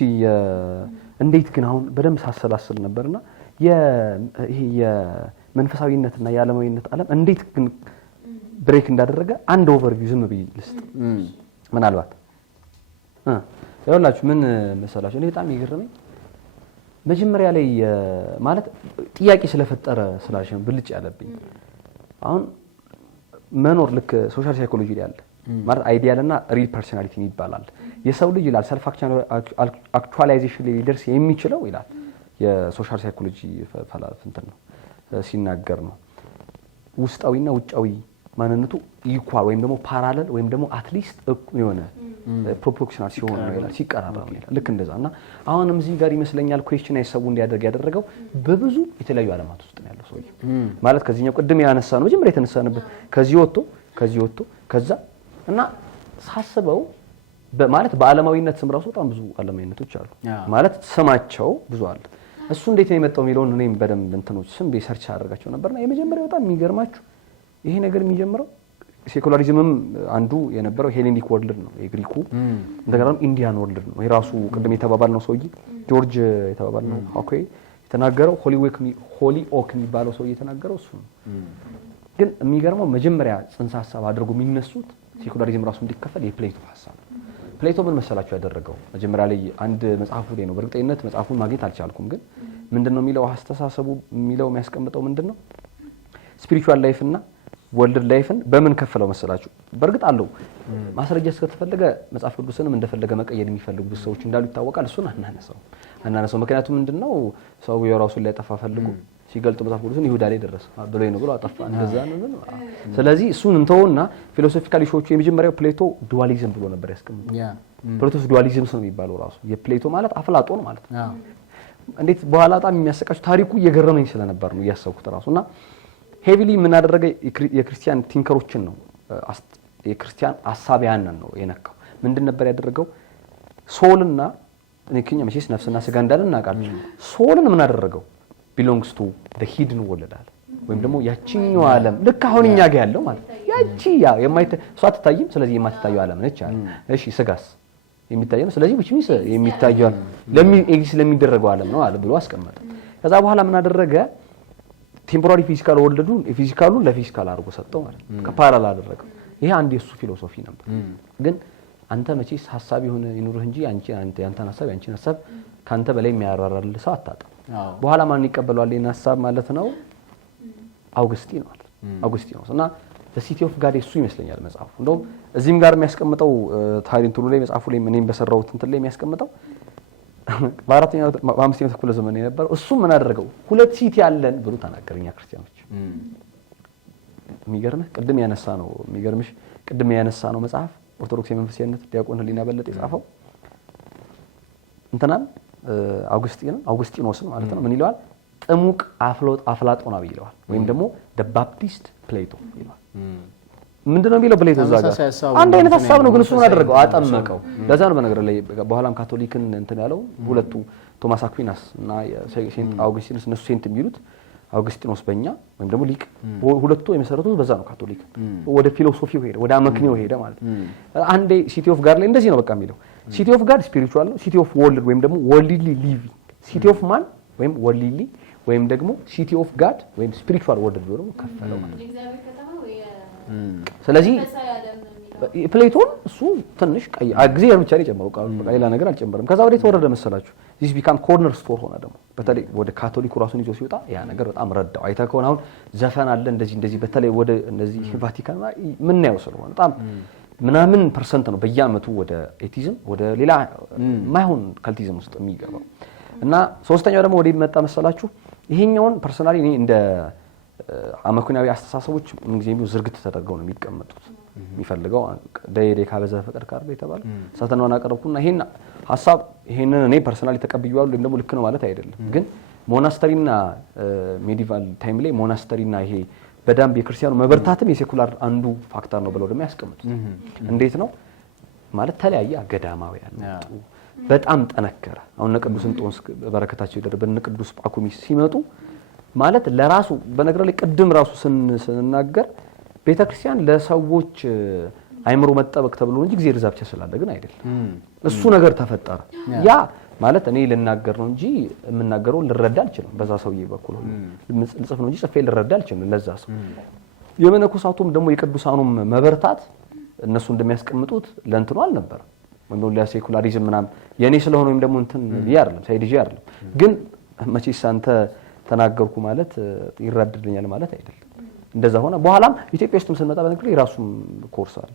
እንዴት ግን አሁን በደንብ ሳሰላስል ነበርና ይሄ የመንፈሳዊነትና የዓለማዊነት ዓለም እንዴት ግን ብሬክ እንዳደረገ አንድ ኦቨርቪው ዝም ብዬ ልስጥ። ምናልባት ያውላችሁ ምን መሰላችሁ እኔ በጣም ይገርመኝ መጀመሪያ ላይ ማለት ጥያቄ ስለፈጠረ ስላልሽም ብልጭ ያለብኝ አሁን መኖር ልክ ሶሻል ሳይኮሎጂ ላይ ያለ ማለት አይዲያል እና ሪል ፐርሰናሊቲ ይባላል። የሰው ልጅ ይላል ሰልፍ አክቹአላይዜሽን ላይ ሊደርስ የሚችለው ይላል የሶሻል ሳይኮሎጂ ፈላስፍንት ነው ሲናገር ነው ውስጣዊና ውጫዊ ማንነቱ ኢኳል ወይም ደግሞ ፓራለል ወይም ደግሞ አትሊስት የሆነ ፕሮፖርሽናል ሲሆን ነው ይላል ሲቀራረብ ነው ይላል። ልክ እንደዛና አሁንም እዚህ ጋር ይመስለኛል ኩዌስችን አይሰቡ እንዲያደርግ ያደረገው በብዙ የተለያዩ ዓለማት ውስጥ ነው ያለው ሰውዬ ማለት ከዚህኛው ቅድም ያነሳ ነው መጀመሪያ የተነሳንበት ከዚህ ወጥቶ ከዛ እና ሳስበው ማለት በዓለማዊነት ስም ራሱ በጣም ብዙ ዓለማዊነቶች አሉ ማለት ስማቸው ብዙ አለ። እሱ እንዴት ነው የመጣው የሚለውን እኔም በደንብ እንትኖች ስም ሰርች አደረጋቸው ነበርና የመጀመሪያው በጣም የሚገርማችሁ ይሄ ነገር የሚጀምረው ሴኩላሪዝምም አንዱ የነበረው ሄሌኒክ ወርልድ ነው የግሪኩ እንደገና ኢንዲያን ወርልድ ነው የራሱ ቅድም የተባባልነው ሰውዬ ጆርጅ የተባባልነው ኦኬ የተናገረው ሆሊ ኦክ የሚባለው ሰውዬ የተናገረው እሱ ነው። ግን የሚገርመው መጀመሪያ ጽንሰ ሐሳብ አድርጎ የሚነሱት ሴኩላሪዝም ራሱ እንዲከፈል የፕሌቶ ሐሳብ። ፕሌቶ ምን መሰላችሁ ያደረገው መጀመሪያ ላይ አንድ መጽሐፉ ላይ ነው በእርግጠኝነት መጽሐፉን ማግኘት አልቻልኩም፣ ግን ምንድነው የሚለው አስተሳሰቡ የሚለው የሚያስቀምጠው ምንድነው ስፒሪቹዋል ላይፍ እና ወርልድ ላይፍን በምን ከፈለው መሰላችሁ? በእርግጥ አለው ማስረጃ እስከተፈለገ መጽሐፍ ቅዱስንም እንደፈለገ መቀየር የሚፈልጉ ሰዎች እንዳሉ ይታወቃል። እሱን አናነሳው ምክንያቱም ምንድነው ሰው የራሱን ላይ ጠፋ ፈልጉ ሲገልጡ መጽሐፍ ቅዱስን ይሁዳ ላይ ደረሰ ብሎኝ ነው ብሎ አጠፋ እንደዛ ነው። ስለዚህ እሱን እንተውና ፊሎሶፊካል ኢሹዎቹ የመጀመሪያው ፕሌቶ ዱዋሊዝም ብሎ ነበር ያስቀምጠው። ፕሌቶስ ዱዋሊዝም ነው የሚባለው ራሱ የፕሌቶ ማለት አፍላጦን ማለት ነው። እንዴት በኋላ በጣም የሚያሰቃችሁ ታሪኩ እየገረመኝ ስለነበር ነው እያሰብኩት ራሱና ሄቪሊ ምን አደረገ የክርስቲያን ቲንከሮችን ነው የክርስቲያን ሐሳቢያንን ነው የነካው። ምንድን ነበር ያደረገው? ሶልና እኔ መቼስ ነፍስና ስጋ እንዳለን እናውቃለን። ሶልን ምን አደረገው? belongs to the hidden world አለ ወይም ደግሞ ያቺኛው ዓለም ልክ አሁን እኛ ጋር ያለው ማለት ያቺ እሷ አትታይም፣ ስለዚህ የማትታየው ዓለም ነች አለ። እሺ ስጋስ የሚታየው ስለዚህ which means የሚታየው ኤግዚስት ለሚደረገው ዓለም ነው አለ ብሎ አስቀመጠ። ከዛ በኋላ ምን አደረገ? ቴምፖራሪ ፊዚካል ወርልዱን የፊዚካሉን ለፊዚካል አድርጎ ሰጠው ማለት ከፓራል አደረገው። ይሄ አንድ የሱ ፊሎሶፊ ነበር። ግን አንተ መቼስ ሐሳብ ይኑርህ እንጂ ያንተን ሐሳብ ያንቺን ሐሳብ ካንተ በላይ የሚያራራል ሰው አታጣም። በኋላ ማን ይቀበላል ይሄን ሐሳብ ማለት ነው? አውግስቲኖስ እና the city of god እሱ ይመስለኛል መጽሐፉ። እንደውም እዚህም ጋር የሚያስቀምጠው ታሪንቱሉ ላይ መጽሐፉ ላይ እኔም በሰራሁት እንትን ላይ የሚያስቀምጠው በአምስተኛው ክፍለ ዘመን የነበረው እሱ ምን አደረገው? ሁለት ሲቲ ያለን ብሎ ተናገረኛ ክርስቲያኖች። የሚገርምሽ ቅድም ያነሳ ነው መጽሐፍ ኦርቶዶክስ የመንፈሳዊነት ዲያቆን ህሊና በለጠ የጻፈው እንትናን አውግስቲኖስን ማለት ነው። ምን ይለዋል? ጥሙቅ አፍላጦናዊ ይለዋል ወይም ደግሞ the baptist plato ይለዋል። ምንድነው የሚለው ፕሌቶ እዛ ጋር አንድ አይነት ሐሳብ ነው፣ ግን እሱ ምን አደረገው? አጠመቀው። ለዛ ነው በነገር ላይ በኋላም ካቶሊክን እንትን ያለው ሁለቱ ቶማስ አኩዊናስ እና ሴንት አውግስቲኖስ እነሱ ሴንት የሚሉት አውግስቲኖስ በእኛ ወይም ደግሞ ሊቅ ሁለቱ የመሰረቱት በዛ ነው። ካቶሊክ ወደ ፊሎሶፊው ሄደ፣ ወደ አመክንዮ ሄደ ማለት አንዴ ሲቲ ኦፍ ጋድ ላይ እንደዚህ ነው በቃ የሚለው ሲቲ ኦፍ ጋድ ስፒሪቹዋል ነው፣ ሲቲ ኦፍ ወርልድ ወይም ደግሞ ወርልድሊ ሊቪንግ ሲቲ ኦፍ ማን ወይም ወርልድሊ ወይም ደግሞ ሲቲ ኦፍ ጋድ ወይም ስፒሪቹዋል ወርልድ ብሎ ደግሞ ከፈለው ማለት ነው። ስለዚህ ፕሌቶን እሱ ትንሽ ቀይ ጊዜ ብቻ ላይ ጨመረው በቃ ሌላ ነገር አልጨመረም። ከዛ ወደ ተወረደ መሰላችሁ this become corner store ሆነ። ደግሞ በተለይ ወደ ካቶሊኩ ራሱን ይዞ ሲወጣ ያ ነገር በጣም ረዳው። አይተህ ከሆነ አሁን ዘፈን አለ እንደዚህ በተለይ ወደ እነዚህ ቫቲካን ምን ነው ስለሆነ በጣም ምናምን ፐርሰንት ነው በየአመቱ ወደ ኤቲዝም ወደ ሌላ ማይሆን ካልቲዝም ውስጥ የሚገባው። እና ሶስተኛው ደግሞ ወደ ይመጣ መሰላችሁ ይሄኛውን ፐርሰናሊ እኔ እንደ አመክንያዊ አስተሳሰቦች ምን ጊዜ ቢሆን ዝርግት ተደርገው ነው የሚቀመጡት። የሚፈልገው ዳይሬ ካበዛ ፈቀድ ካርበ የተባለ ሳተናውን አቀረብኩና ይሄን ሐሳብ ይሄንን እኔ ፐርሰናሊ ተቀብያለሁ ወይም ደግሞ ልክ ነው ማለት አይደለም። ግን ሞናስተሪና ሜዲቫል ታይም ላይ ሞናስተሪና ይሄ በዳም የክርስቲያኑ መበርታትም የሴኩላር አንዱ ፋክተር ነው ብለው ደግሞ ያስቀምጡት። እንዴት ነው ማለት ተለያየ ገዳማውያን መጡ፣ በጣም ጠነከረ። አሁን ቅዱስ እንጦንስ በረከታቸው ይደርብን ቅዱስ ጳኩሚስ ሲመጡ ማለት ለራሱ በነገር ላይ ቅድም ራሱ ስንናገር ቤተክርስቲያን ለሰዎች አይምሮ መጠበቅ ተብሎ እንጂ እግዚአብሔር ዛብቻ ስላለ ግን አይደለም። እሱ ነገር ተፈጠረ። ያ ማለት እኔ ልናገር ነው እንጂ የምናገረው ልረዳ አልችልም። በዛ ሰውዬ በኩል ልጽፍ ነው እንጂ ጽፌ ልረዳ አልችልም። ለዛ ሰው የመነኮሳቱም ደግሞ የቅዱሳኑም መበርታት እነሱ እንደሚያስቀምጡት ለእንትኑ አልነበረም ወይም ደግሞ ለሴኩላሪዝም ምናምን የኔ ስለሆነ ወይም ደግሞ እንትን አይደለም ሳይዲጂ አይደለም። ግን መቼስ አንተ ተናገርኩ ማለት ይራድልኛል ማለት አይደለም። እንደዛ ሆነ። በኋላም ኢትዮጵያ ውስጥም ስንመጣ በነገር የራሱም ኮርስ አለ።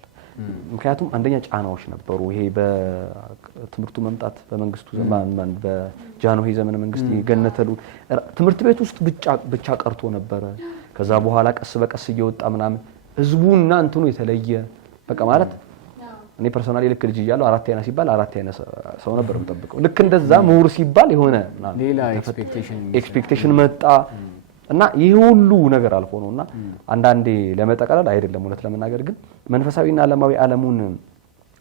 ምክንያቱም አንደኛ ጫናዎች ነበሩ። ይሄ በትምህርቱ መምጣት በመንግስቱ ዘመን በጃንሆይ ዘመነ መንግስት የገነተሉ ትምህርት ቤት ውስጥ ብቻ ቀርቶ ነበረ። ከዛ በኋላ ቀስ በቀስ እየወጣ ምናምን ህዝቡና እንትኑ የተለየ በቃ ማለት እኔ ፐርሰናሊ ልክ ልጅ እያለሁ አራት አይና ሲባል አራት አይና ሰው ነበር የምጠብቀው። ልክ እንደዛ ምሁር ሲባል የሆነ ሌላ ኤክስፔክቴሽን መጣ እና ይሄ ሁሉ ነገር አልፎ ነውና አንዳንዴ ለመጠቀለል አይደለም እውነት ለመናገር ግን መንፈሳዊና ዓለማዊ ዓለሙን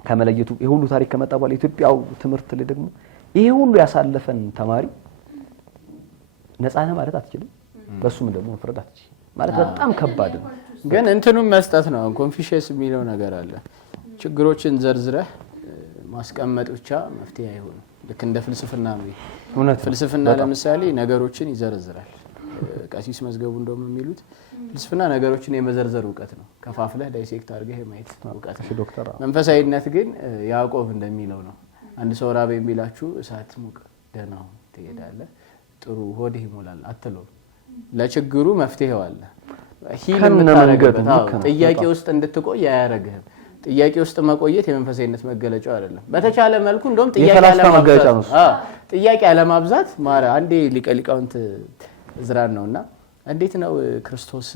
ከመለየቱ ይሄ ሁሉ ታሪክ ከመጣ በኋላ ኢትዮጵያው ትምህርት ላይ ደግሞ ይሄ ሁሉ ያሳለፈን ተማሪ ነፃ ነው ማለት አትችልም። በሱም ደግሞ መፍረድ አትችልም ማለት በጣም ከባድ ነው። ግን እንትኑም መስጠት ነው። ኮንፊሽየስ የሚለው ነገር አለ። ችግሮችን ዘርዝረህ ማስቀመጥ ብቻ መፍትሄ አይሆንም። ልክ እንደ ፍልስፍና ነው። እውነት ፍልስፍና ለምሳሌ ነገሮችን ይዘረዝራል። ቀሲስ መዝገቡ እንደውም የሚሉት ፍልስፍና ነገሮችን የመዘርዘር እውቀት ነው። ከፋፍለህ ዳይሴክት አድርገህ የማየት እውቀት ነው። ዶክተር መንፈሳዊነት ግን ያዕቆብ እንደሚለው ነው። አንድ ሰው ራበኝ ቢላችሁ እሳት ሙቅ ደህናው ትሄዳለህ፣ ጥሩ ሆድህ ይሞላል አትለው። ለችግሩ መፍትሄው አለ። ሂል የምታረግበት ጥያቄ ውስጥ እንድትቆይ አያረግህም። ጥያቄ ውስጥ መቆየት የመንፈሳዊነት መገለጫው አይደለም። በተቻለ መልኩ እንደውም ጥያቄ አለማብዛት ማረ አንዴ ሊቃውንት እዝራን ነውና እንዴት ነው ክርስቶስ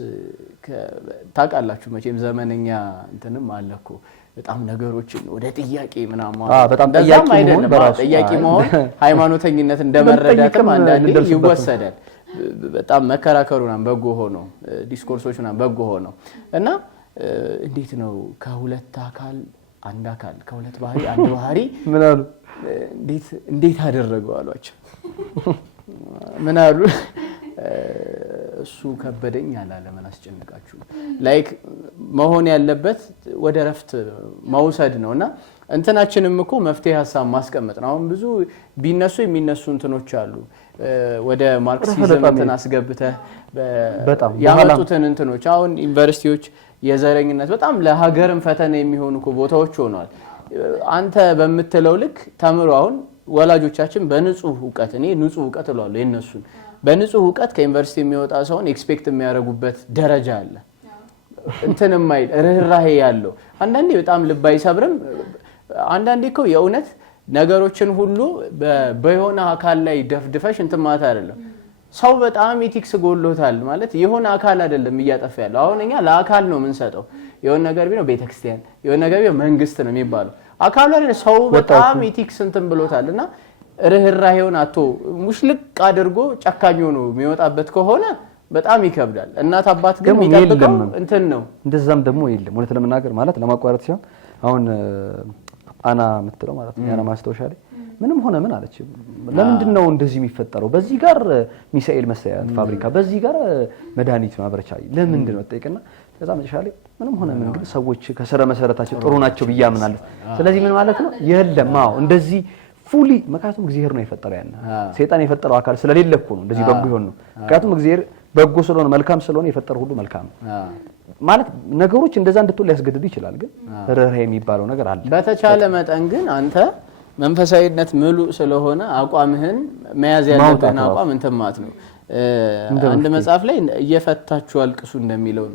ታውቃላችሁ መቼም ዘመነኛ እንትንም አለኮ በጣም ነገሮችን ወደ ጥያቄ ምናምን በጣም ጥያቄ መሆን ሃይማኖተኝነት እንደመረዳትም አንዳንዴ ይወሰዳል። በጣም መከራከሩና በጎ ሆኖ ዲስኮርሶችና በጎ ሆኖ እና እንዴት ነው ከሁለት አካል አንድ አካል ከሁለት ባህሪ አንድ ባህሪ ምን አሉ እንዴት አደረገው አሏቸው። ምን አሉ እሱ ከበደኝ አላለ። ምን አስጨንቃችሁ ላይክ መሆን ያለበት ወደ ረፍት መውሰድ ነውና እንትናችንም እኮ መፍትሄ ሐሳብ ማስቀመጥ ነው። አሁን ብዙ ቢነሱ የሚነሱ እንትኖች አሉ። ወደ ማርክሲዝም እንትን አስገብተህ ያመጡትን እንትኖች አሁን ዩኒቨርሲቲዎች የዘረኝነት በጣም ለሀገርም ፈተና የሚሆኑ ቦታዎች ሆነዋል። አንተ በመተለው ልክ ተምሩ። አሁን ወላጆቻችን በንጹህ ዕውቀት እኔ ንጹህ ዕውቀት እላለሁ የነሱን በንጹህ ዕውቀት ከዩኒቨርሲቲ የሚወጣ ሰውን ኤክስፔክት የሚያደርጉበት ደረጃ አለ። እንትንም አይል ርህራሄ ያለው አንዳንዴ በጣም ልብ አይሰብርም። አንዳንዴ እኮ የእውነት ነገሮችን ሁሉ በየሆነ አካል ላይ ደፍድፈሽ እንትን ማለት አይደለም። ሰው በጣም ኢቲክስ ጎሎታል ማለት የሆነ አካል አይደለም እያጠፋ ያለው። አሁን እኛ ለአካል ነው የምንሰጠው። የሆነ ነገር ቢኖር ቤተክርስቲያን፣ የሆነ ነገር ቢኖር መንግስት ነው የሚባለው። አካሉ አይደለም ሰው በጣም ኢቲክስ እንትን ብሎታልና ርህራሄውን አቶ ሙሽልቅ አድርጎ ጨካኝ ሆኖ የሚወጣበት ከሆነ በጣም ይከብዳል። እናት አባት ግን የሚጠብቀው እንትን ነው። እንደዛም ደግሞ የለም እውነት ለመናገር ማለት ለማቋረጥ ሲሆን አሁን አና የምትለው ማለት ነው ያና ማስተውሻ ላይ ምንም ሆነ ምን አለች። ለምንድን ነው እንደዚህ የሚፈጠረው? በዚህ ጋር ሚሳኤል መስሪያ ፋብሪካ፣ በዚህ ጋር መድኃኒት ማምረቻ ለምንድን ነው ተጠይቀና ከዛ መጨረሻ ላይ ምንም ሆነ ምን ግን ሰዎች ከስረ መሰረታቸው ጥሩ ናቸው ብዬ አምናለሁ። ስለዚህ ምን ማለት ነው የለም እንደዚህ ፉሊ ምክንያቱም እግዚአብሔር ነው የፈጠረው ያን ሰይጣን የፈጠረው አካል ስለሌለ እኮ ነው እንደዚህ በጎ ይሆን ነው። ምክንያቱም እግዚአብሔር በጎ ስለሆነ መልካም ስለሆነ የፈጠረው ሁሉ መልካም ማለት ነገሮች እንደዛ እንድትል ሊያስገድዱ ይችላል። ግን ርህራሄ የሚባለው ነገር አለ። በተቻለ መጠን ግን አንተ መንፈሳዊነት ሙሉ ስለሆነ አቋምህን መያዝ ያለብህን አቋም እንትን ማለት ነው። አንድ መጽሐፍ ላይ እየፈታችሁ አልቅሱ እንደሚለው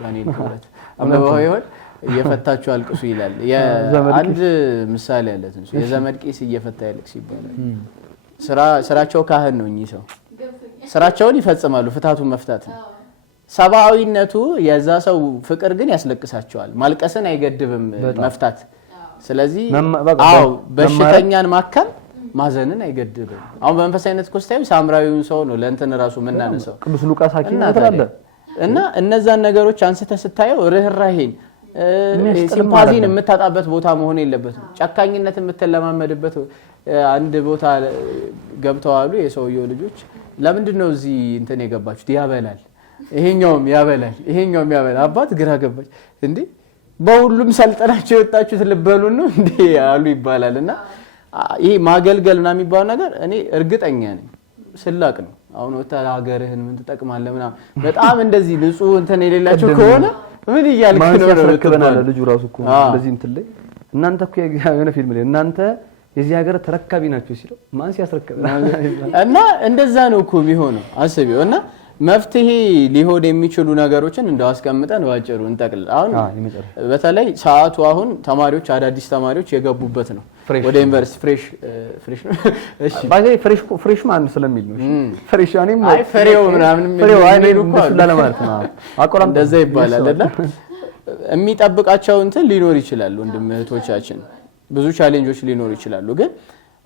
ዳንኤል ክብረት አመባው ይሆን እየፈታችሁ አልቅሱ ይላል። አንድ ምሳሌ አለ እንጂ የዘመድ ቄስ እየፈታ ያልቅስ ይባላል። ስራቸው ካህን ነው። እኚህ ሰው ስራቸውን ይፈጽማሉ፣ ፍታቱን መፍታት ነው። ሰብአዊነቱ የዛ ሰው ፍቅር ግን ያስለቅሳቸዋል። ማልቀስን አይገድብም መፍታት። ስለዚህ በሽተኛን ማከም ማዘንን አይገድብም። አሁን በመንፈሳዊነት ኮስታዩ ሳምራዊውን ሰው ነው ለእንትን ራሱ ምናነሳው ቅዱስ ሉቃስ ሐኪም ተላለ እና እነዛን ነገሮች አንስተ ስታየው ርህራሄን ሲምፓዚን የምታጣበት ቦታ መሆን የለበትም። ጨካኝነት የምትለማመድበት አንድ ቦታ ገብተዋሉ የሰውየው ልጆች። ለምንድነው እዚህ እንትን የገባችሁት? ያበላል፣ ይሄኛውም ያበላል፣ ይሄኛውም ያበላል። አባት ግራ ገባች። እንዴ በሁሉም ሰልጠናቸው የወጣችሁት ልበሉን ነው እንዴ አሉ ይባላልና ይሄ ማገልገልና የሚባለው ነገር እኔ እርግጠኛ ነኝ ስላቅ ነው። አሁን ወጣ ሀገርህን ምን ትጠቅማለህ ምናምን በጣም እንደዚህ ንጹህ እንትን የሌላቸው ከሆነ ምን ይያልክ ነው ተረከበናል። ልጁ ራሱ እኮ እንደዚህ እንትን ላይ እናንተ እኮ የሆነ ፊልም ላይ እናንተ የዚህ ሀገር ተረካቢ ናችሁ ሲለው ማን ሲያስረከበና እና እንደዛ ነው እኮ የሚሆነው። አስቢው እና መፍትሄ ሊሆን የሚችሉ ነገሮችን እንደው አስቀምጠን ባጭሩ እንጠቅልል። አሁን በተለይ ሰዓቱ አሁን ተማሪዎች አዳዲስ ተማሪዎች የገቡበት ነው ወደ ዩኒቨርሲቲ ፍሬሽ ነው። እሺ ባይ ፍሬሽ ማን ስለሚል ነው። ፍሬሽ እኔም አይ ፍሬው ምናምን ፍሬው አይኔ እኮ ለማለት ነው። አቆራም እንደዛ ይባላል አይደል? የሚጠብቃቸው እንትን ሊኖር ይችላል። ወንድም እህቶቻችን ብዙ ቻሌንጆች ሊኖር ይችላሉ። ግን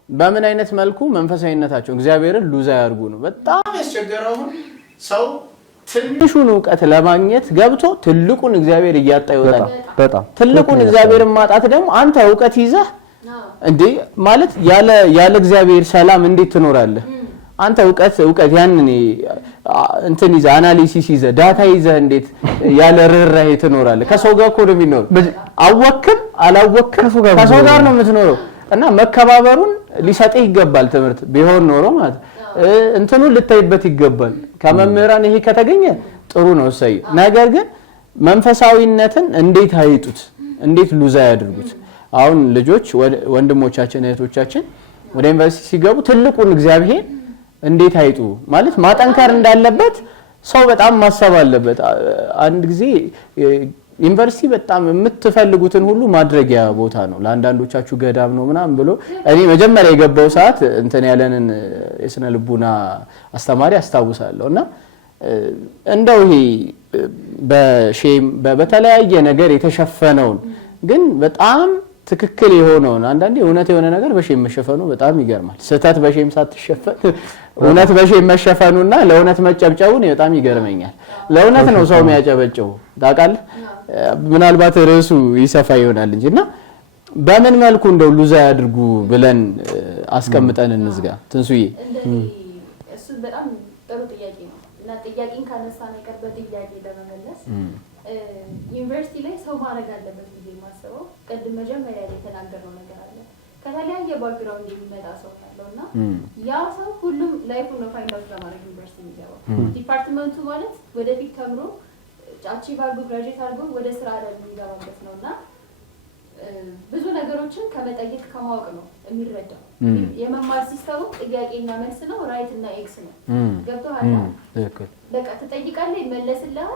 በምን አይነት መልኩ መንፈሳዊነታቸው እግዚአብሔርን ሉዛ ያርጉ ነው በጣም ያስቸገረው። ሰው ትንሹን ዕውቀት ለማግኘት ገብቶ ትልቁን እግዚአብሔር እያጣ ይወጣል። በጣም ትልቁን እግዚአብሔርን ማጣት ደግሞ አንተ ዕውቀት ይዘህ እንዴ ማለት ያለ እግዚአብሔር ሰላም እንዴት ትኖራለህ? አንተ ዕውቀት ያንን እንትን ይዘህ አናሊሲስ ይዘህ ዳታ ይዘህ እንዴት ያለ ርህራሄ ትኖራለህ? ከሰው ጋር እኮ ነው የሚኖረው። አወክም አላወክም ከሰው ጋር ነው የምትኖረው። እና መከባበሩን ሊሰጥህ ይገባል ትምህርት ቢሆን ኖሮ ማለት እንትኑ ልታይበት ይገባል። ከመምህራን ይሄ ከተገኘ ጥሩ ነው እሰይ። ነገር ግን መንፈሳዊነትን እንዴት አይጡት? እንዴት ሉዛ ያድርጉት? አሁን ልጆች ወንድሞቻችን እህቶቻችን ወደ ዩኒቨርሲቲ ሲገቡ ትልቁን እግዚአብሔር እንዴት አይጡ ማለት ማጠንከር እንዳለበት ሰው በጣም ማሰብ አለበት። አንድ ጊዜ ዩኒቨርሲቲ በጣም የምትፈልጉትን ሁሉ ማድረጊያ ቦታ ነው፣ ለአንዳንዶቻችሁ ገዳም ነው ምናምን ብሎ እኔ መጀመሪያ የገባው ሰዓት እንትን ያለንን የስነ ልቡና አስተማሪ አስታውሳለሁና እንደው ይሄ በሼም በተለያየ ነገር የተሸፈነውን ግን በጣም ትክክል የሆነውን አንዳንዴ እውነት የሆነ ነገር በሼም መሸፈኑ በጣም ይገርማል። ስህተት በሼም ሳትሸፈን እውነት በሼም መሸፈኑና ለእውነት መጨብጨቡን በጣም ይገርመኛል። ለእውነት ነው ሰው የሚያጨበጨው ታውቃለህ። ምናልባት ርዕሱ ይሰፋ ይሆናል እንጂና በምን መልኩ እንደው ሉዛ ያድርጉ ብለን አስቀምጠን እንዝጋ። ትንሱዬ እሱ በጣም ጥሩ ጥያቄ ነው እና ጥያቄን ካነሳን አይቀር በጥያቄ ለመመለስ ዩኒቨርሲቲ ላይ ሰው ማድረግ አለበት ብዬ የማስበው ቅድም መጀመሪያ ላይ የተናገርነው ነገር አለ። ከተለያየ ባክግራውንድ የሚመጣ ሰው ያለውና ያ ሰው ሁሉም ላይፉን ነው ፋይንድ አውት ለማድረግ ዩኒቨርሲቲ የሚገባው። ዲፓርትመንቱ ማለት ወደፊት ተምሮ አቺቭ አድርጎ ግራጁዌት አድርጎ ወደ ስራ ዓለም የሚገባበት ነውና ብዙ ነገሮችን ከመጠየቅ ከማወቅ ነው የሚረዳው። የመማር ሲስተሙ ጥያቄና መልስ ነው፣ ራይት እና ኤክስ ነው። ገብቶሃል? በቃ ትጠይቃለህ፣ ይመለስልሃል፣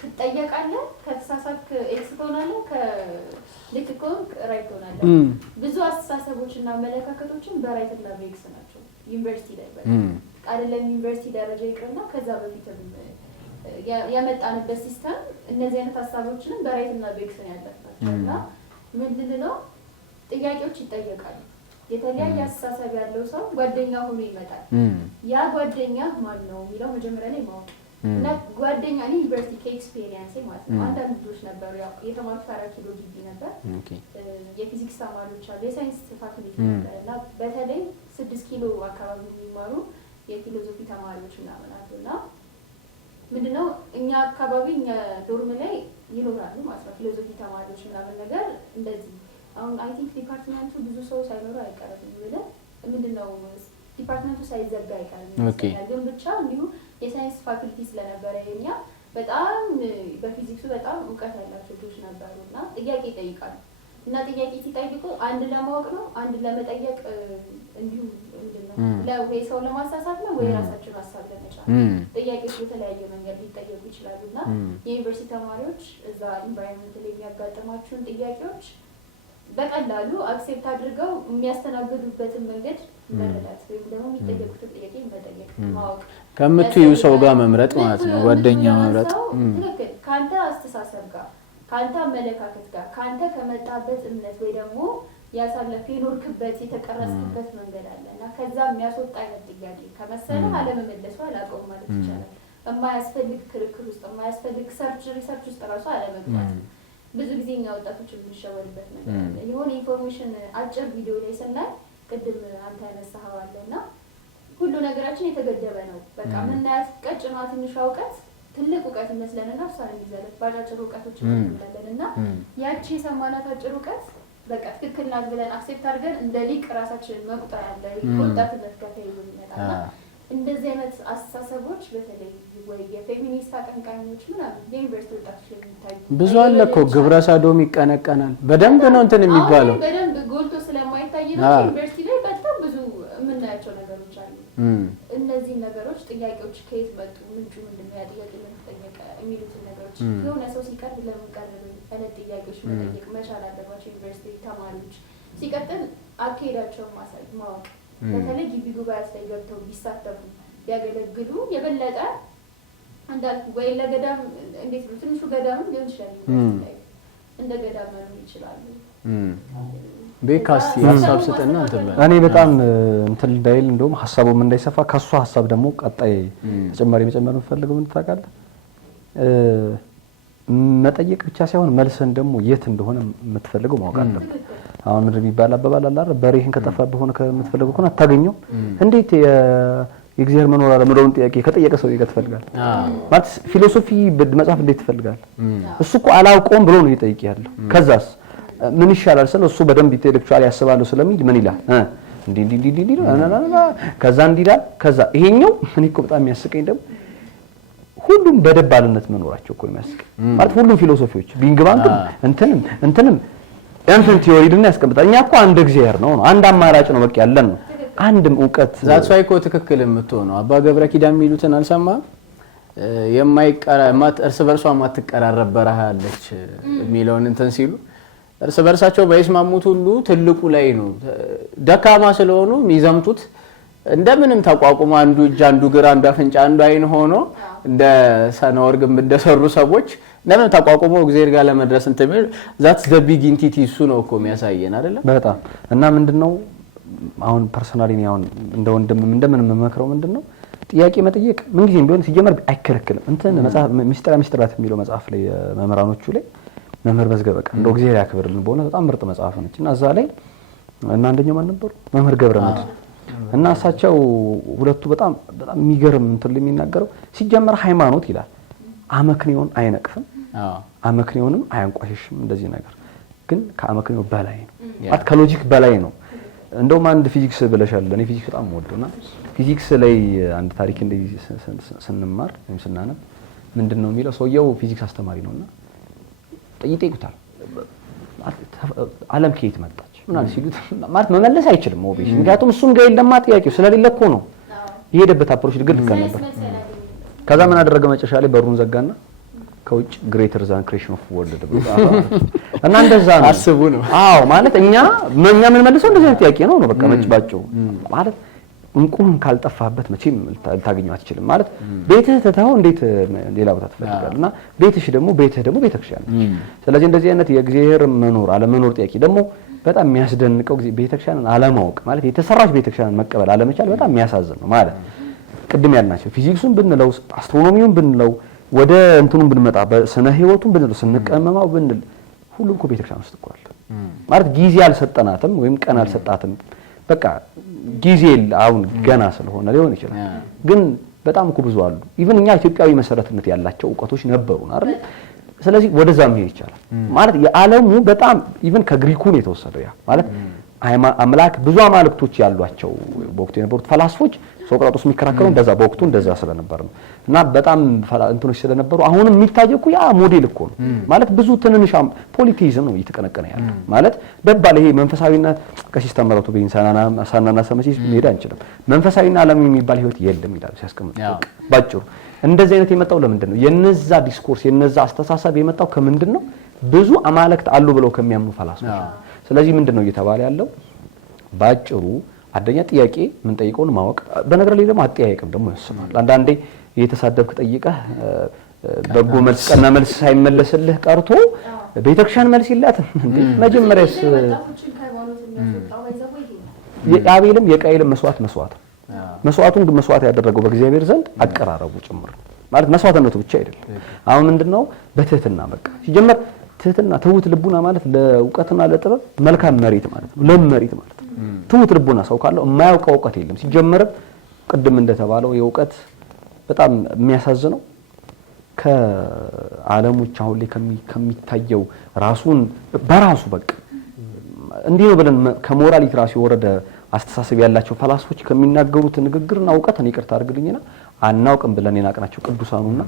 ትጠየቃለህ፣ ከተሳሳትክ ኤክስ ትሆናለህ፣ ልክ ከሆንክ ራይት ትሆናለህ። ብዙ አስተሳሰቦችና አመለካከቶችን በራይት እና በኤክስ ናቸው ዩኒቨርሲቲ ላይ በቃ አይደለም ዩኒቨርሲቲ ደረጃ ይቅርና ከዛ በፊትም የመጣንበት ሲስተም እነዚህ አይነት ሀሳቦችንም በራይት እና በኤክስ ነው ያለባቸው እና ምንድን ነው ጥያቄዎች ይጠየቃሉ። የተለያየ አስተሳሰብ ያለው ሰው ጓደኛ ሆኖ ይመጣል። ያ ጓደኛ ማን ነው የሚለው መጀመሪያ ላይ ማወቅ እና ጓደኛ እኔ ዩኒቨርሲቲ ከኤክስፔሪየንስ ማለት ነው። አንዳንድ ልጆች ነበሩ ያው የተማሩት 4 ኪሎ ግቢ ነበር። የፊዚክስ ተማሪዎች አሉ፣ የሳይንስ ፋክልቲ ነበር እና በተለይ 6 ኪሎ አካባቢ የሚማሩ የፊሎዞፊ ተማሪዎች ምናምን አሉና ምንድነው እኛ አካባቢ እኛ ዶርም ላይ ይኖራሉ ማለት ነው ፊሎዞፊ ተማሪዎች ምናምን ነገር እንደዚህ። አሁን አይ ቲንክ ዲፓርትመንቱ ብዙ ሰው ሳይኖር አይቀርም ብለህ ምንድነው ዲፓርትመንቱ ሳይዘጋ አይቀርም ግን ብቻ እንዲሁ የሳይንስ ፋክልቲ ስለነበረ የኛ በጣም በፊዚክሱ በጣም እውቀት ያላቸው ልጆች ነበሩና ጥያቄ ይጠይቃሉ እና ጥያቄ ሲጠይቁ አንድ ለማወቅ ነው አንድ ለመጠየቅ እንዲሁ ምንድነው ወይ ሰው ለማሳሳት ነው ወይ ራሳቸውን ሀሳብ ለመጫን ጥያቄዎች በተለያየ መንገድ ሊጠየቁ ይችላሉና የዩኒቨርሲቲ ተማሪዎች እዛ ኢንቫይሮንመንት ላይ የሚያጋጥሟቸውን ጥያቄዎች በቀላሉ አክሴፕት አድርገው የሚያስተናግዱበትን መንገድ መረዳት ወይም ደግሞ የሚጠየቁትን ጥያቄ መጠየቅ ማወቅ ከምትዩ ሰው ጋር መምረጥ ማለት ነው። ጓደኛ መምረጥ ትክክል ካንተ አስተሳሰብ ጋር ካንተ አመለካከት ጋር ካንተ ከመጣበት እምነት ወይ ደግሞ ያሳለፈ የኖርክበት የተቀረጽክበት መንገድ አለና ከዛ የሚያስወጣ አይነት ጥያቄ ከመሰለ አለመመለሱ አላውቀውም ማለት ይቻላል። የማያስፈልግ ክርክር ውስጥ የማያስፈልግ ሪሰርች ውስጥ ራሱ አለመግባት ብዙ ጊዜ እኛ ወጣቶች የምንሸወድበት ነገር አለ። የሆነ ኢንፎርሜሽን አጭር ቪዲዮ ላይ ስናይ ቅድም አንተ ያነሳኸው አለና ሁሉ ነገራችን የተገደበ ነው። በቃ ምናያት ቀጭኗ ትንሿ እውቀት ትልቅ እውቀት ይመስለንና እሷን እንይዛለን ባጫጭር እውቀቶች እንላለንና ያቺ የሰማናት አጭር እውቀት በቃ ትክክል ናት ብለን አክሴፕት አድርገን እንደ ሊቅ ራሳችንን መቁጠር አለ ወጣትነት ጋር ተይዞ ይመጣና እንደዚህ አይነት አስተሳሰቦች በተለይ ወይ የፌሚኒስት አቀንቃኞች ምናምን የዩኒቨርሲቲ ወጣቶች ላይ የሚታዩ ብዙ አለ እኮ ግብረ ሰዶም ይቀነቀናል። በደንብ ነው እንትን የሚባለው በደንብ ጎልቶ ስለማይታይ ነው ዩኒቨርሲቲ ላይ በጣም ብዙ የምናያቸው ነገሮች አሉ። እነዚህ ነገሮች ጥያቄዎች ከየት መጡ ምንጩ ምንድነው ያ ጥያቄ ለምን ተጠየቀ የሚሉትን ነገሮች የሆነ ሰው ሲቀርብ ለምን ቀርብ አይነት ጥያቄዎች መጠየቅ መቻል አለባቸው ዩኒቨርሲቲ ተማሪዎች። ሲቀጥል አካሄዳቸውን ማወቅ በተለይ ግቢ ጉባኤ ላይ ገብተው ቢሳተፉ ቢያገለግሉ የበለጠ አንዳልኩ ወይ ለገዳም እንዴት ነው ትንሹ ገዳም ሊሆን ይችላል እንደ ገዳም መሆን ይችላሉ። በካስቲ ሀሳብ ስጠና እኔ በጣም እንትን እንዳይል እንደውም ሐሳቡም እንዳይሰፋ ከሱ ሐሳብ ደግሞ ቀጣይ ተጨማሪ መጨመር እንፈልገው ምን ታውቃለህ መጠየቅ ብቻ ሳይሆን መልሰን ደግሞ የት እንደሆነ የምትፈልገው ማወቅ አለበት። አሁን ምንድን የሚባል አባባል አለ አይደል በሬህን ከጠፋብህ ሆነ ከምትፈልገው ከሆነ አታገኘው። እንዴት የእግዚአብሔር መኖር አለ ምንድነው ጥያቄ ከጠየቀ ሰው ይገትፈልጋል ማለት ፊሎሶፊ መጽሐፍ እንዴት ትፈልጋል እሱ እኮ አላውቀውም ብሎ ነው ይጠይቅ ያለው። ከዛስ ምን ይሻላል ስለ እሱ በደንብ ኢንተሌክቹዋሊ ያስባሉ ስለሚል ምን ይላል እንዲ ከዛ እንዲዳል ከዛ ይሄኛው እኔ እኮ በጣም የሚያስቀኝ ደግሞ ሁሉም በደባልነት መኖራቸው እኮ የሚያስቀኝ ማለት ሁሉም ፊሎሶፊዎች ቢንግ ባንክ እንትንም ቲዮሪ ድና ያስቀምጣል። እኛ እኮ አንድ እግዚአብሔር ነው አንድ አማራጭ ነው በቃ ያለን ነው አንድም ዕውቀት ዛት ሳይኮ ትክክል የምትሆነው አባ ገብረ ኪዳን የሚሉትን አልሰማህም? እርስ በርሷ ማትቀራረብ በረሃ አለች የሚለውን እንትን ሲሉ እርስ በርሳቸው ባይስማሙት ሁሉ ትልቁ ላይ ነው ደካማ ስለሆኑ የሚዘምቱት እንደምንም ተቋቁሞ አንዱ እጅ አንዱ ግራ አንዱ አፍንጫ አንዱ አይን ሆኖ እንደ ሰናወርግ እንደሰሩ ሰዎች ለምን ተቋቁሞ እግዚአብሔር ጋር ለመድረስ እንተሚል ዛትስ ዘ ቢግ ኢንቲቲ እሱ ነው እኮ የሚያሳየን አይደለ? በጣም እና ምንድነው አሁን ፐርሰናሊ ነው አሁን እንደ ወንድም እንደምን መመክረው ምንድነው ጥያቄ መጠየቅ ምን ጊዜም ቢሆን ሲጀመር አይከለክልም። እንትን መጽሐፍ ሚስጥራት የሚለው መጽሐፍ ላይ መምህራኖቹ ላይ መምህር መዝገበ በቃ እንደው እግዚአብሔር ያክብርልን በእውነት በጣም ምርጥ መጽሐፍ ነች እና እዛ ላይ እና አንደኛው ማን ነበሩ መምህር ገብረመድህን እና እሳቸው ሁለቱ በጣም የሚገርም እንትን የሚናገረው ሲጀመር ሃይማኖት ይላል አመክንዮን አይነቅፍም አመክንዮንም አያንቋሽሽም እንደዚህ ነገር ግን ከአመክንዮ በላይ ነው ማለት ከሎጂክ በላይ ነው። እንደውም አንድ ፊዚክስ ብለሻል እኔ ፊዚክስ በጣም ወደውና ፊዚክስ ላይ አንድ ታሪክ እንደዚህ ስንማር ወይም ስናነብ ምንድነው የሚለው ሰውየው ፊዚክስ አስተማሪ ነውና ይጠይቁታል ዓለም ከየት መጣች ምናምን ሲሉት ማለት መመለስ አይችልም ኦብቪየስ ምክንያቱም እሱም ጋር የለም ጥያቄው ስለሌለ እኮ ነው የሄደበት አፕሮች ግልጽ ነበር። ከዛ ምን አደረገ መጨረሻ ላይ በሩን ዘጋና ከውጭ ግሬተር ዛን ክሬሽን ኦፍ ወርልድ እና እንደዛ ነው አስቡ ነው። አዎ ማለት እኛ ምን መልሰው እንደዚህ አይነት ጥያቄ ነው በቃ መጭባጭው ማለት እንቁን ካልጠፋበት መቼም ልታገኘው አትችልም ማለት ቤትህ ተታው እንዴት ሌላ ቦታ ትፈልጋለና ቤትሽ ደግሞ ቤተክርስቲያን ነች። ስለዚህ እንደዚህ አይነት የእግዚአብሔር መኖር አለመኖር ጥያቄ ደግሞ በጣም የሚያስደንቀው ቤተክርስቲያንን አለማወቅ ማለት የተሰራች ቤተክርስቲያንን መቀበል አለመቻል በጣም የሚያሳዝን ነው ማለት ቅድም ያልናቸው ፊዚክሱን ብንለው አስትሮኖሚውን ብንለው ወደ እንትኑን ብንመጣ በስነ ህይወቱን ብንለው ስንቀመማው ብንል ሁሉም እኮ ቤተክርስቲያን ውስጥ እኮ አለ ማለት ጊዜ አልሰጠናትም ወይም ቀን አልሰጣትም በቃ ጊዜ አሁን ገና ስለሆነ ሊሆን ይችላል ግን በጣም እኮ ብዙ አሉ ኢቭን እኛ ኢትዮጵያዊ መሰረትነት ያላቸው ዕውቀቶች ነበሩን አይደል? ስለዚህ ወደዛ መሄድ ይቻላል ማለት የዓለሙ በጣም ኢቭን ከግሪኩ ነው የተወሰደው ያ ማለት አምላክ ብዙ አማልክቶች ያሏቸው በወቅቱ የነበሩት ፈላስፎች ሶቅራጦስ የሚከራከረው እንደዛ በወቅቱ እንደዛ ስለነበር ነው እና በጣም እንትኖች ስለነበሩ አሁንም የሚታየው ያ ሞዴል እኮ ነው ማለት ብዙ ትንንሽ ፖሊቲዝም ነው እየተቀነቀነ ያለው ማለት ደባል ይሄ መንፈሳዊና ከሲስተም መረቱ በኢንሳናና ሰመሲስ ሄዳ አንችልም መንፈሳዊና ዓለም የሚባል ህይወት የለም ይላል ሲያስቀምጥ ባጭሩ እንደዚህ አይነት የመጣው ለምንድን ነው የነዛ ዲስኮርስ የነዛ አስተሳሰብ የመጣው ከምንድን ነው ብዙ አማልክት አሉ ብለው ከሚያምኑ ፈላስፎች ነው። ስለዚህ ምንድነው እየተባለ ያለው ባጭሩ አደኛ ጥያቄ ምን ጠይቀውን ማወቅ በነገር ላይ ደግሞ አጥያየቅም ደግሞ ያስባል አንዳንዴ እየተሳደብክ ጠይቀህ በጎ መልስ ቀና መልስ ሳይመለስልህ ቀርቶ ቤተክርስቲያን መልስ ይላት እንዴ መጀመሪያስ የአቤልም የቃየልም መስዋዕቱን ግን መስዋዕት ያደረገው በእግዚአብሔር ዘንድ አቀራረቡ ጭምር ማለት መስዋዕትነቱ ብቻ አይደለም። አሁን ምንድነው በትህትና በቃ ሲጀመር ትህትና ትሁት ልቡና ማለት ለዕውቀትና ለጥበብ መልካም መሬት ማለት ነው ለመሬት ማለት ነው ትሁት ልቡና ሰው ካለው የማያውቀው ዕውቀት የለም ሲጀመር ቅድም እንደተባለው የዕውቀት በጣም የሚያሳዝነው ከዓለሞች አሁን ላይ ከሚታየው ራሱን በራሱ በቃ እንዲህ ነው ብለን ከሞራሊቲ ራሱ የወረደ አስተሳሰብ ያላቸው ፈላስፎች ከሚናገሩት ንግግርና ዕውቀትን ይቅርታ አድርግልኝና አናውቅም ብለን የናቅናቸው ቅዱሳኑና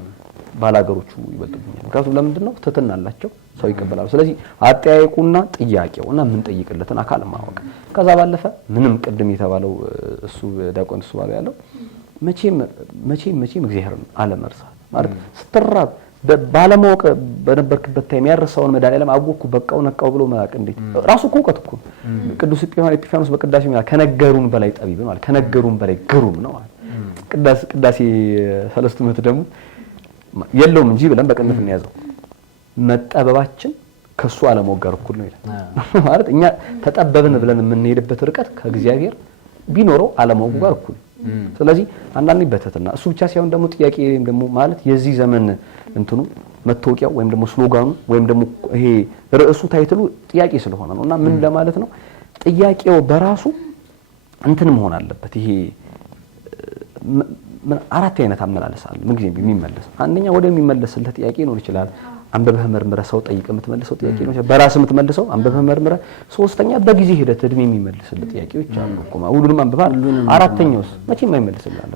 ባላገሮቹ ይበልጡኛል ምክንያቱም ለምንድነው ትህትና አላቸው ሰው ይቀበላሉ። ስለዚህ አጠያየቁና ጥያቄውና ምን ጠይቅለትን አካል ማወቅ ከዛ ባለፈ ምንም ቅድም የተባለው እሱ ዳቆን እሱ ባለው ያለው መቼም እግዚአብሔርን አለመርሳት ማለት ስትራብ ባለማወቅ በነበርክበት ታይም ያረሳውን መድኃኒዓለም አወቅኩ በቃው ነቃው ብሎ ማያውቅ እንዴት ራሱ እኮ ዕውቀት እኮ ቅዱስ ኤጲፋኖስ በቅዳሴ ማለት ከነገሩን በላይ ጠቢብ ማለት ከነገሩን በላይ ግሩም ነው ማለት ቅዳሴ ሰለስቱ ምዕት ደግሞ የለውም እንጂ ብለን በቅንፍ እንያዘው መጠበባችን ከሱ አለማወቅ ጋር እኩል ነው ይላል ማለት እኛ ተጠበብን ብለን የምንሄድበት ርቀት ከእግዚአብሔር ቢኖረው አለማወቅ ጋር እኩል ስለዚህ አንዳንዴ በትህትና እሱ ብቻ ሳይሆን ደግሞ ጥያቄ ወይም ደግሞ ማለት የዚህ ዘመን እንትኑ መታወቂያው ወይም ደግሞ ስሎጋኑ ወይም ደግሞ ይሄ ርዕሱ ታይትሉ ጥያቄ ስለሆነ ነውና ምን ለማለት ነው ጥያቄው በራሱ እንትን መሆን አለበት ይሄ አራት አይነት አመላለስ አለ ምን ጊዜ የሚመለስ አንደኛ ወደ የሚመለስለት ጥያቄ ነው ይችላል አንበበህ መርምረህ ሰው ጠይቀህ የምትመልሰው ጥያቄ ነው። በራስህ የምትመልሰው አንበበህ መርምረህ፣ ሶስተኛ በጊዜ ሂደት እድሜ የሚመልስልህ ጥያቄዎች አሉ እኮ። ሁሉንም አንብበሃል። አራተኛውስ መቼም አይመልስልህ አለ።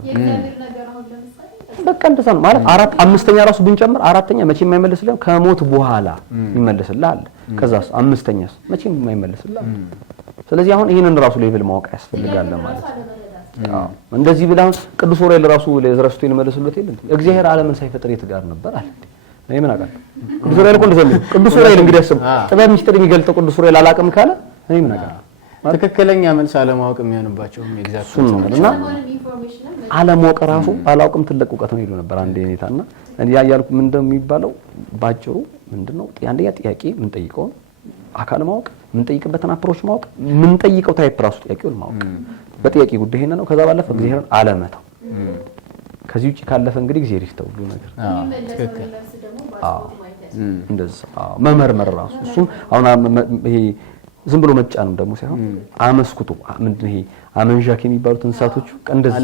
በቃ እንደዛ ነው ማለት አራት አምስተኛ ራሱ ብንጨምር አራተኛ መቼም የማይመልስልህ ከሞት በኋላ ይመልስልህ አለ። ከዛስ አምስተኛስ መቼም የማይመልስልህ አለ። ስለዚህ አሁን ይሄንን ራሱ ሌቭል ማወቅ ያስፈልጋል ማለት ነው። እንደዚህ ብለህ ቅዱስ ዑራኤል ራሱ ለዝረስቱ ይመልስልህ የለም እግዚአብሔር ዓለምን ሳይፈጥር የት ጋር ነበር አለ። እኔ ምን አውቃለሁ? ቅዱስ ዑራኤል እኮ እንደዚህ ነው። ቅዱስ ዑራኤል እንግዲህ አስብ ጥበብ ምስጢር የሚገልጠው ቅዱስ ዑራኤል አላውቅም ካለ እኔ ምን አውቃለሁ? ትክክለኛ መልስ አለማወቅ የሚሆንባቸው ኤግዛክት ነው እና አለማወቅ ራሱ አላውቅም ትልቅ እውቀት ነው ይሉ ነበር አንዴ ኔታና እንዴ ያያልኩ ምን እንደሚባለው ባጭሩ ምንድነው አንደኛ ጥያቄ ምን ጠይቀው አካል ማወቅ ምን ጠይቅበትን አፕሮች ማወቅ ምን ጠይቀው ታይፕ ራሱ ጥያቄውን ማወቅ በጥያቄ ጉዳይ ነው። ከዛ ባለፈ እግዚአብሔርን አለመተው ከዚህ ውጪ ካለፈ እንግዲህ እግዚአብሔር ይፍታው ሁሉ ነገር ትክክል እንደዛ መመርመር ራሱ እሱም አሁን ይሄ ዝም ብሎ መጫንም ደግሞ ሳይሆን አመስኩቶ ምንድነው ይሄ አመንዣክ የሚባሉት እንስሳቶች እንደዛ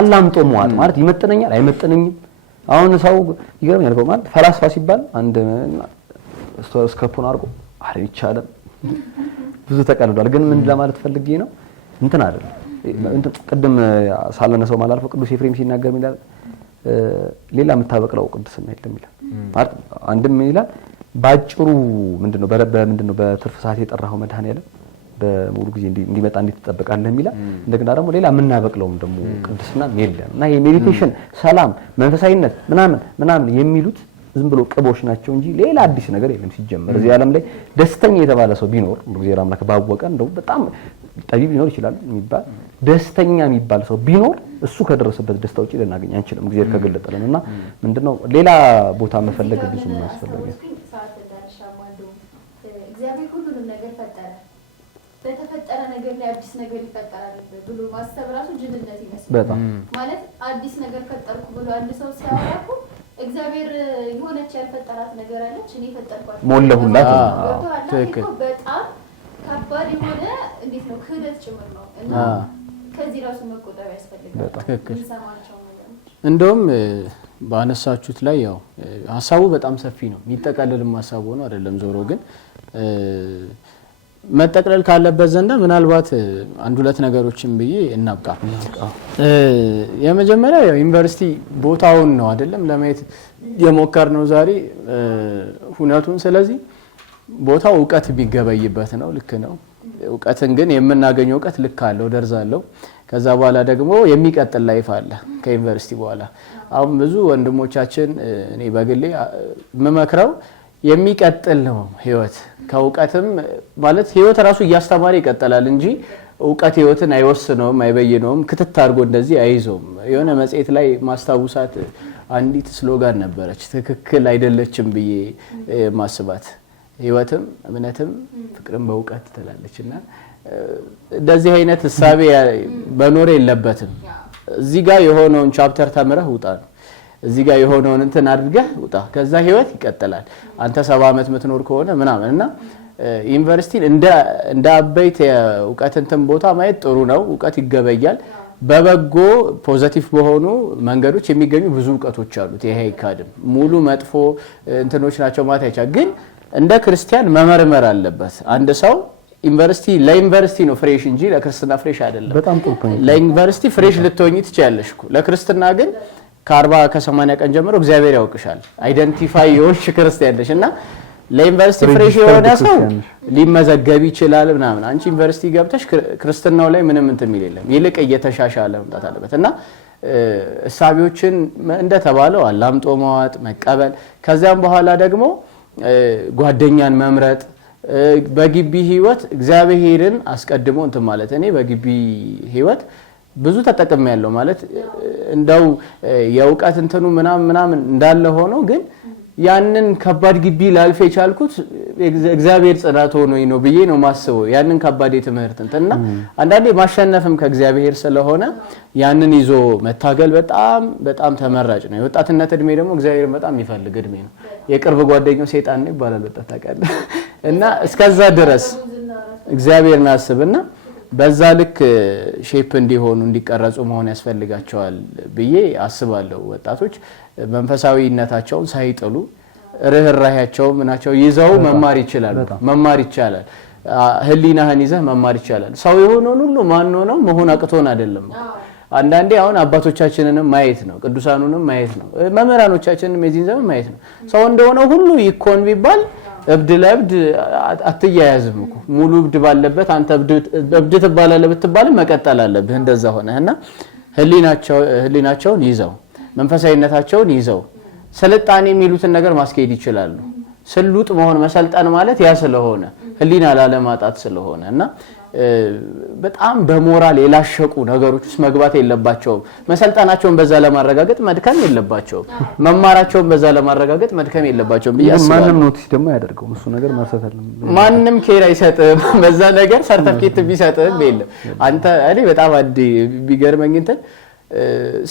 አላምጦ መዋጥ ማለት ይመጥነኛል አይመጥነኝም። አሁን ሰው ይገርምኛል ማለት ፈላስፋ ሲባል አንድ ስኮፑን አርጎ አረ ይቻላል ብዙ ተቀልዷል። ግን ምን ለማለት ፈልጌ ነው እንትን አይደለም እንትን ቅድም ሳለነሰው ማላልፈው ቅዱስ ኤፍሬም ሲናገር ይላል ሌላ የምታበቅለው ቅድስና የለም ይላል ማለት አንድም ይላል ባጭሩ ምንድነው በምንድነው በትርፍ ሰዓት የጠራው መድኃኔዓለም በሙሉ ጊዜ እንዲመጣ እንድትጠብቃለህ የሚላል። እንደገና ደግሞ ሌላ የምናበቅለውም ደግሞ ቅድስና የለም እና ይሄ ሜዲቴሽን ሰላም መንፈሳዊነት ምናምን የሚሉት ዝም ብሎ ቅቦች ናቸው እንጂ ሌላ አዲስ ነገር የለም። ሲጀመር እዚህ ዓለም ላይ ደስተኛ የተባለ ሰው ቢኖር እግዚአብሔር አምላክ ባወቀ እንደው በጣም ጠቢብ ሊኖር ይችላል የሚባል ደስተኛ የሚባል ሰው ቢኖር እሱ ከደረሰበት ደስታ ውጪ ልናገኝ አንችልም እግዚአብሔር ከገለጠልን እና ምንድነው ሌላ ቦታ መፈለግ ብዙ ማስፈልግ እግዚአብሔር ሁሉንም ነገር ፈጠረ። በተፈጠረ ነገር ላይ አዲስ ነገር ይፈጠራል ብሎ ማሰብ ራሱ ጅልነት ይመስላል። በጣም ማለት አዲስ ነገር ፈጠርኩ ብሎ አንድ ሰው ሲያወራኩ እግዚአብሔር የሆነች ያልፈጠራት ነገር አለች እኔ ፈጠርኳት ሞለሁላት ትክክል በጣም ከባድ የሆነ እንዴት ነው ክህደት ጭምር ነው እና ከዚህ ራሱ መቆጠብ ያስፈልጋል። ትክክል ሰማቸው ነገሮች እንደውም ባነሳችሁት ላይ ያው ሐሳቡ በጣም ሰፊ ነው የሚጠቀለልም ሐሳቡ ነው አይደለም ዞሮ ግን መጠቅለል ካለበት ዘንዳ ምናልባት አንድ ሁለት ነገሮችን ብዬ እናብቃ። የመጀመሪያ ያው ዩኒቨርሲቲ ቦታውን ነው አይደለም ለማየት የሞከርነው ዛሬ ሁነቱን። ስለዚህ ቦታው ዕውቀት ቢገበይበት ነው ልክ ነው። ዕውቀትን ግን የምናገኘው ዕውቀት ልክ አለው ደርዝ አለው። ከዛ በኋላ ደግሞ የሚቀጥል ላይፍ አለ ከዩኒቨርሲቲ በኋላ። አሁን ብዙ ወንድሞቻችን እኔ በግሌ መመክረው የሚቀጥል ነው ህይወት ከዕውቀትም ማለት ህይወት ራሱ እያስተማረ ይቀጥላል እንጂ ዕውቀት ህይወትን አይወስነውም አይበይነውም ክትት አድርጎ እንደዚህ አይዞም። የሆነ መጽሔት ላይ ማስታውሳት አንዲት ስሎጋን ነበረች ትክክል አይደለችም ብዬ ማስባት ህይወትም እምነትም ፍቅርም በዕውቀት ትላለችና እንደዚህ አይነት ሐሳብ በኖር የለበትም። እዚህ ጋር የሆነውን ቻፕተር ተምረህ ውጣ ነው እዚህ ጋር የሆነውን እንትን አድርገህ ውጣ ከዛ ህይወት ይቀጥላል። አንተ 70 ዓመት ምትኖር ከሆነ ምናምንና ዩኒቨርሲቲ እንደ አበይት ዕውቀት እንትን ቦታ ማየት ጥሩ ነው። ዕውቀት ይገበያል። በበጎ ፖዚቲቭ በሆኑ መንገዶች የሚገኙ ብዙ ዕውቀቶች አሉት። ይሄ አይካድም። ሙሉ መጥፎ እንትኖች ናቸው ማለት አይቻልም። ግን እንደ ክርስቲያን መመርመር አለበት አንድ ሰው ዩኒቨርሲቲ ለዩኒቨርሲቲ ነው ፍሬሽ እንጂ ለክርስትና ፍሬሽ አይደለም። በጣም ጥሩ ፖይንት። ለዩኒቨርሲቲ ፍሬሽ ልትሆኚ ትችያለሽ እኮ ለክርስትና ግን ከ40 ከ80 ቀን ጀምሮ እግዚአብሔር ያውቅሻል። አይደንቲፋይ የሆንሽ ክርስቲያን ነሽ እና ለዩኒቨርሲቲ ፍሬሽ የሆነ ሰው ሊመዘገብ ይችላል ምናምን። አንቺ ዩኒቨርሲቲ ገብተሽ ክርስትናው ላይ ምንም እንትን የሚል የለም። ይልቅ እየተሻሻለ መምጣት አለበት እና እሳቢዎችን እንደተባለው አላምጦ መዋጥ መቀበል ከዛም በኋላ ደግሞ ጓደኛን መምረጥ በግቢ ህይወት እግዚአብሔርን አስቀድሞ እንትን ማለት እኔ በግቢ ህይወት ብዙ ተጠቅም ያለው ማለት እንደው የዕውቀት እንትኑ ምናምን እንዳለ ሆኖ ግን ያንን ከባድ ግቢ ላልፈ የቻልኩት እግዚአብሔር ጽናት ሆኖኝ ነው ብዬ ነው ማስበው። ያንን ከባድ የትምህርት እንትና አንዳንዴ ማሸነፍም ከእግዚአብሔር ስለሆነ ያንን ይዞ መታገል በጣም ተመራጭ ነው። የወጣትነት እድሜ ደግሞ እግዚአብሔር በጣም ይፈልግ እድሜ ነው። የቅርብ ጓደኛው ሰይጣን ነው ይባላል ወጣት ታውቃለህ። እና እስከዛ ድረስ እግዚአብሔርን አስብና በዛ ልክ ሼፕ እንዲሆኑ እንዲቀረጹ መሆን ያስፈልጋቸዋል ብዬ አስባለሁ። ወጣቶች መንፈሳዊነታቸውን ሳይጥሉ ርህራሄያቸው ምናቸው ይዘው መማር ይችላል። ህሊናህን ይዘህ መማር ይቻላል። ሰው የሆነውን ሁሉ ማን ነው መሆን አቅቶን አይደለም። አንዳንዴ አሁን አባቶቻችንንም ማየት ነው፣ ቅዱሳኑንም ማየት ነው፣ መምህራኖቻችንንም የዚህን ዘመን ማየት ነው። ሰው እንደሆነ ሁሉ ይኮን ቢባል እብድ ለእብድ አትያያዝም እኮ። ሙሉ እብድ ባለበት አንተ እብድ ትባላለህ ብትባል መቀጠል አለብህ። እንደዛ ሆነህና ህሊናቸውን ይዘው መንፈሳዊነታቸውን ይዘው ስልጣኔ የሚሉትን ነገር ማስኬድ ይችላሉ። ስሉጥ መሆን መሰልጠን ማለት ያ ስለሆነ ህሊና ላለማጣት ስለሆነ እና በጣም በሞራል የላሸቁ ነገሮች ውስጥ መግባት የለባቸውም። መሰልጠናቸውን በዛ ለማረጋገጥ መድከም የለባቸውም። መማራቸውን በዛ ለማረጋገጥ መድከም የለባቸውም ብያስባለሁ። ማንንም ኖቲስ ደግሞ ያደርገው እሱ ነገር ማርሰት አይደለም። ማንንም ኬር አይሰጥም። በዛ ነገር ሰርተፊኬት ቢሰጥም የለም። አንተ እኔ በጣም ቢገርመኝ እንትን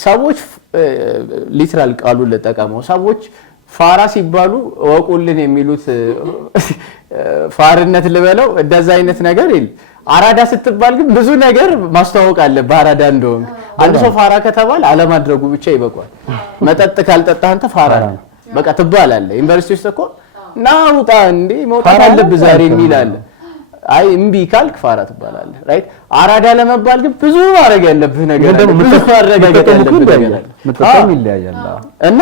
ሰዎች ሊትራል ቃሉን ለጠቀመው ሰዎች ፋራ ሲባሉ ወቁልን የሚሉት ፋርነት ልበለው እንደዛ አይነት ነገር የለም። አራዳ ስትባል ግን ብዙ ነገር ማስተዋወቅ አለ በአራዳ እንደሆነ። አንድ ሰው ፋራ ከተባለ አለማድረጉ ብቻ ይበቃል። መጠጥ ካልጠጣህ አንተ ፋራ ነህ በቃ ትባላለህ። ዩኒቨርሲቲ ውስጥ እኮ ናውጣ እንዴ መውጣት አለብህ ዛሬ የሚል አለ። አይ እምቢ ካልክ ፋራ ትባላለህ። ራይት አራዳ ለመባል ግን ብዙ ማድረግ ያለብህ ነገር አለ። ብዙ ማረጋገጥ ያለብህ ነገር አለ። መጠጣም ይለያያል እና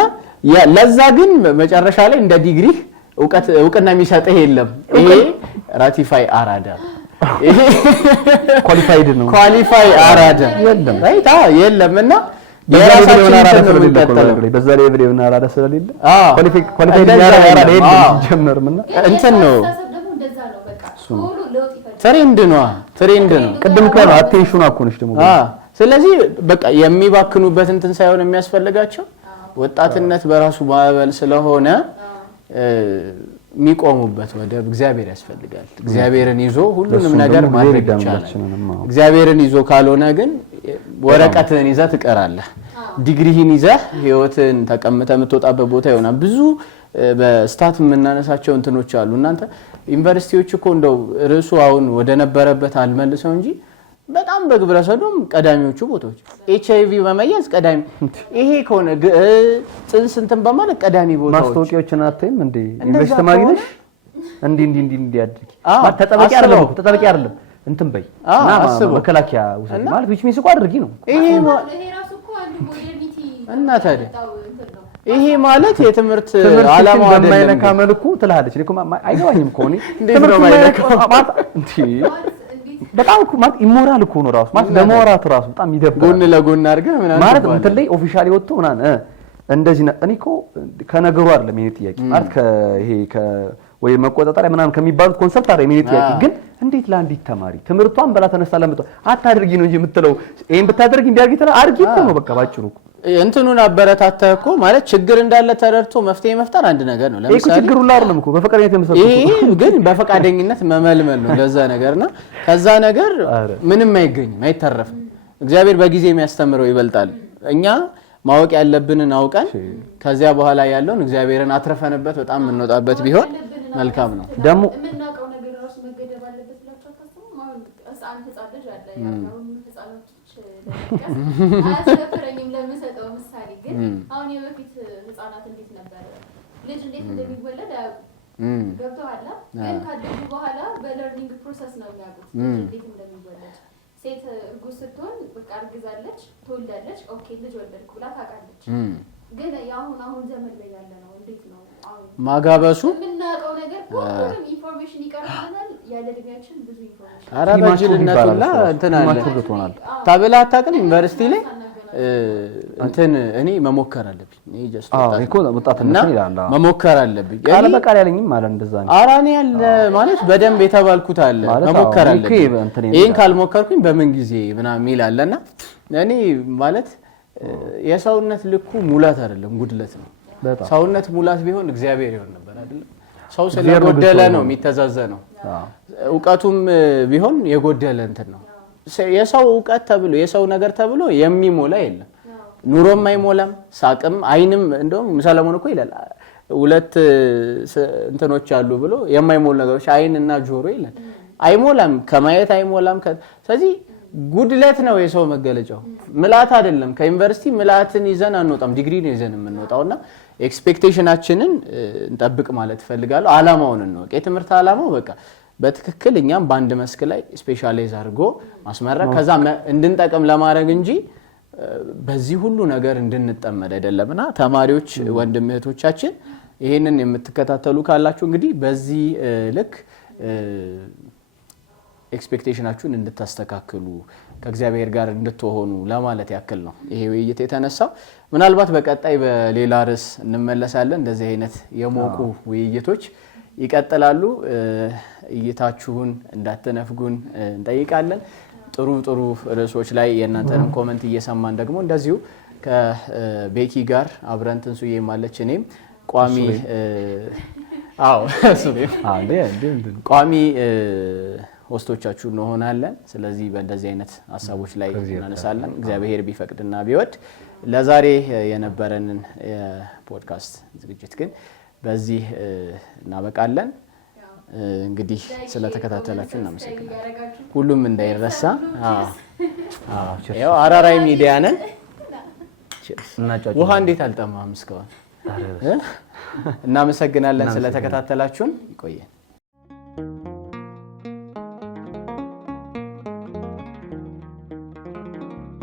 ለዛ ግን መጨረሻ ላይ እንደ ዲግሪ እውቅና የሚሰጥህ የለም። ይሄ ራቲፋይ አራዳ ይሄ ኳሊፋይድ ነው። ኳሊፋይ አራዳ የለም ራይት የለም። እና የራሳችን አራዳ ስለሌለ በዛ ላይ ኤቭሪ አራዳ ስለሌለ ኳሊፋይድ አራዳ የለም ጀመርምና እንትን ነው ትሬንድ ነው። ቅድም ካለ አቴንሽን አኮንሽ ደግሞ ስለዚህ በቃ የሚባክኑበት እንትን ሳይሆን የሚያስፈልጋቸው ወጣትነት በራሱ ማዕበል ስለሆነ የሚቆሙበት ወደ እግዚአብሔር ያስፈልጋል። እግዚአብሔርን ይዞ ሁሉንም ነገር ማድረግ ይቻላል። እግዚአብሔርን ይዞ ካልሆነ ግን ወረቀትን ይዘህ ትቀራለህ። ዲግሪህን ይዘህ ህይወትን ተቀምጠህ የምትወጣበት ቦታ ይሆናል። ብዙ በስታት የምናነሳቸው እንትኖች አሉ። እናንተ ዩኒቨርሲቲዎች እኮ እንደው ርዕሱ አሁን ወደ ነበረበት አልመልሰው እንጂ በጣም በግብረ ሰዶም ቀዳሚዎቹ ቦታዎች ኤችአይቪ በመያዝ ቀዳሚ ይሄ ከሆነ ጽንስ እንትን በማለት ቀዳሚ ቦታዎች ማስታወቂያዎችን አትይም እንዴ? ዩኒቨርሲቲ ተማሪ ነሽ እንዴ አድርጊ ማለት ተጠበቂ አይደለም እንትን በይ እና መከላከያ ውሰድ ማለት which means እኮ አድርጊ ነው። ይሄ ራሱ እኮ አንዱ ሞዴርኒቲ እና ታዲያ ይሄ ማለት የትምህርት ዓላማው አይደለም በማይነካ መልኩ ትላለች። እኮ አይገባኝም እኮ እኔ ትምህርት በማይነካ በጣም እኮ ማለት ኢሞራል እኮ ነው ራሱ ማለት ለማውራት ራሱ በጣም ይደብራል። ጎን ለጎን አድርገህ ምናምን ማለት እንትን ላይ ኦፊሻሊ ወጥቶ ምናምን እንደዚህ እኔ እኮ ከነገሩ አይደለም የኔ ጥያቄ ማለት ይሄ ወይ መቆጣጠሪያ ምናምን ከሚባሉት ኮንሰፕት አይደለም የኔ ጥያቄ። ግን እንዴት ለአንዲት ተማሪ ትምህርቷን በላ ተነስታ ለምትው አታድርጊ ነው እንጂ የምትለው ይሄን ብታደርጊ እንዲያርጊ ተራ አርጊ ነው በቃ ባጭሩ እኮ እንትኑን አበረታተህ እኮ ማለት ችግር እንዳለ ተረድቶ መፍትሄ መፍጠር አንድ ነገር ነው። ለምሳሌ ይሄ ችግሩ አይደለም እኮ በፈቃደኝነት የምሰጠው ይሄ ግን በፈቃደኝነት መመልመል ነው ለዛ ነገርና ከዛ ነገር ምንም አይገኝም አይተረፍም። እግዚአብሔር በጊዜ የሚያስተምረው ይበልጣል። እኛ ማወቅ ያለብንን አውቀን ከዚያ በኋላ ያለውን እግዚአብሔርን አትረፈንበት በጣም የምንወጣበት ቢሆን መልካም ነው። ደግሞ የምናውቀው ነገር ራሱ መገደብ አለበት ብላችሁ ታስቡ። ማለት አንተ ህፃን ልጅ አለ ያው ህፃኖች አያስከፍረኝም ለምሰጠው ምሳሌ ግን አሁን የበፊት ህፃናት እንዴት ነበር ልጅ እንዴት እንደሚወለድ አያውቁም። ገብቶሃል? ግን ካደጉ በኋላ በለርኒንግ ፕሮሰስ ነው የሚያውቁት ልጅ እንዴት እንደሚወለድ። ሴት እርጉዝ ስትሆን በቃ አርግዛለች ትወልዳለች፣ ኦኬ ልጅ ወለድኩ ብላ ታውቃለች። ግን አሁን ዘመን ላይ ያለ ነው እንዴት ነው አሁን ማጋበሱ የምናውቀው ነገር ሁሉም ኢንፎርሜሽን ይቀርብልናል። ያለ እድሜያችን ብዙ ኢንፎርሜሽን ኧረ በጅልነቱላ እንትን አለ ታብላ አታውቅም። ዩኒቨርሲቲ ላይ እንትን እኔ መሞከር አለብኝ እኔ ጀስት ወጣትነት ይላል መሞከር አለብኝ ቃል በቃል ያለኝም ማለት እንደዛ ነው። ኧረ እኔ ያለ ማለት በደንብ የተባልኩት አለ መሞከር አለብኝ። ይሄን ካልሞከርኩኝ በምን ጊዜ ምናምን ይላልና እኔ ማለት የሰውነት ልኩ ሙላት አይደለም ጉድለት ነው። ሰውነት ሙላት ቢሆን እግዚአብሔር ይሆን ነበር አይደል? ሰው ስለጎደለ ነው የሚተዛዘነው። ዕውቀቱም ቢሆን የጎደለ እንትን ነው። የሰው ዕውቀት ተብሎ የሰው ነገር ተብሎ የሚሞላ የለም። ኑሮም አይሞላም፣ ሳቅም አይንም እንደውም ሰለሞን እኮ ይላል ሁለት እንትኖች አሉ ብሎ የማይሞሉ ነገሮች አይንና ጆሮ ይላል። አይሞላም፣ ከማየት አይሞላም። ስለዚህ ጉድለት ነው የሰው መገለጫው፣ ምላት አይደለም። ከዩኒቨርሲቲ ምላትን ይዘን አንወጣም፣ ዲግሪ ነው ይዘን የምንወጣውና ኤክስፔክቴሽናችንን እንጠብቅ ማለት ፈልጋለሁ። አላማውን ነው የትምህርት አላማው በቃ በትክክል እኛም በአንድ መስክ ላይ ስፔሻላይዝ አድርጎ ማስመረቅ ከዛ እንድንጠቅም ለማድረግ እንጂ በዚህ ሁሉ ነገር እንድንጠመድ አይደለምና ተማሪዎች ወንድም እህቶቻችን ይሄንን የምትከታተሉ ካላችሁ እንግዲህ በዚህ ልክ ኤክስፔክቴሽናችሁን እንድታስተካክሉ ከእግዚአብሔር ጋር እንድትሆኑ ለማለት ያክል ነው ይሄ ውይይት የተነሳው። ምናልባት በቀጣይ በሌላ ርዕስ እንመለሳለን። እንደዚህ አይነት የሞቁ ውይይቶች ይቀጥላሉ። እይታችሁን እንዳትነፍጉን እንጠይቃለን። ጥሩ ጥሩ ርዕሶች ላይ የእናንተንም ኮሜንት እየሰማን ደግሞ እንደዚሁ ከቤኪ ጋር አብረን ትንሱዬ ማለች እኔም ቋሚ ቋሚ ሆስቶቻችሁ እንሆናለን። ስለዚህ በእንደዚህ አይነት ሀሳቦች ላይ እናነሳለን እግዚአብሔር ቢፈቅድና ቢወድ። ለዛሬ የነበረንን የፖድካስት ዝግጅት ግን በዚህ እናበቃለን። እንግዲህ ስለተከታተላችሁ እናመሰግናለን። ሁሉም እንዳይረሳ ያው አራራይ ሚዲያ ነን። ውሃ እንዴት አልጠማም እስካሁን። እናመሰግናለን ስለተከታተላችሁን። ይቆየን።